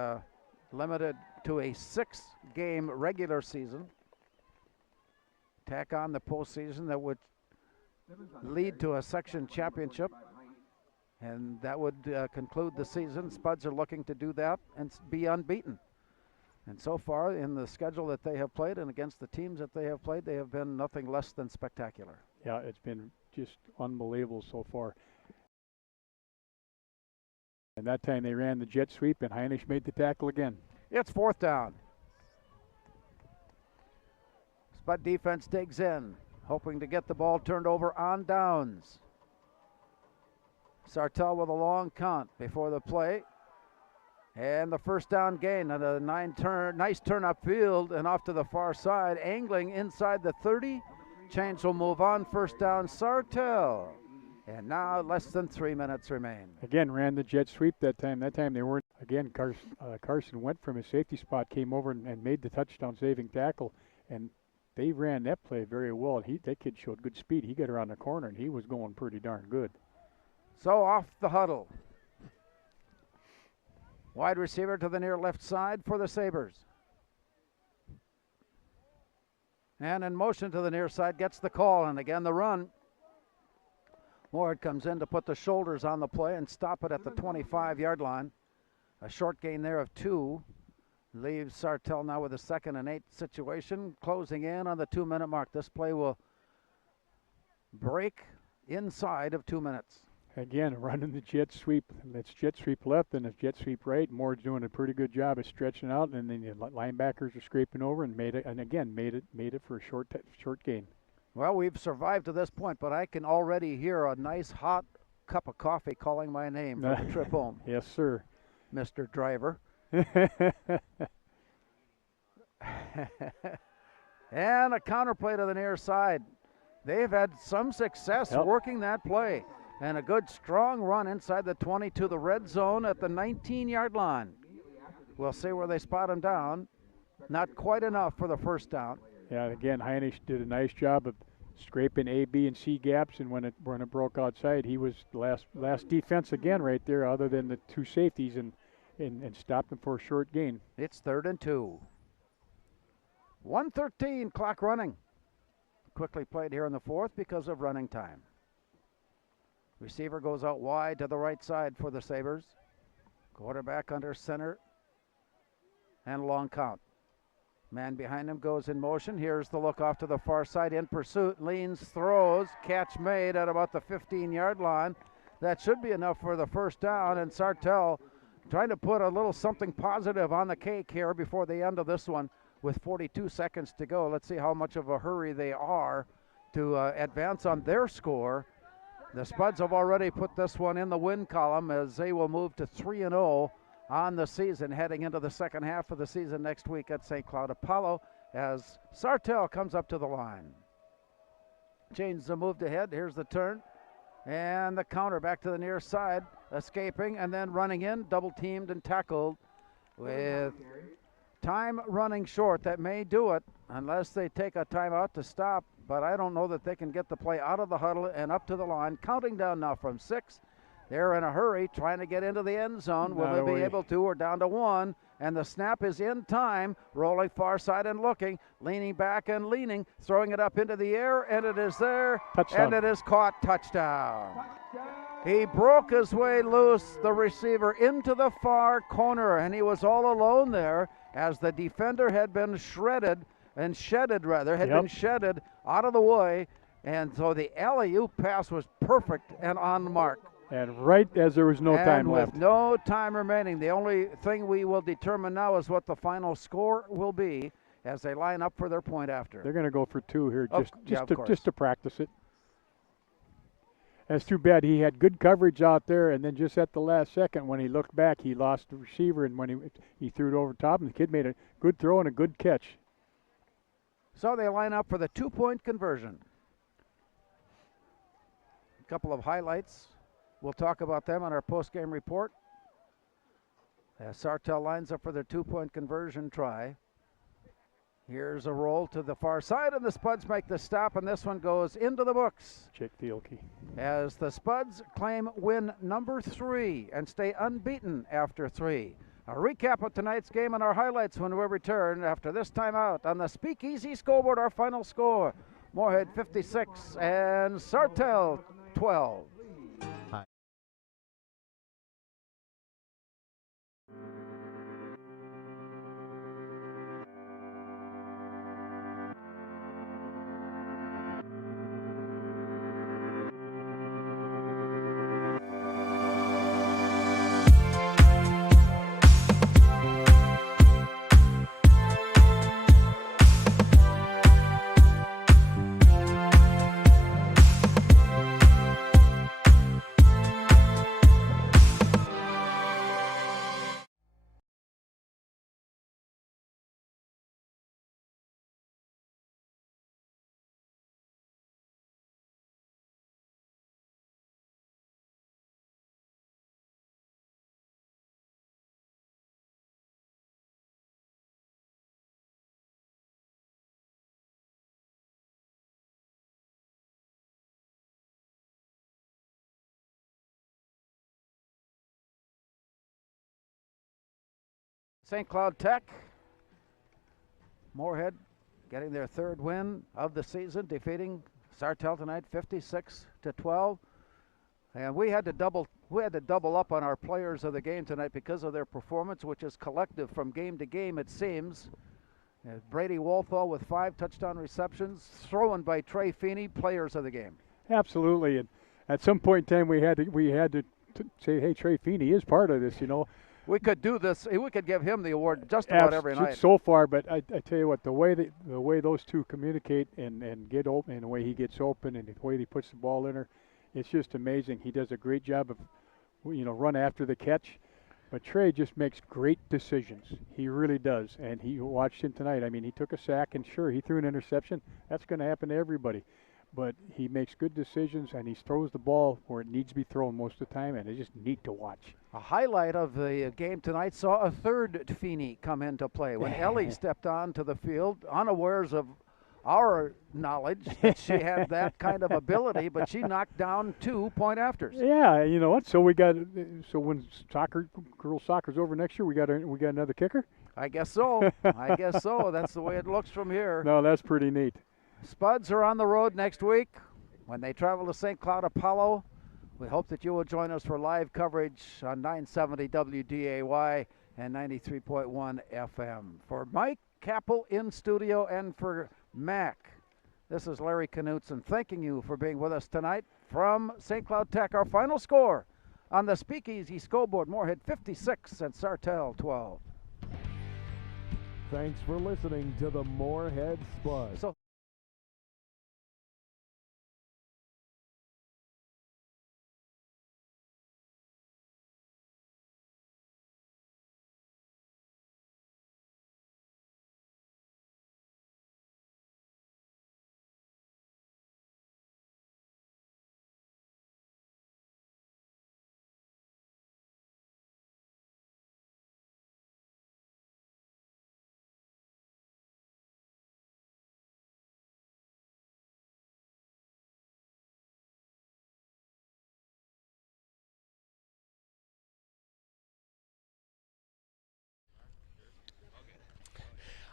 limited to a 6-game regular season. Tack on the postseason that would lead to a section championship. And that would conclude the season. Spuds are looking to do that and be unbeaten. And so far in the schedule that they have played and against the teams that they have played, they have been nothing less than spectacular. Yeah, it's been just unbelievable so far. And that time they ran the jet sweep, and Heinisch made the tackle again. It's fourth down. Spud defense digs in, hoping to get the ball turned over on downs. Sartell with a long count before the play. And the first down gain on a nice turn upfield and off to the far side, angling inside the 30. Chains will move on. First down, Sartell. And now less than 3 minutes remain. Again, ran the jet sweep that time. That time they weren't. Again, Carson went from his safety spot, came over and made the touchdown-saving tackle. And they ran that play very well. That kid showed good speed. He got around the corner, and he was going pretty darn good. So off the huddle. Wide receiver to the near left side for the Sabres. And in motion to the near side, gets the call, and again the run. Moorhead comes in to put the shoulders on the play and stop it at the 25-yard line. A short gain there of 2. Leaves Sartell now with a 2nd and 8 situation, closing in on the 2-minute mark. This play will break inside of 2 minutes. Again, running the jet sweep. It's jet sweep left and it's jet sweep right. Moore's doing a pretty good job of stretching out, and then the linebackers are scraping over and made it for a short gain. Well, we've survived to this point, but I can already hear a nice hot cup of coffee calling my name for the trip home. Yes, sir. Mr. Driver. And a counterplay to the near side. They've had some success working that play. And a good strong run inside the 20 to the red zone at the 19-yard line. We'll see where they spot him down. Not quite enough for the first down. Yeah, again, Heinisch did a nice job of scraping A, B, and C gaps, and when it broke outside, he was last defense again right there, other than the 2 safeties, and stopped him for a short gain. It's 3rd and 2. 1:13, clock running. quickly played here in the fourth because of running time. Receiver goes out wide to the right side for the Sabres. Quarterback under center and long count. Man behind him goes in motion. Here's the look off to the far side in pursuit. Leans, throws, catch made at about the 15-yard line. That should be enough for the first down, and Sartell trying to put a little something positive on the cake here before the end of this one with 42 seconds to go. Let's see how much of a hurry they are to advance on their score. The Spuds have already put this one in the win column as they will move to 3-0 on the season, heading into the second half of the season next week at St. Cloud Apollo as Sartell comes up to the line. Changes the move to head. Here's the turn. And the counter back to the near side, escaping and then running in, double teamed and tackled with time running short. That may do it unless they take a timeout to stop, but I don't know that they can get the play out of the huddle and up to the line. Counting down now from 6. They're in a hurry trying to get into the end zone. Will they be able to? We're down to 1, and the snap is in time. Rolling far side and looking, leaning back and leaning, throwing it up into the air, and it is there. Touchdown. And it is caught. Touchdown. He broke his way loose, the receiver, into the far corner, and he was all alone there as the defender had been shedded out of the way, and so the alley-oop pass was perfect and on the mark. And right as there was no time left. With no time remaining, the only thing we will determine now is what the final score will be as they line up for their point after. They're going to go for 2 here just to practice it. That's too bad. He had good coverage out there, and then just at the last second when he looked back, he lost the receiver, and when he threw it over top, and the kid made a good throw and a good catch. So they line up for the 2-point conversion. A couple of highlights. We'll talk about them on our post-game report. As Sartell lines up for their 2-point conversion try. Here's a roll to the far side, and the Spuds make the stop, and this one goes into the books. Jake Thielke. As the Spuds claim win number 3 and stay unbeaten after 3. A recap of tonight's game and our highlights when we return after this timeout on the Speakeasy scoreboard. Our final score, Moorhead 56 and Sartell 12. St. Cloud Tech, Moorhead getting their 3rd win of the season, defeating Sartell tonight 56-12. And we had to double up on our players of the game tonight because of their performance, which is collective from game to game, it seems. Brady Walthall with 5 touchdown receptions, thrown by Trey Feeney, players of the game. Absolutely, and at some point in time we had to say, hey, Trey Feeney is part of this, you know. We could do this. We could give him the award just about every night. So far, but I tell you what, the way those two communicate and get open, and the way he gets open, and the way he puts the ball in her, it's just amazing. He does a great job of, run after the catch. But Trey just makes great decisions. He really does. And he watched him tonight. I mean, he took a sack, and sure, he threw an interception. That's going to happen to everybody. But he makes good decisions, and he throws the ball where it needs to be thrown most of the time, and it's just neat to watch. A highlight of the game tonight saw a third Feeney come into play when Ellie stepped onto the field, unawares of our knowledge that she had that kind of ability, but she knocked down 2 point afters. Yeah, you know what? So when girls soccer's over next year, we got another kicker. I guess so. I guess so. That's the way it looks from here. No, that's pretty neat. Spuds are on the road next week when they travel to St. Cloud Apollo. We hope that you will join us for live coverage on 970 WDAY and 93.1 FM. For Mike Capel in studio and for Mac, this is Larry Knutson thanking you for being with us tonight from St. Cloud Tech. Our final score on the Speakeasy scoreboard: Moorhead 56 and Sartell 12. Thanks for listening to the Moorhead Spuds. So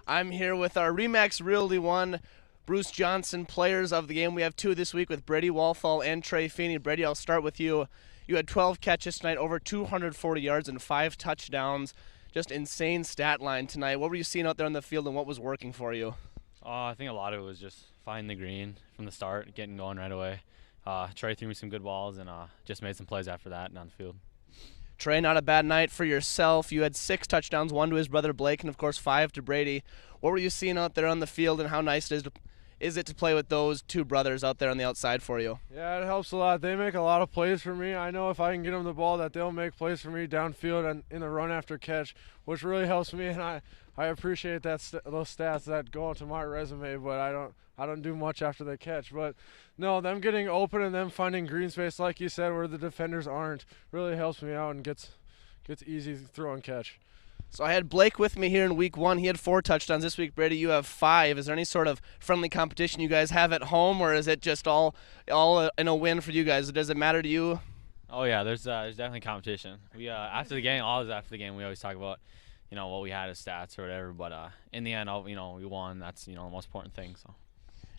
I'm here with our Remax Realty One Bruce Johnson players of the game. We have two this week with Brady Walthall and Trey Feeney. Brady, I'll start with you. You had 12 catches tonight, over 240 yards and 5 touchdowns. Just insane stat line tonight. What were you seeing out there on the field and what was working for you? I think a lot of it was just finding the green from the start, getting going right away. Trey threw me some good balls and just made some plays after that and on the field. Trey, not a bad night for yourself. You had 6 touchdowns, 1 to his brother Blake, and of course 5 to Brady. What were you seeing out there on the field, and how nice is it to play with those two brothers out there on the outside for you? Yeah, it helps a lot. They make a lot of plays for me. I know if I can get them the ball that they'll make plays for me downfield and in the run after catch, which really helps me, and I appreciate those stats that go into my resume, but I don't do much after the catch. But no, them getting open and them finding green space, like you said, where the defenders aren't, really helps me out and gets easy throw and catch. So I had Blake with me here in week 1. He had 4 touchdowns. This week, Brady, you have 5. Is there any sort of friendly competition you guys have at home, or is it just all in a win for you guys? Does it matter to you? Oh yeah, there's definitely competition. We after the game, we always talk about what we had as stats or whatever. But in the end, we won. That's the most important thing. So.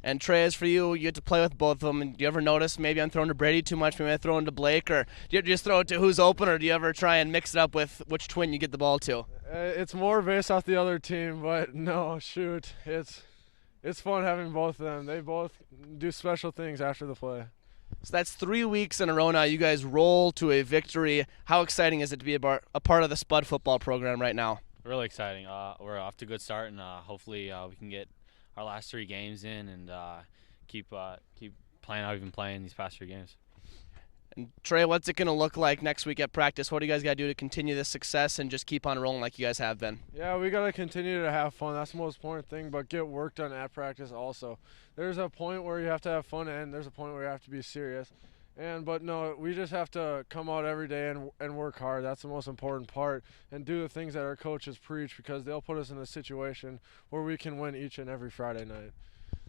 And Trey, as for you, you get to play with both of them. And do you ever notice maybe I'm throwing to Brady too much, maybe I'm throwing to Blake, or do you just throw it to who's open, or do you ever try and mix it up with which twin you get the ball to? It's more based off the other team, but no, shoot, it's fun having both of them. They both do special things after the play. So that's 3 weeks in a row now. You guys roll to a victory. How exciting is it to be a part of the Spud football program right now? Really exciting. We're off to a good start, and hopefully we can get our last 3 games in and keep playing how we've been playing these past 3 games. And Trey, what's it going to look like next week at practice? What do you guys got to do to continue this success and just keep on rolling like you guys have been? Yeah, we got to continue to have fun. That's the most important thing, but get work done at practice also. There's a point where you have to have fun, and there's a point where you have to be serious. But no, we just have to come out every day and work hard. That's the most important part, and do the things that our coaches preach, because they'll put us in a situation where we can win each and every Friday night.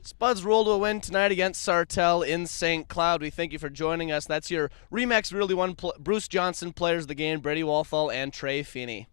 Spuds roll to a win tonight against Sartell in St. Cloud. We thank you for joining us. That's your Remax Realty One Bruce Johnson players of the game, Brady Walthall and Trey Feeney.